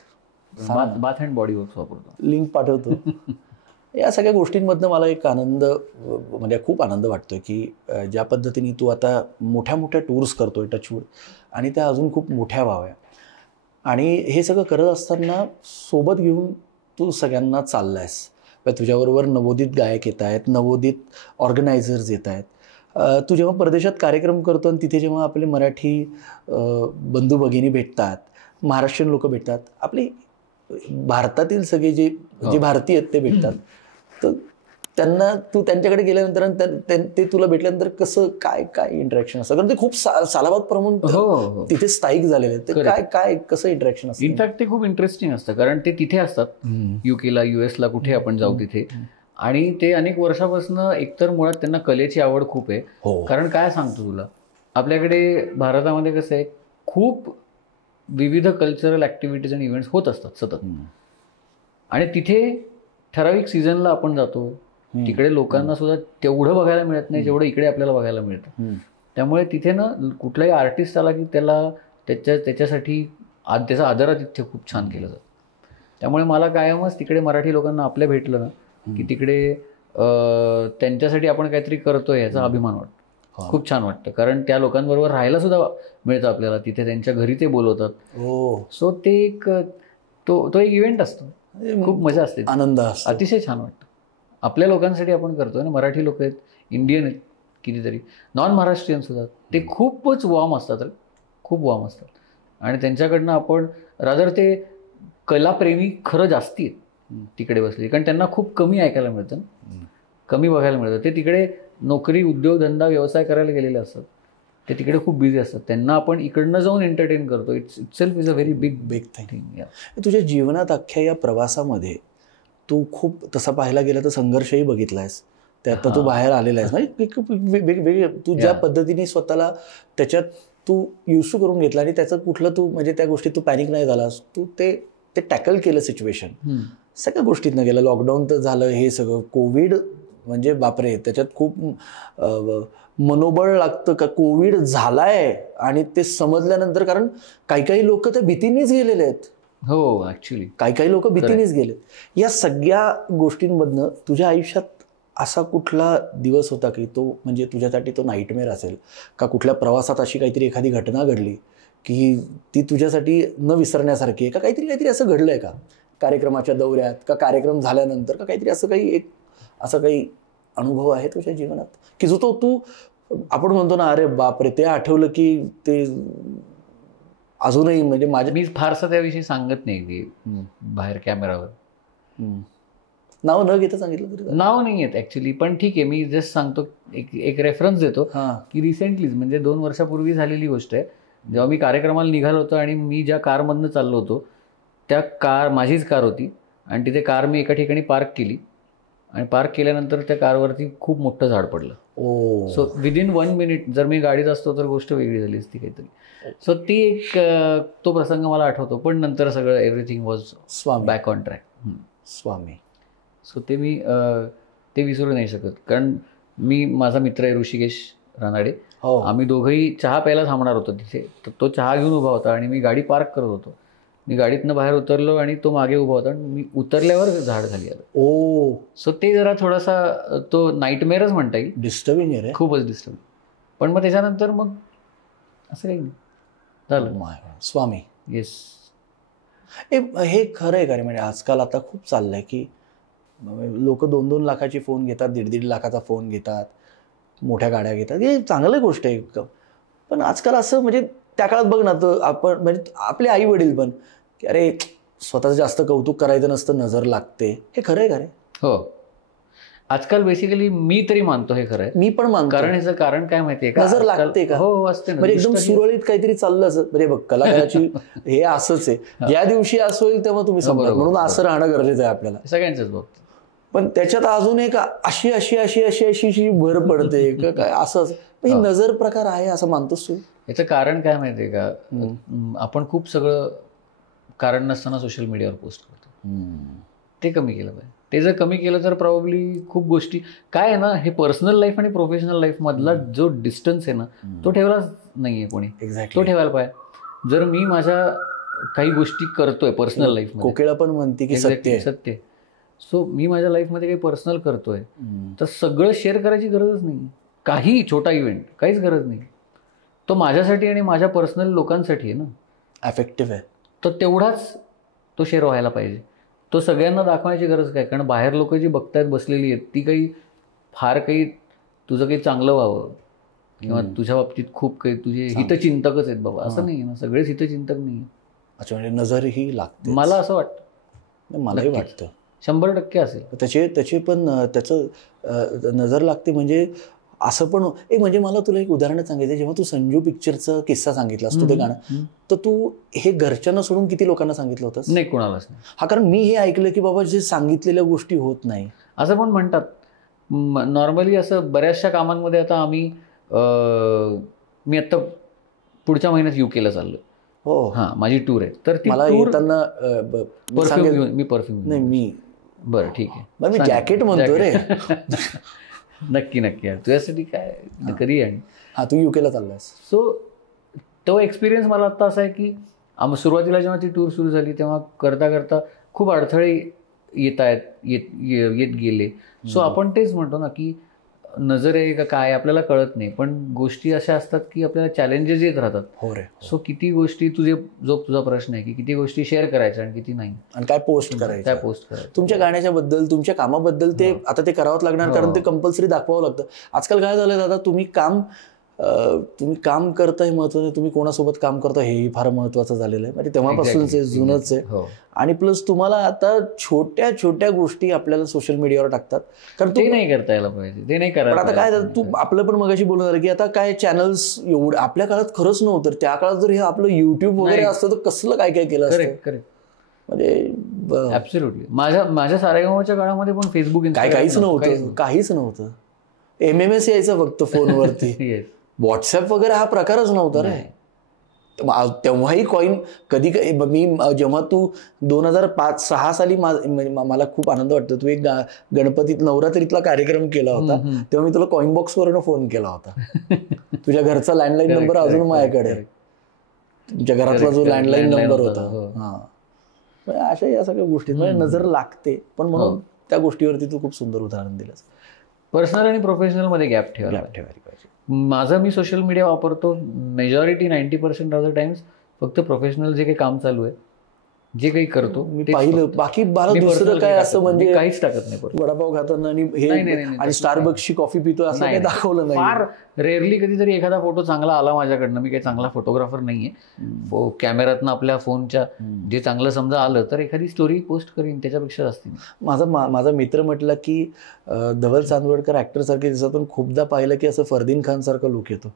बाथ अँड बॉडी वर्क्स वापरतो. लिंक पाठवतो. या सगळ्या गोष्टींमधनं मला एक आनंद, म्हणजे खूप आनंद वाटतोय की ज्या पद्धतीने तू आता मोठ्या मोठ्या टूर्स करतोय टचवूड, आणि त्या अजून खूप मोठ्या व्हाव्या. आणि हे सगळं करत असताना सोबत घेऊन तू सगळ्यांना चाललायस. तुझ्याबरोबर नवोदित गायक येत आहेत, नवोदित ऑर्गनायझर्स येत आहेत. तू जेव्हा परदेशात कार्यक्रम करतो आणि तिथे जेव्हा आपले मराठी बंधू भगिनी भेटतात, महाराष्ट्रीयन लोक भेटतात, आपली भारतातील सगळे जे भारतीय आहेत ते भेटतात, तर त्यांना तू त्यांच्याकडे गेल्यानंतर ते तुला भेटल्यानंतर कसं काय इंटरॅक्शन असतं? कारण ते खूप सालाबाद प्रमाण तिथे स्थायिक झालेले आहेत. ते काय कसं इंटरॅक्शन असतं? इनफॅक्ट ते खूप इंटरेस्टिंग असतं. कारण ते तिथे असतात, UK ला US ला कुठे आपण जाऊ तिथे. आणि ते अनेक वर्षापासून एकतर मुळात त्यांना कलेची आवड खूप आहे. कारण काय सांगतो तुला, आपल्याकडे भारतामध्ये कसं आहे, खूप विविध कल्चरल ॲक्टिव्हिटीज आणि इव्हेंट्स होत असतात सतत. आणि तिथे ठराविक सीझनला आपण जातो, तिकडे लोकांना सुद्धा तेवढं बघायला मिळत नाही जेवढं इकडे आपल्याला बघायला मिळतं. त्यामुळे तिथे ना कुठलाही आर्टिस्ट आला की त्याला त्याच्यासाठी त्याचा आदरातिथ्य खूप छान केलं जातं. त्यामुळे मला कायमच तिकडे मराठी लोकांना आपल्या भेटलं ना की तिकडे त्यांच्यासाठी आपण काहीतरी करतोय याचा अभिमान वाटतो. खूप छान वाटतं. कारण त्या लोकांबरोबर राहायला सुद्धा मिळतं आपल्याला. तिथे त्यांच्या घरी ते बोलवतात. सो ते एक तो एक इव्हेंट असतो. खूप मजा असते, आनंद असतो, अतिशय छान वाटतं. आपल्या लोकांसाठी आपण करतोय ना. मराठी लोक आहेत, इंडियन आहेत कितीतरी, नॉन महाराष्ट्रीयन सुद्धा, ते खूपच वॉर्म असतात, खूप वॉर्म असतात. आणि त्यांच्याकडनं आपण रादर ते कलाप्रेमी खरं जास्ती आहेत तिकडे बसले. कारण त्यांना खूप कमी ऐकायला मिळतं, कमी बघायला मिळतं. ते तिकडे नोकरी, उद्योगधंदा, व्यवसाय करायला गेलेले असतात. ते तिकडे खूप बिझी असतात. त्यांना आपण इकडनं जाऊन एंटरटेन करतो. Itself is a very big thing. तुझ्या जीवनात अख्ख्या या प्रवासामध्ये तू खूप तसा पाहायला गेला तर संघर्षही बघितलायस. त्यात तू बाहेर आलेला आहेस. वेगवेगळे तू ज्या पद्धतीने स्वतःला त्याच्यात तू युज करून घेतला आणि त्याचं कुठलं तू म्हणजे त्या गोष्टीत तू पॅनिक नाही झालास. तू ते टॅकल केलं सिच्युएशन. सगळ्या गोष्टीतनं गेलं. लॉकडाऊन तर झालं, हे सगळं कोविड म्हणजे बापरे, त्याच्यात खूप मनोबळ लागतं का कोविड झालाय आणि ते समजल्यानंतर. कारण काही लोक त्या भीतीनेच गेलेले आहेत. हो, ऍक्च्युली काही लोक भीतीनेच गेलेत. या सगळ्या गोष्टींमधनं तुझ्या आयुष्यात असा कुठला दिवस होता की तो म्हणजे तुझ्यासाठी तो नाईटमेअर असेल का? कुठल्या प्रवासात अशी काहीतरी एखादी घटना घडली की ती तुझ्यासाठी न विसरण्यासारखी आहे का? काहीतरी असं घडलं आहे का कार्यक्रमाच्या दौऱ्यात, का कार्यक्रम झाल्यानंतर, का काहीतरी असं काही अनुभव आहे तुझ्या जीवनात की जो तो तू आपण म्हणतो ना, अरे बापरे, ते आठवलं की ते अजूनही म्हणजे मी फारसं त्याविषयी सांगत नाही की बाहेर कॅमेरावर. नाव न घेता सांगितलं तरी नाव नाही आहेत ॲक्च्युली, पण ठीक आहे, मी जस्ट सांगतो, एक रेफरन्स देतो की रिसेंटलीच म्हणजे 2 वर्षापूर्वी झालेली गोष्ट आहे. जेव्हा मी कार्यक्रमाला निघालो होतो आणि मी ज्या कारमधनं चाललो होतो त्या कार माझीच कार होती आणि तिथे कार मी एका ठिकाणी पार्क केली आणि पार्क केल्यानंतर त्या कारवरती खूप मोठं झाड पडलं. सो विदिन 1 मिनिट जर मी गाडीत असतो तर गोष्ट वेगळी झाली असती काहीतरी. सो ती एक तो प्रसंग मला आठवतो, पण नंतर सगळं everything was back on track. Swami. So ते मी ते विसरू नाही शकत, कारण मी माझा मित्र आहे ऋषिकेश रानाडे, आम्ही दोघंही चहा प्यायला थांबणार होतो तिथे. तर तो चहा घेऊन उभा होता आणि मी गाडी पार्क करत होतो. मी गाडीतनं बाहेर उतरलो आणि तो मागे उभा होता आणि मी उतरल्यावर झाड झाली आलं. सो ते जरा थोडासा तो नाईटमेअरच म्हणता येईल, डिस्टर्बिंग आहे रे, खूपच डिस्टर्बिंग. पण मग त्याच्यानंतर मग असं काही नाही झालं. स्वामी. येस. हे खरं आहे का रे? म्हणजे आजकाल आता खूप चाललंय की लोक 2-2 लाखाची फोन घेतात, 1.5 लाखाचा फोन घेतात, मोठ्या गाड्या घेतात. हे चांगली गोष्ट आहे, पण आजकाल असं म्हणजे त्या काळात बघ ना, तर आपण म्हणजे आपले आई वडील पण की अरे स्वतःचं जास्त कौतुक करायचं नसतं, नजर लागते. हे खरं आहे का रे? हो, आजकाल बेसिकली मी तरी मानतो हे खरं आहे. मी पण मानतो. कारण ह्याचं कारण काय माहितीये का, नजर लागते का? हो असते. म्हणजे एकदम सुरळीत काहीतरी चाललं असं. म्हणजे बघ, कलाकाराची हे असंच आहे, ज्या दिवशी असं होईल तेव्हा तुम्ही समजा, म्हणून असं राहणं गरजेचं आहे आपल्याला सगळ्यांचंच बघतो. पण त्याच्यात अजून एक अशी अशी अशी अशी अशी भर पडते काय असंच. ही नजर प्रकार आहे असं मानतोस तू? याचं कारण काय माहितीये का, आपण खूप सगळं कारण नसताना सोशल मीडियावर पोस्ट करतो. ते कमी केलं पाहिजे. ते जर कमी केलं तर प्रॉब्ली खूप गोष्टी काय आहे ना, हे पर्सनल लाईफ आणि प्रोफेशनल लाईफ मधला जो डिस्टन्स आहे ना, तो ठेवलाच नाहीये कोणी. तो ठेवायला पाहिजे. जर मी माझ्या काही गोष्टी करतोय पर्सनल लाईफ मध्ये, कोकिळा पण म्हणते की सत्य. सो मी माझ्या लाईफमध्ये काही पर्सनल करतोय तर सगळं शेअर करायची गरजच नाही. काही छोटा इव्हेंट काहीच गरज नाही. तो माझ्यासाठी आणि माझ्या पर्सनल लोकांसाठी आहे ना, अफेक्टिव्ह आहे. तर तेवढाच तो शेअर व्हायला पाहिजे. तो सगळ्यांना दाखवायची गरज काय, कारण बाहेर लोक जी बघतायत बसलेली आहेत ती काही फार काही तुझं काही चांगलं व्हावं किंवा तुझ्या बाबतीत खूप काही तुझे हितचिंतकच आहेत बाबा, असं नाही ना. सगळेच हितचिंतक नाही. अच्छा, म्हणजे नजरही लागते. मला असं वाटतं. मलाही वाटतं 100% असेल त्याचे पण त्याचं नजर लागते. म्हणजे असं पण एक म्हणजे मला तुला एक उदाहरण सांगायचं, जेव्हा तू संजू पिक्चरचा किस्सा सांगितलास तू ते गाणं, तर तू हे घरच्यांना सोडून किती लोकांना सांगितलं होतंस? नाही, कोणालाच नाही. हा, कारण मी हे ऐकलं की बाबा जे सांगितलेल्या गोष्टी होत नाही असं पण म्हणतात. नॉर्मली असं बऱ्याचशा कामांमध्ये आता आम्ही मी आत्ता पुढच्या महिन्यात UK ला चाललो. हो, हां, माझी टूर आहे. तर ती मला येताना परफ्यूम घेऊन मी परफ्यूम नाही मी बरं ठीक आहे, मी जॅकेट म्हणतो रे. नक्की नक्की तुझ्यासाठी काय कधी आहे. हा, तू UK ला चाललास. सो तो एक्सपिरियन्स मला आत्ता असा आहे की सुरुवातीला जेव्हा ती टूर सुरू झाली तेव्हा करता करता खूप अडथळे येत गेले. सो आपण तेच म्हणतो ना की नजर आहे का काय आपल्याला कळत नाही, पण गोष्टी अशा असतात की आपल्याला चॅलेंजेस येत राहतात. हो रे. सो किती गोष्टी तुझा प्रश्न आहे की किती गोष्टी शेअर करायच्या आणि किती नाही, आणि काय पोस्ट करायचं तुमच्या गाण्याच्या बद्दल, तुमच्या कामाबद्दल. ते आता ते करावंच लागणार, कारण ते कंपल्सरी दाखवावं लागतं. आजकाल काय झालंय दादा, तुम्ही काम करताय महत्वाचं नाही, तुम्ही कोणासोबत काम करता हेही फार महत्वाचं झालेलं आहे. म्हणजे तेव्हापासूनच आहे, जुनच आहे. आणि प्लस तुम्हाला आता छोट्या छोट्या गोष्टी आपल्याला सोशल मीडियावर टाकतात, कारण ते नाही करता यायला पाहिजे, ते नाही करायला. पण आता काय तू आपलं पण मगाशी बोलून झालं की आता काय चॅनल्स एवढं आपल्या काळात खरंच नव्हतं. त्या काळात जर हे आपलं युट्यूब वगैरे असतं तर कसलं काय काय केलं असतं. म्हणजे ऍब्सोल्युटली माझ्या सारेगामाच्या काळामध्ये पण फेसबुक काहीच नव्हतं. MMS यायचं फक्त फोनवरती. व्हॉट्सअप वगैरे हा प्रकारच नव्हता रे. तेव्हाही कॉईन कधी मी जेव्हा तू 2005-06 साली मला खूप आनंद वाटतो, तू एक गणपतीत नवरात्रीतला कार्यक्रम केला होता तेव्हा मी तुला कॉईन बॉक्सवरून फोन केला होता. तुझ्या घरचा लँडलाईन नंबर अजून माझ्याकडे, तुमच्या घरातला जो लँडलाईन नंबर होता. हा, अशा या सगळ्या गोष्टी नजर लागते. पण म्हणून त्या गोष्टीवरती तू खूप सुंदर उदाहरण दिलंस. पर्सनल आणि प्रोफेशनल मध्ये गॅप ठेवायला पाहिजे. माझं मी सोशल मीडिया वापरतो मेजॉरिटी 90% ऑफ द टाइम्स फक्त प्रोफेशनल जे काही काम चालू आहे जे काही करतो मी तेच पाहिलं. फक्त. बाकी मला मी दुसरं personal काय काही असं टाकत नाही. म्हणजे मी काहीच टाकत नाही personal. वडापाव खाताना आणि नाही, हे नाही, आणि स्टारबक्सची कॉफी पितो असं काही दाखवलं नाही. फार रेअरली कधीतरी एखादा फोटो चांगला आला माझ्याकडनं, मी काही चांगला फोटोग्राफर नाहीये, कॅमेऱ्यातनं आपल्या फोनच्या जे चांगलं समजा आलं तर एखादी स्टोरी पोस्ट करीन, त्याच्यापेक्षा जास्त नाही. माझा मित्र म्हटला की धवल चांदवडकर ऍक्टर सारखे दिसत, पण खूपदा पाहिलं की असं फरदीन खान सारखं लुक येतो.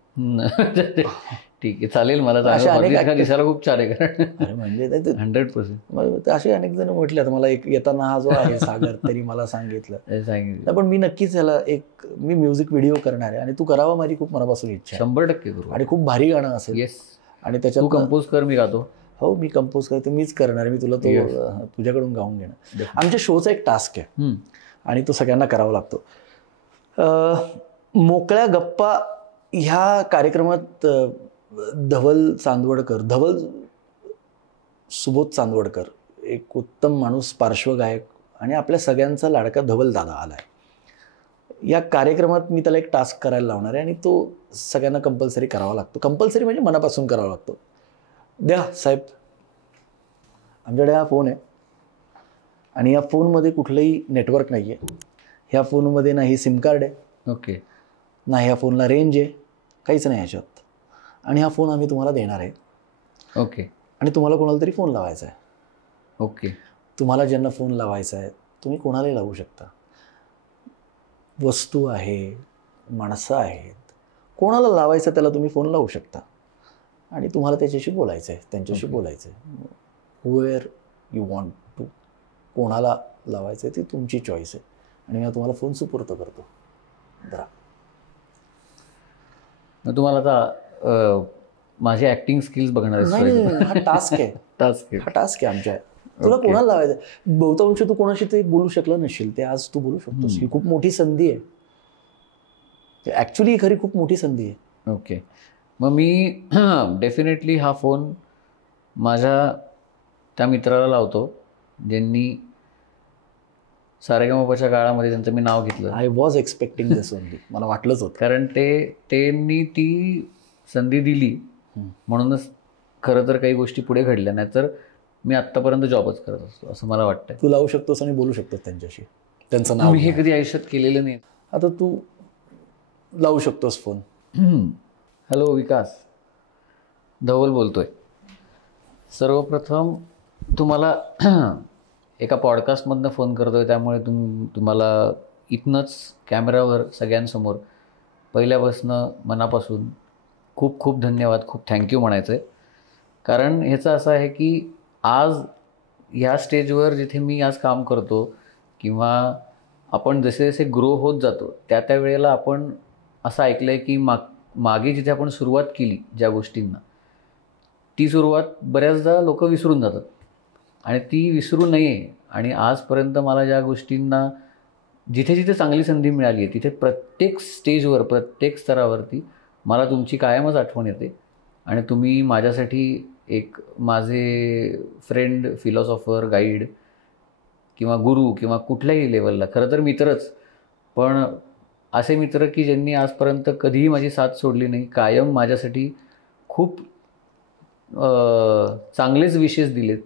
ठीक आहे, चालेल. मला अशा अनेक फरदीन खान दिसायला खूप छान आहे कारण म्हणजे 100% असे अनेक जण म्हटले. आता मला एक येताना हा जो आहे सागर त्यांनी मला सांगितलं. पण मी नक्कीच याला मी म्युझिक व्हिडिओ करणार आहे आणि तू करावा, माझी खूप मनापासून इच्छा आहे. 100% करू. आणि खूप भारी गाणं असेल. येस. आणि तू त्याच्यात कंपोज कर, मी गातो. हो, मी कंपोज करते, मीच करणार. मी तुला तो तुझ्याकडून गाऊन घेणार. आमच्या शोचा एक टास्क आहे आणि तो सगळ्यांना करावा लागतो. मोकळ्या गप्पा ह्या कार्यक्रमात धवल सुबोध चांदवडकर, एक उत्तम माणूस, पार्श्वगायक आणि आपल्या सगळ्यांचा लाडका धवल दादा आलाय. या कार्यक्रमात मी त्याला एक टास्क करायला लावणार आहे आणि तो सगळ्यांना कंपल्सरी करावा लागतो. कंपल्सरी म्हणजे मनापासून करावा लागतो. द्या साहेब, आमच्याकडे हा फोन आहे आणि या फोनमध्ये कुठलंही नेटवर्क नाही आहे. ह्या फोनमध्ये नाही सिम कार्ड आहे, ओके, नाही ह्या फोनला रेंज आहे, काहीच नाही ह्याच्यात. आणि हा फोन आम्ही तुम्हाला देणार आहे. ओके. आणि तुम्हाला कोणाला तरी फोन लावायचा आहे. ओके. तुम्हाला ज्यांना फोन लावायचा आहे तुम्ही कोणालाही लावू शकता. वस्तू आहे, माणसं आहेत, कोणाला लावायचं त्याला तुम्ही फोन लावू शकता आणि तुम्हाला त्याच्याशी बोलायचं आहे, त्यांच्याशी बोलायचं आहे. हुएर यू वॉन्ट टू, कोणाला लावायचं आहे ती तुमची चॉईस आहे. आणि मी तुम्हाला फोन सुपूर्द करतो. बरं, मग तुम्हाला आता माझे ऍक्टिंग स्किल्स बघणार नाही, हा टास्क आहे. हा टास्क आहे आमच्या. तुला कोणाला लावायचं, बहुतांश तू कोणाशी ते बोलू शकला नसशील, ते आज तू बोलू शकतोस. ही खूप मोठी संधी आहे. ऍक्च्युली खरी खूप मोठी संधी आहे. ओके. मग मी डेफिनेटली हा फोन माझ्या त्या मित्राला लावतो ज्यांनी सारेगमपच्या काळामध्ये त्यांचं मी नाव घेतलं. I was expecting this only. मला वाटलंच होतं. कारण त्यांनी ती संधी दिली म्हणूनच खरं तर काही गोष्टी पुढे घडल्या, नाही तर मी आत्तापर्यंत जॉबच करत असतो असं मला वाटतंय. तू लावू शकतोस आणि बोलू शकतोस त्यांच्याशी, त्यांचं नाव. मी हे कधी आयुष्यात केलेलं नाही. आता तू लावू शकतोस फोन. हॅलो विकास, धवल बोलतोय. सर्वप्रथम तुम्हाला एका पॉडकास्टमधनं फोन करतोय, त्यामुळे तुम्हाला इथनंच कॅमेरावर सगळ्यांसमोर पहिल्यापासनं मनापासून खूप खूप धन्यवाद, खूप थँक्यू म्हणायचं आहे. कारण ह्याचं असं आहे की आज ह्या स्टेजवर जिथे मी आज काम करतो किंवा आपण जसे जसे ग्रो होत जातो त्या वेळेला आपण असं ऐकलं आहे की मागे जिथे आपण सुरुवात केली ज्या गोष्टींना, ती सुरुवात बऱ्याचदा लोक विसरून जातात आणि ती विसरू नये. आणि आजपर्यंत मला ज्या गोष्टींना जिथे जिथे चांगली संधी मिळाली आहे तिथे प्रत्येक स्टेजवर, प्रत्येक स्तरावरती मला तुमची कायमच आठवण येते. आणि तुम्ही माझ्यासाठी एक माझे फ्रेंड, फिलॉसॉफर, गाईड किंवा गुरु किंवा कुठल्याही लेवलला, खरं तर मित्रच, पण असे मित्र की ज्यांनी आजपर्यंत कधीही माझी साथ सोडली नाही, कायम माझ्यासाठी खूप चांगलेच विशेष दिलेत.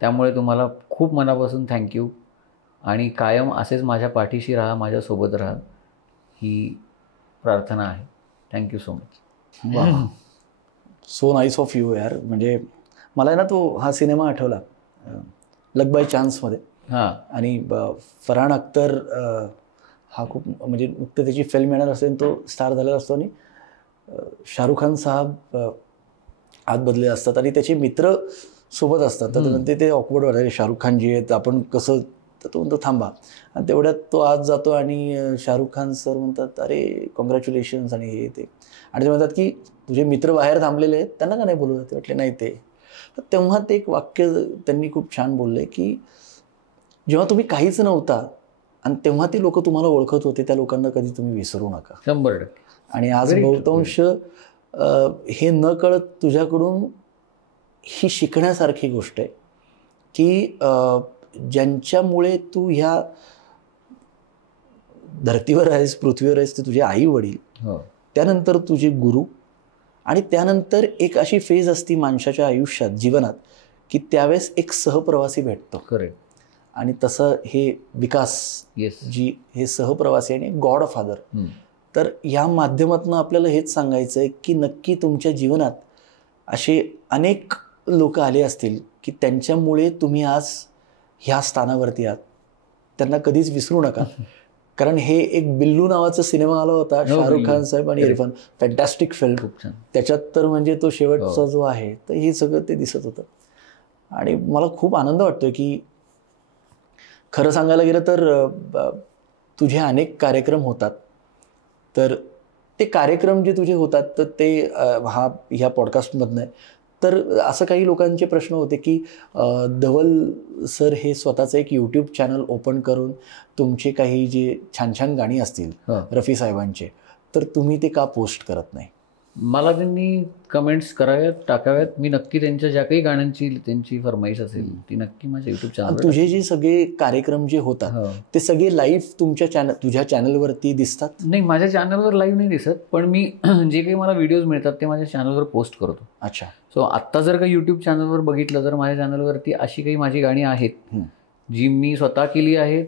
त्यामुळे तुम्हाला खूप मनापासून थँक्यू आणि कायम असेच माझ्या पाठीशी राहा, माझ्यासोबत राहा, ही प्रार्थना आहे. Thank you so much. So nice of you यार. म्हणजे मला ना तो हा सिनेमा आठवला, लक बाय चान्समध्ये. हां. आणि फरहान अख्तर हा खूप म्हणजे नुकतं त्याची फिल्म येणार असेल, तो स्टार झालेला असतो आणि शाहरुख खान साहेब आत बदलेले असतात आणि त्याचे मित्र सोबत असतात. तर म्हणते ते ऑकवर्ड वाटतं, शाहरुख खान जी आहेत आपण कसं, तर तो म्हणतो थांबा. आणि तेवढ्यात तो आत जातो आणि शाहरुख खान सर म्हणतात अरे कॉंग्रॅच्युलेशन्स आणि हे ते. आणि ते म्हणतात की तुझे मित्र बाहेर थांबलेले आहेत त्यांना का नाही बोलू ते म्हटले नाही ते. तर तेव्हा ते एक वाक्य त्यांनी खूप छान बोलले की जेव्हा तुम्ही काहीच नव्हता आणि तेव्हा ती लोक तुम्हाला ओळखत होते, त्या लोकांना कधी तुम्ही विसरू नका. 100%. आणि आज बहुतांश हे न कळत तुझ्याकडून ही शिकण्यासारखी गोष्ट आहे की ज्यांच्यामुळे तू ह्या धर्तीवर आहेस, पृथ्वीवर आहेस, ते तुझे आई वडील, त्यानंतर तुझे गुरु, आणि त्यानंतर एक अशी फेज असती माणसाच्या आयुष्यात, जीवनात, की त्यावेळेस एक सहप्रवासी भेटतो. करेक्ट. आणि तसं हे विकास येस. जी हे सहप्रवासी आणि गॉड फादर. तर या माध्यमातून आपल्याला हेच सांगायचं आहे की नक्की तुमच्या जीवनात असे अनेक लोक आले असतील की त्यांच्यामुळे तुम्ही आज ह्या स्थानावरती आहात. त्यांना कधीच विसरू नका. कारण हे एक बिल्लू नावाचा सिनेमा आला होता, शाहरुख खान साहेब आणि इरफान, फॅन्टॅस्टिक फिल्म. खूप छान. त्याच्यात तर म्हणजे तो शेवटचा जो आहे तर हे सगळं ते दिसत होतं. आणि मला खूप आनंद वाटतोय की खरं सांगायला गेलं तर तुझे अनेक कार्यक्रम होतात. तर ते कार्यक्रम जे तुझे होतात तर ते ह्या पॉडकास्टमधनं आहे. तर असं काही लोकांचे प्रश्न होते की धवल सर हे स्वतःचं एक यूट्यूब चॅनल ओपन करून तुमचे काही जे छान छान गाणी असतील रफी साहेबांचे, तर तुम्ही ते का पोस्ट करत नाही? मला त्यांनी कमेंट्स कराव्यात, टाकाव्यात. मी नक्की त्यांच्या ज्या काही गाण्यांची त्यांची फरमाईश असेल ती नक्की माझ्या युट्यूब चॅनल. तुझे जे सगळे कार्यक्रम जे होतात ते सगळे लाईव्ह तुझ्या चॅनलवरती दिसतात? नाही, माझ्या चॅनलवर लाईव्ह नाही दिसत, पण मी जे काही मला व्हिडिओज मिळतात ते माझ्या चॅनलवर पोस्ट करतो. अच्छा. सो आत्ता जर का यूट्यूब चॅनलवर बघितलं तर माझ्या चॅनलवरती अशी काही माझी गाणी आहेत जी मी स्वतः केली आहेत.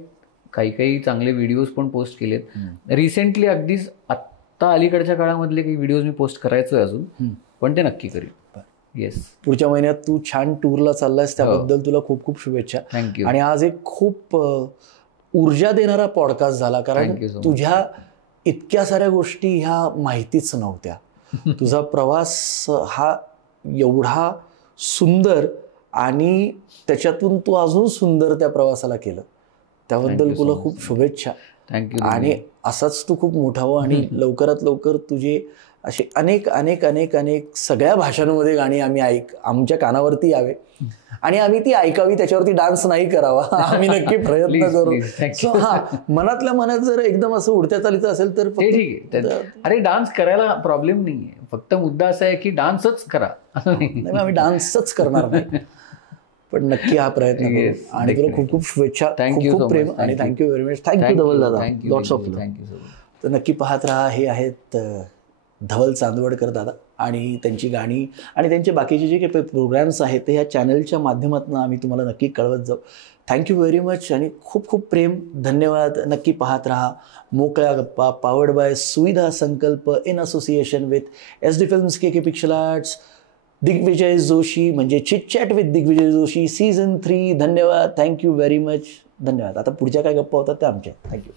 काही काही चांगले व्हिडिओज पण पोस्ट केलेत. रिसेंटली अगदीच आत्ता अलीकडच्या काळामधले काही व्हिडिओज मी पोस्ट करायचोय अजून, पण ते नक्की करीन. येस. पुढच्या महिन्यात तू छान टूरला चाललायस, त्याबद्दल तुला खूप खूप शुभेच्छा. थँक्यू. आणि आज एक खूप ऊर्जा देणारा पॉडकास्ट झाला, कारण तुझ्या इतक्या साऱ्या गोष्टी ह्या माहितीच नव्हत्या. तुझा प्रवास हा एवढा सुंदर आणि त्याच्यातून तू अजून सुंदर त्या प्रवासाला केलं, त्याबद्दल तुला खूप शुभेच्छा. थँक्यू. आणि असाच तू खूप मोठा हो आणि लवकरात लवकर तुझे असे अनेक अनेक अनेक अनेक सगळ्या भाषांमध्ये गाणी आमच्या कानावरती यावे आणि आम्ही ती ऐकावी. त्याच्यावरती डान्स नाही करावा, आम्ही नक्की प्रयत्न करू. मनातल्या मनात जर एकदम असं उडत्या चालीचं असेल तर ठीक आहे. अरे डान्स करायला प्रॉब्लेम नाहीये, फक्त मुद्दा असा आहे की डान्सच करा. आम्ही डान्सच करणार नाही, पण नक्की हा प्रयत्न करू. आणि तुला खूप खूप शुभेच्छा, खूप खूप प्रेम आणि थँक्यू व्हेरी मच. थँक्यू धवल दादा, लॉट्स ऑफ लव्ह. तर नक्की पाहत राहा. हे आहेत धवल चांदवडकर दादा आणि त्यांची गाणी आणि त्यांचे बाकीचे जे काही प्रोग्राम्स आहेत ते ह्या चॅनलच्या माध्यमातून आम्ही तुम्हाला नक्की कळवत जाऊ. थँक्यू व्हेरी मच आणि खूप खूप प्रेम, धन्यवाद. नक्की पाहत राहा मोकळ्या गप्पा, powered by Suvidha Sankalp in association with SD films, KK picture arts, Digvijay Joshi म्हणजे chit chat with Digvijay Joshi season 3. धन्यवाद. Thank you very much. धन्यवाद. आता पुढच्या काय गप्पा होतात त्या आमच्या. थँक्यू.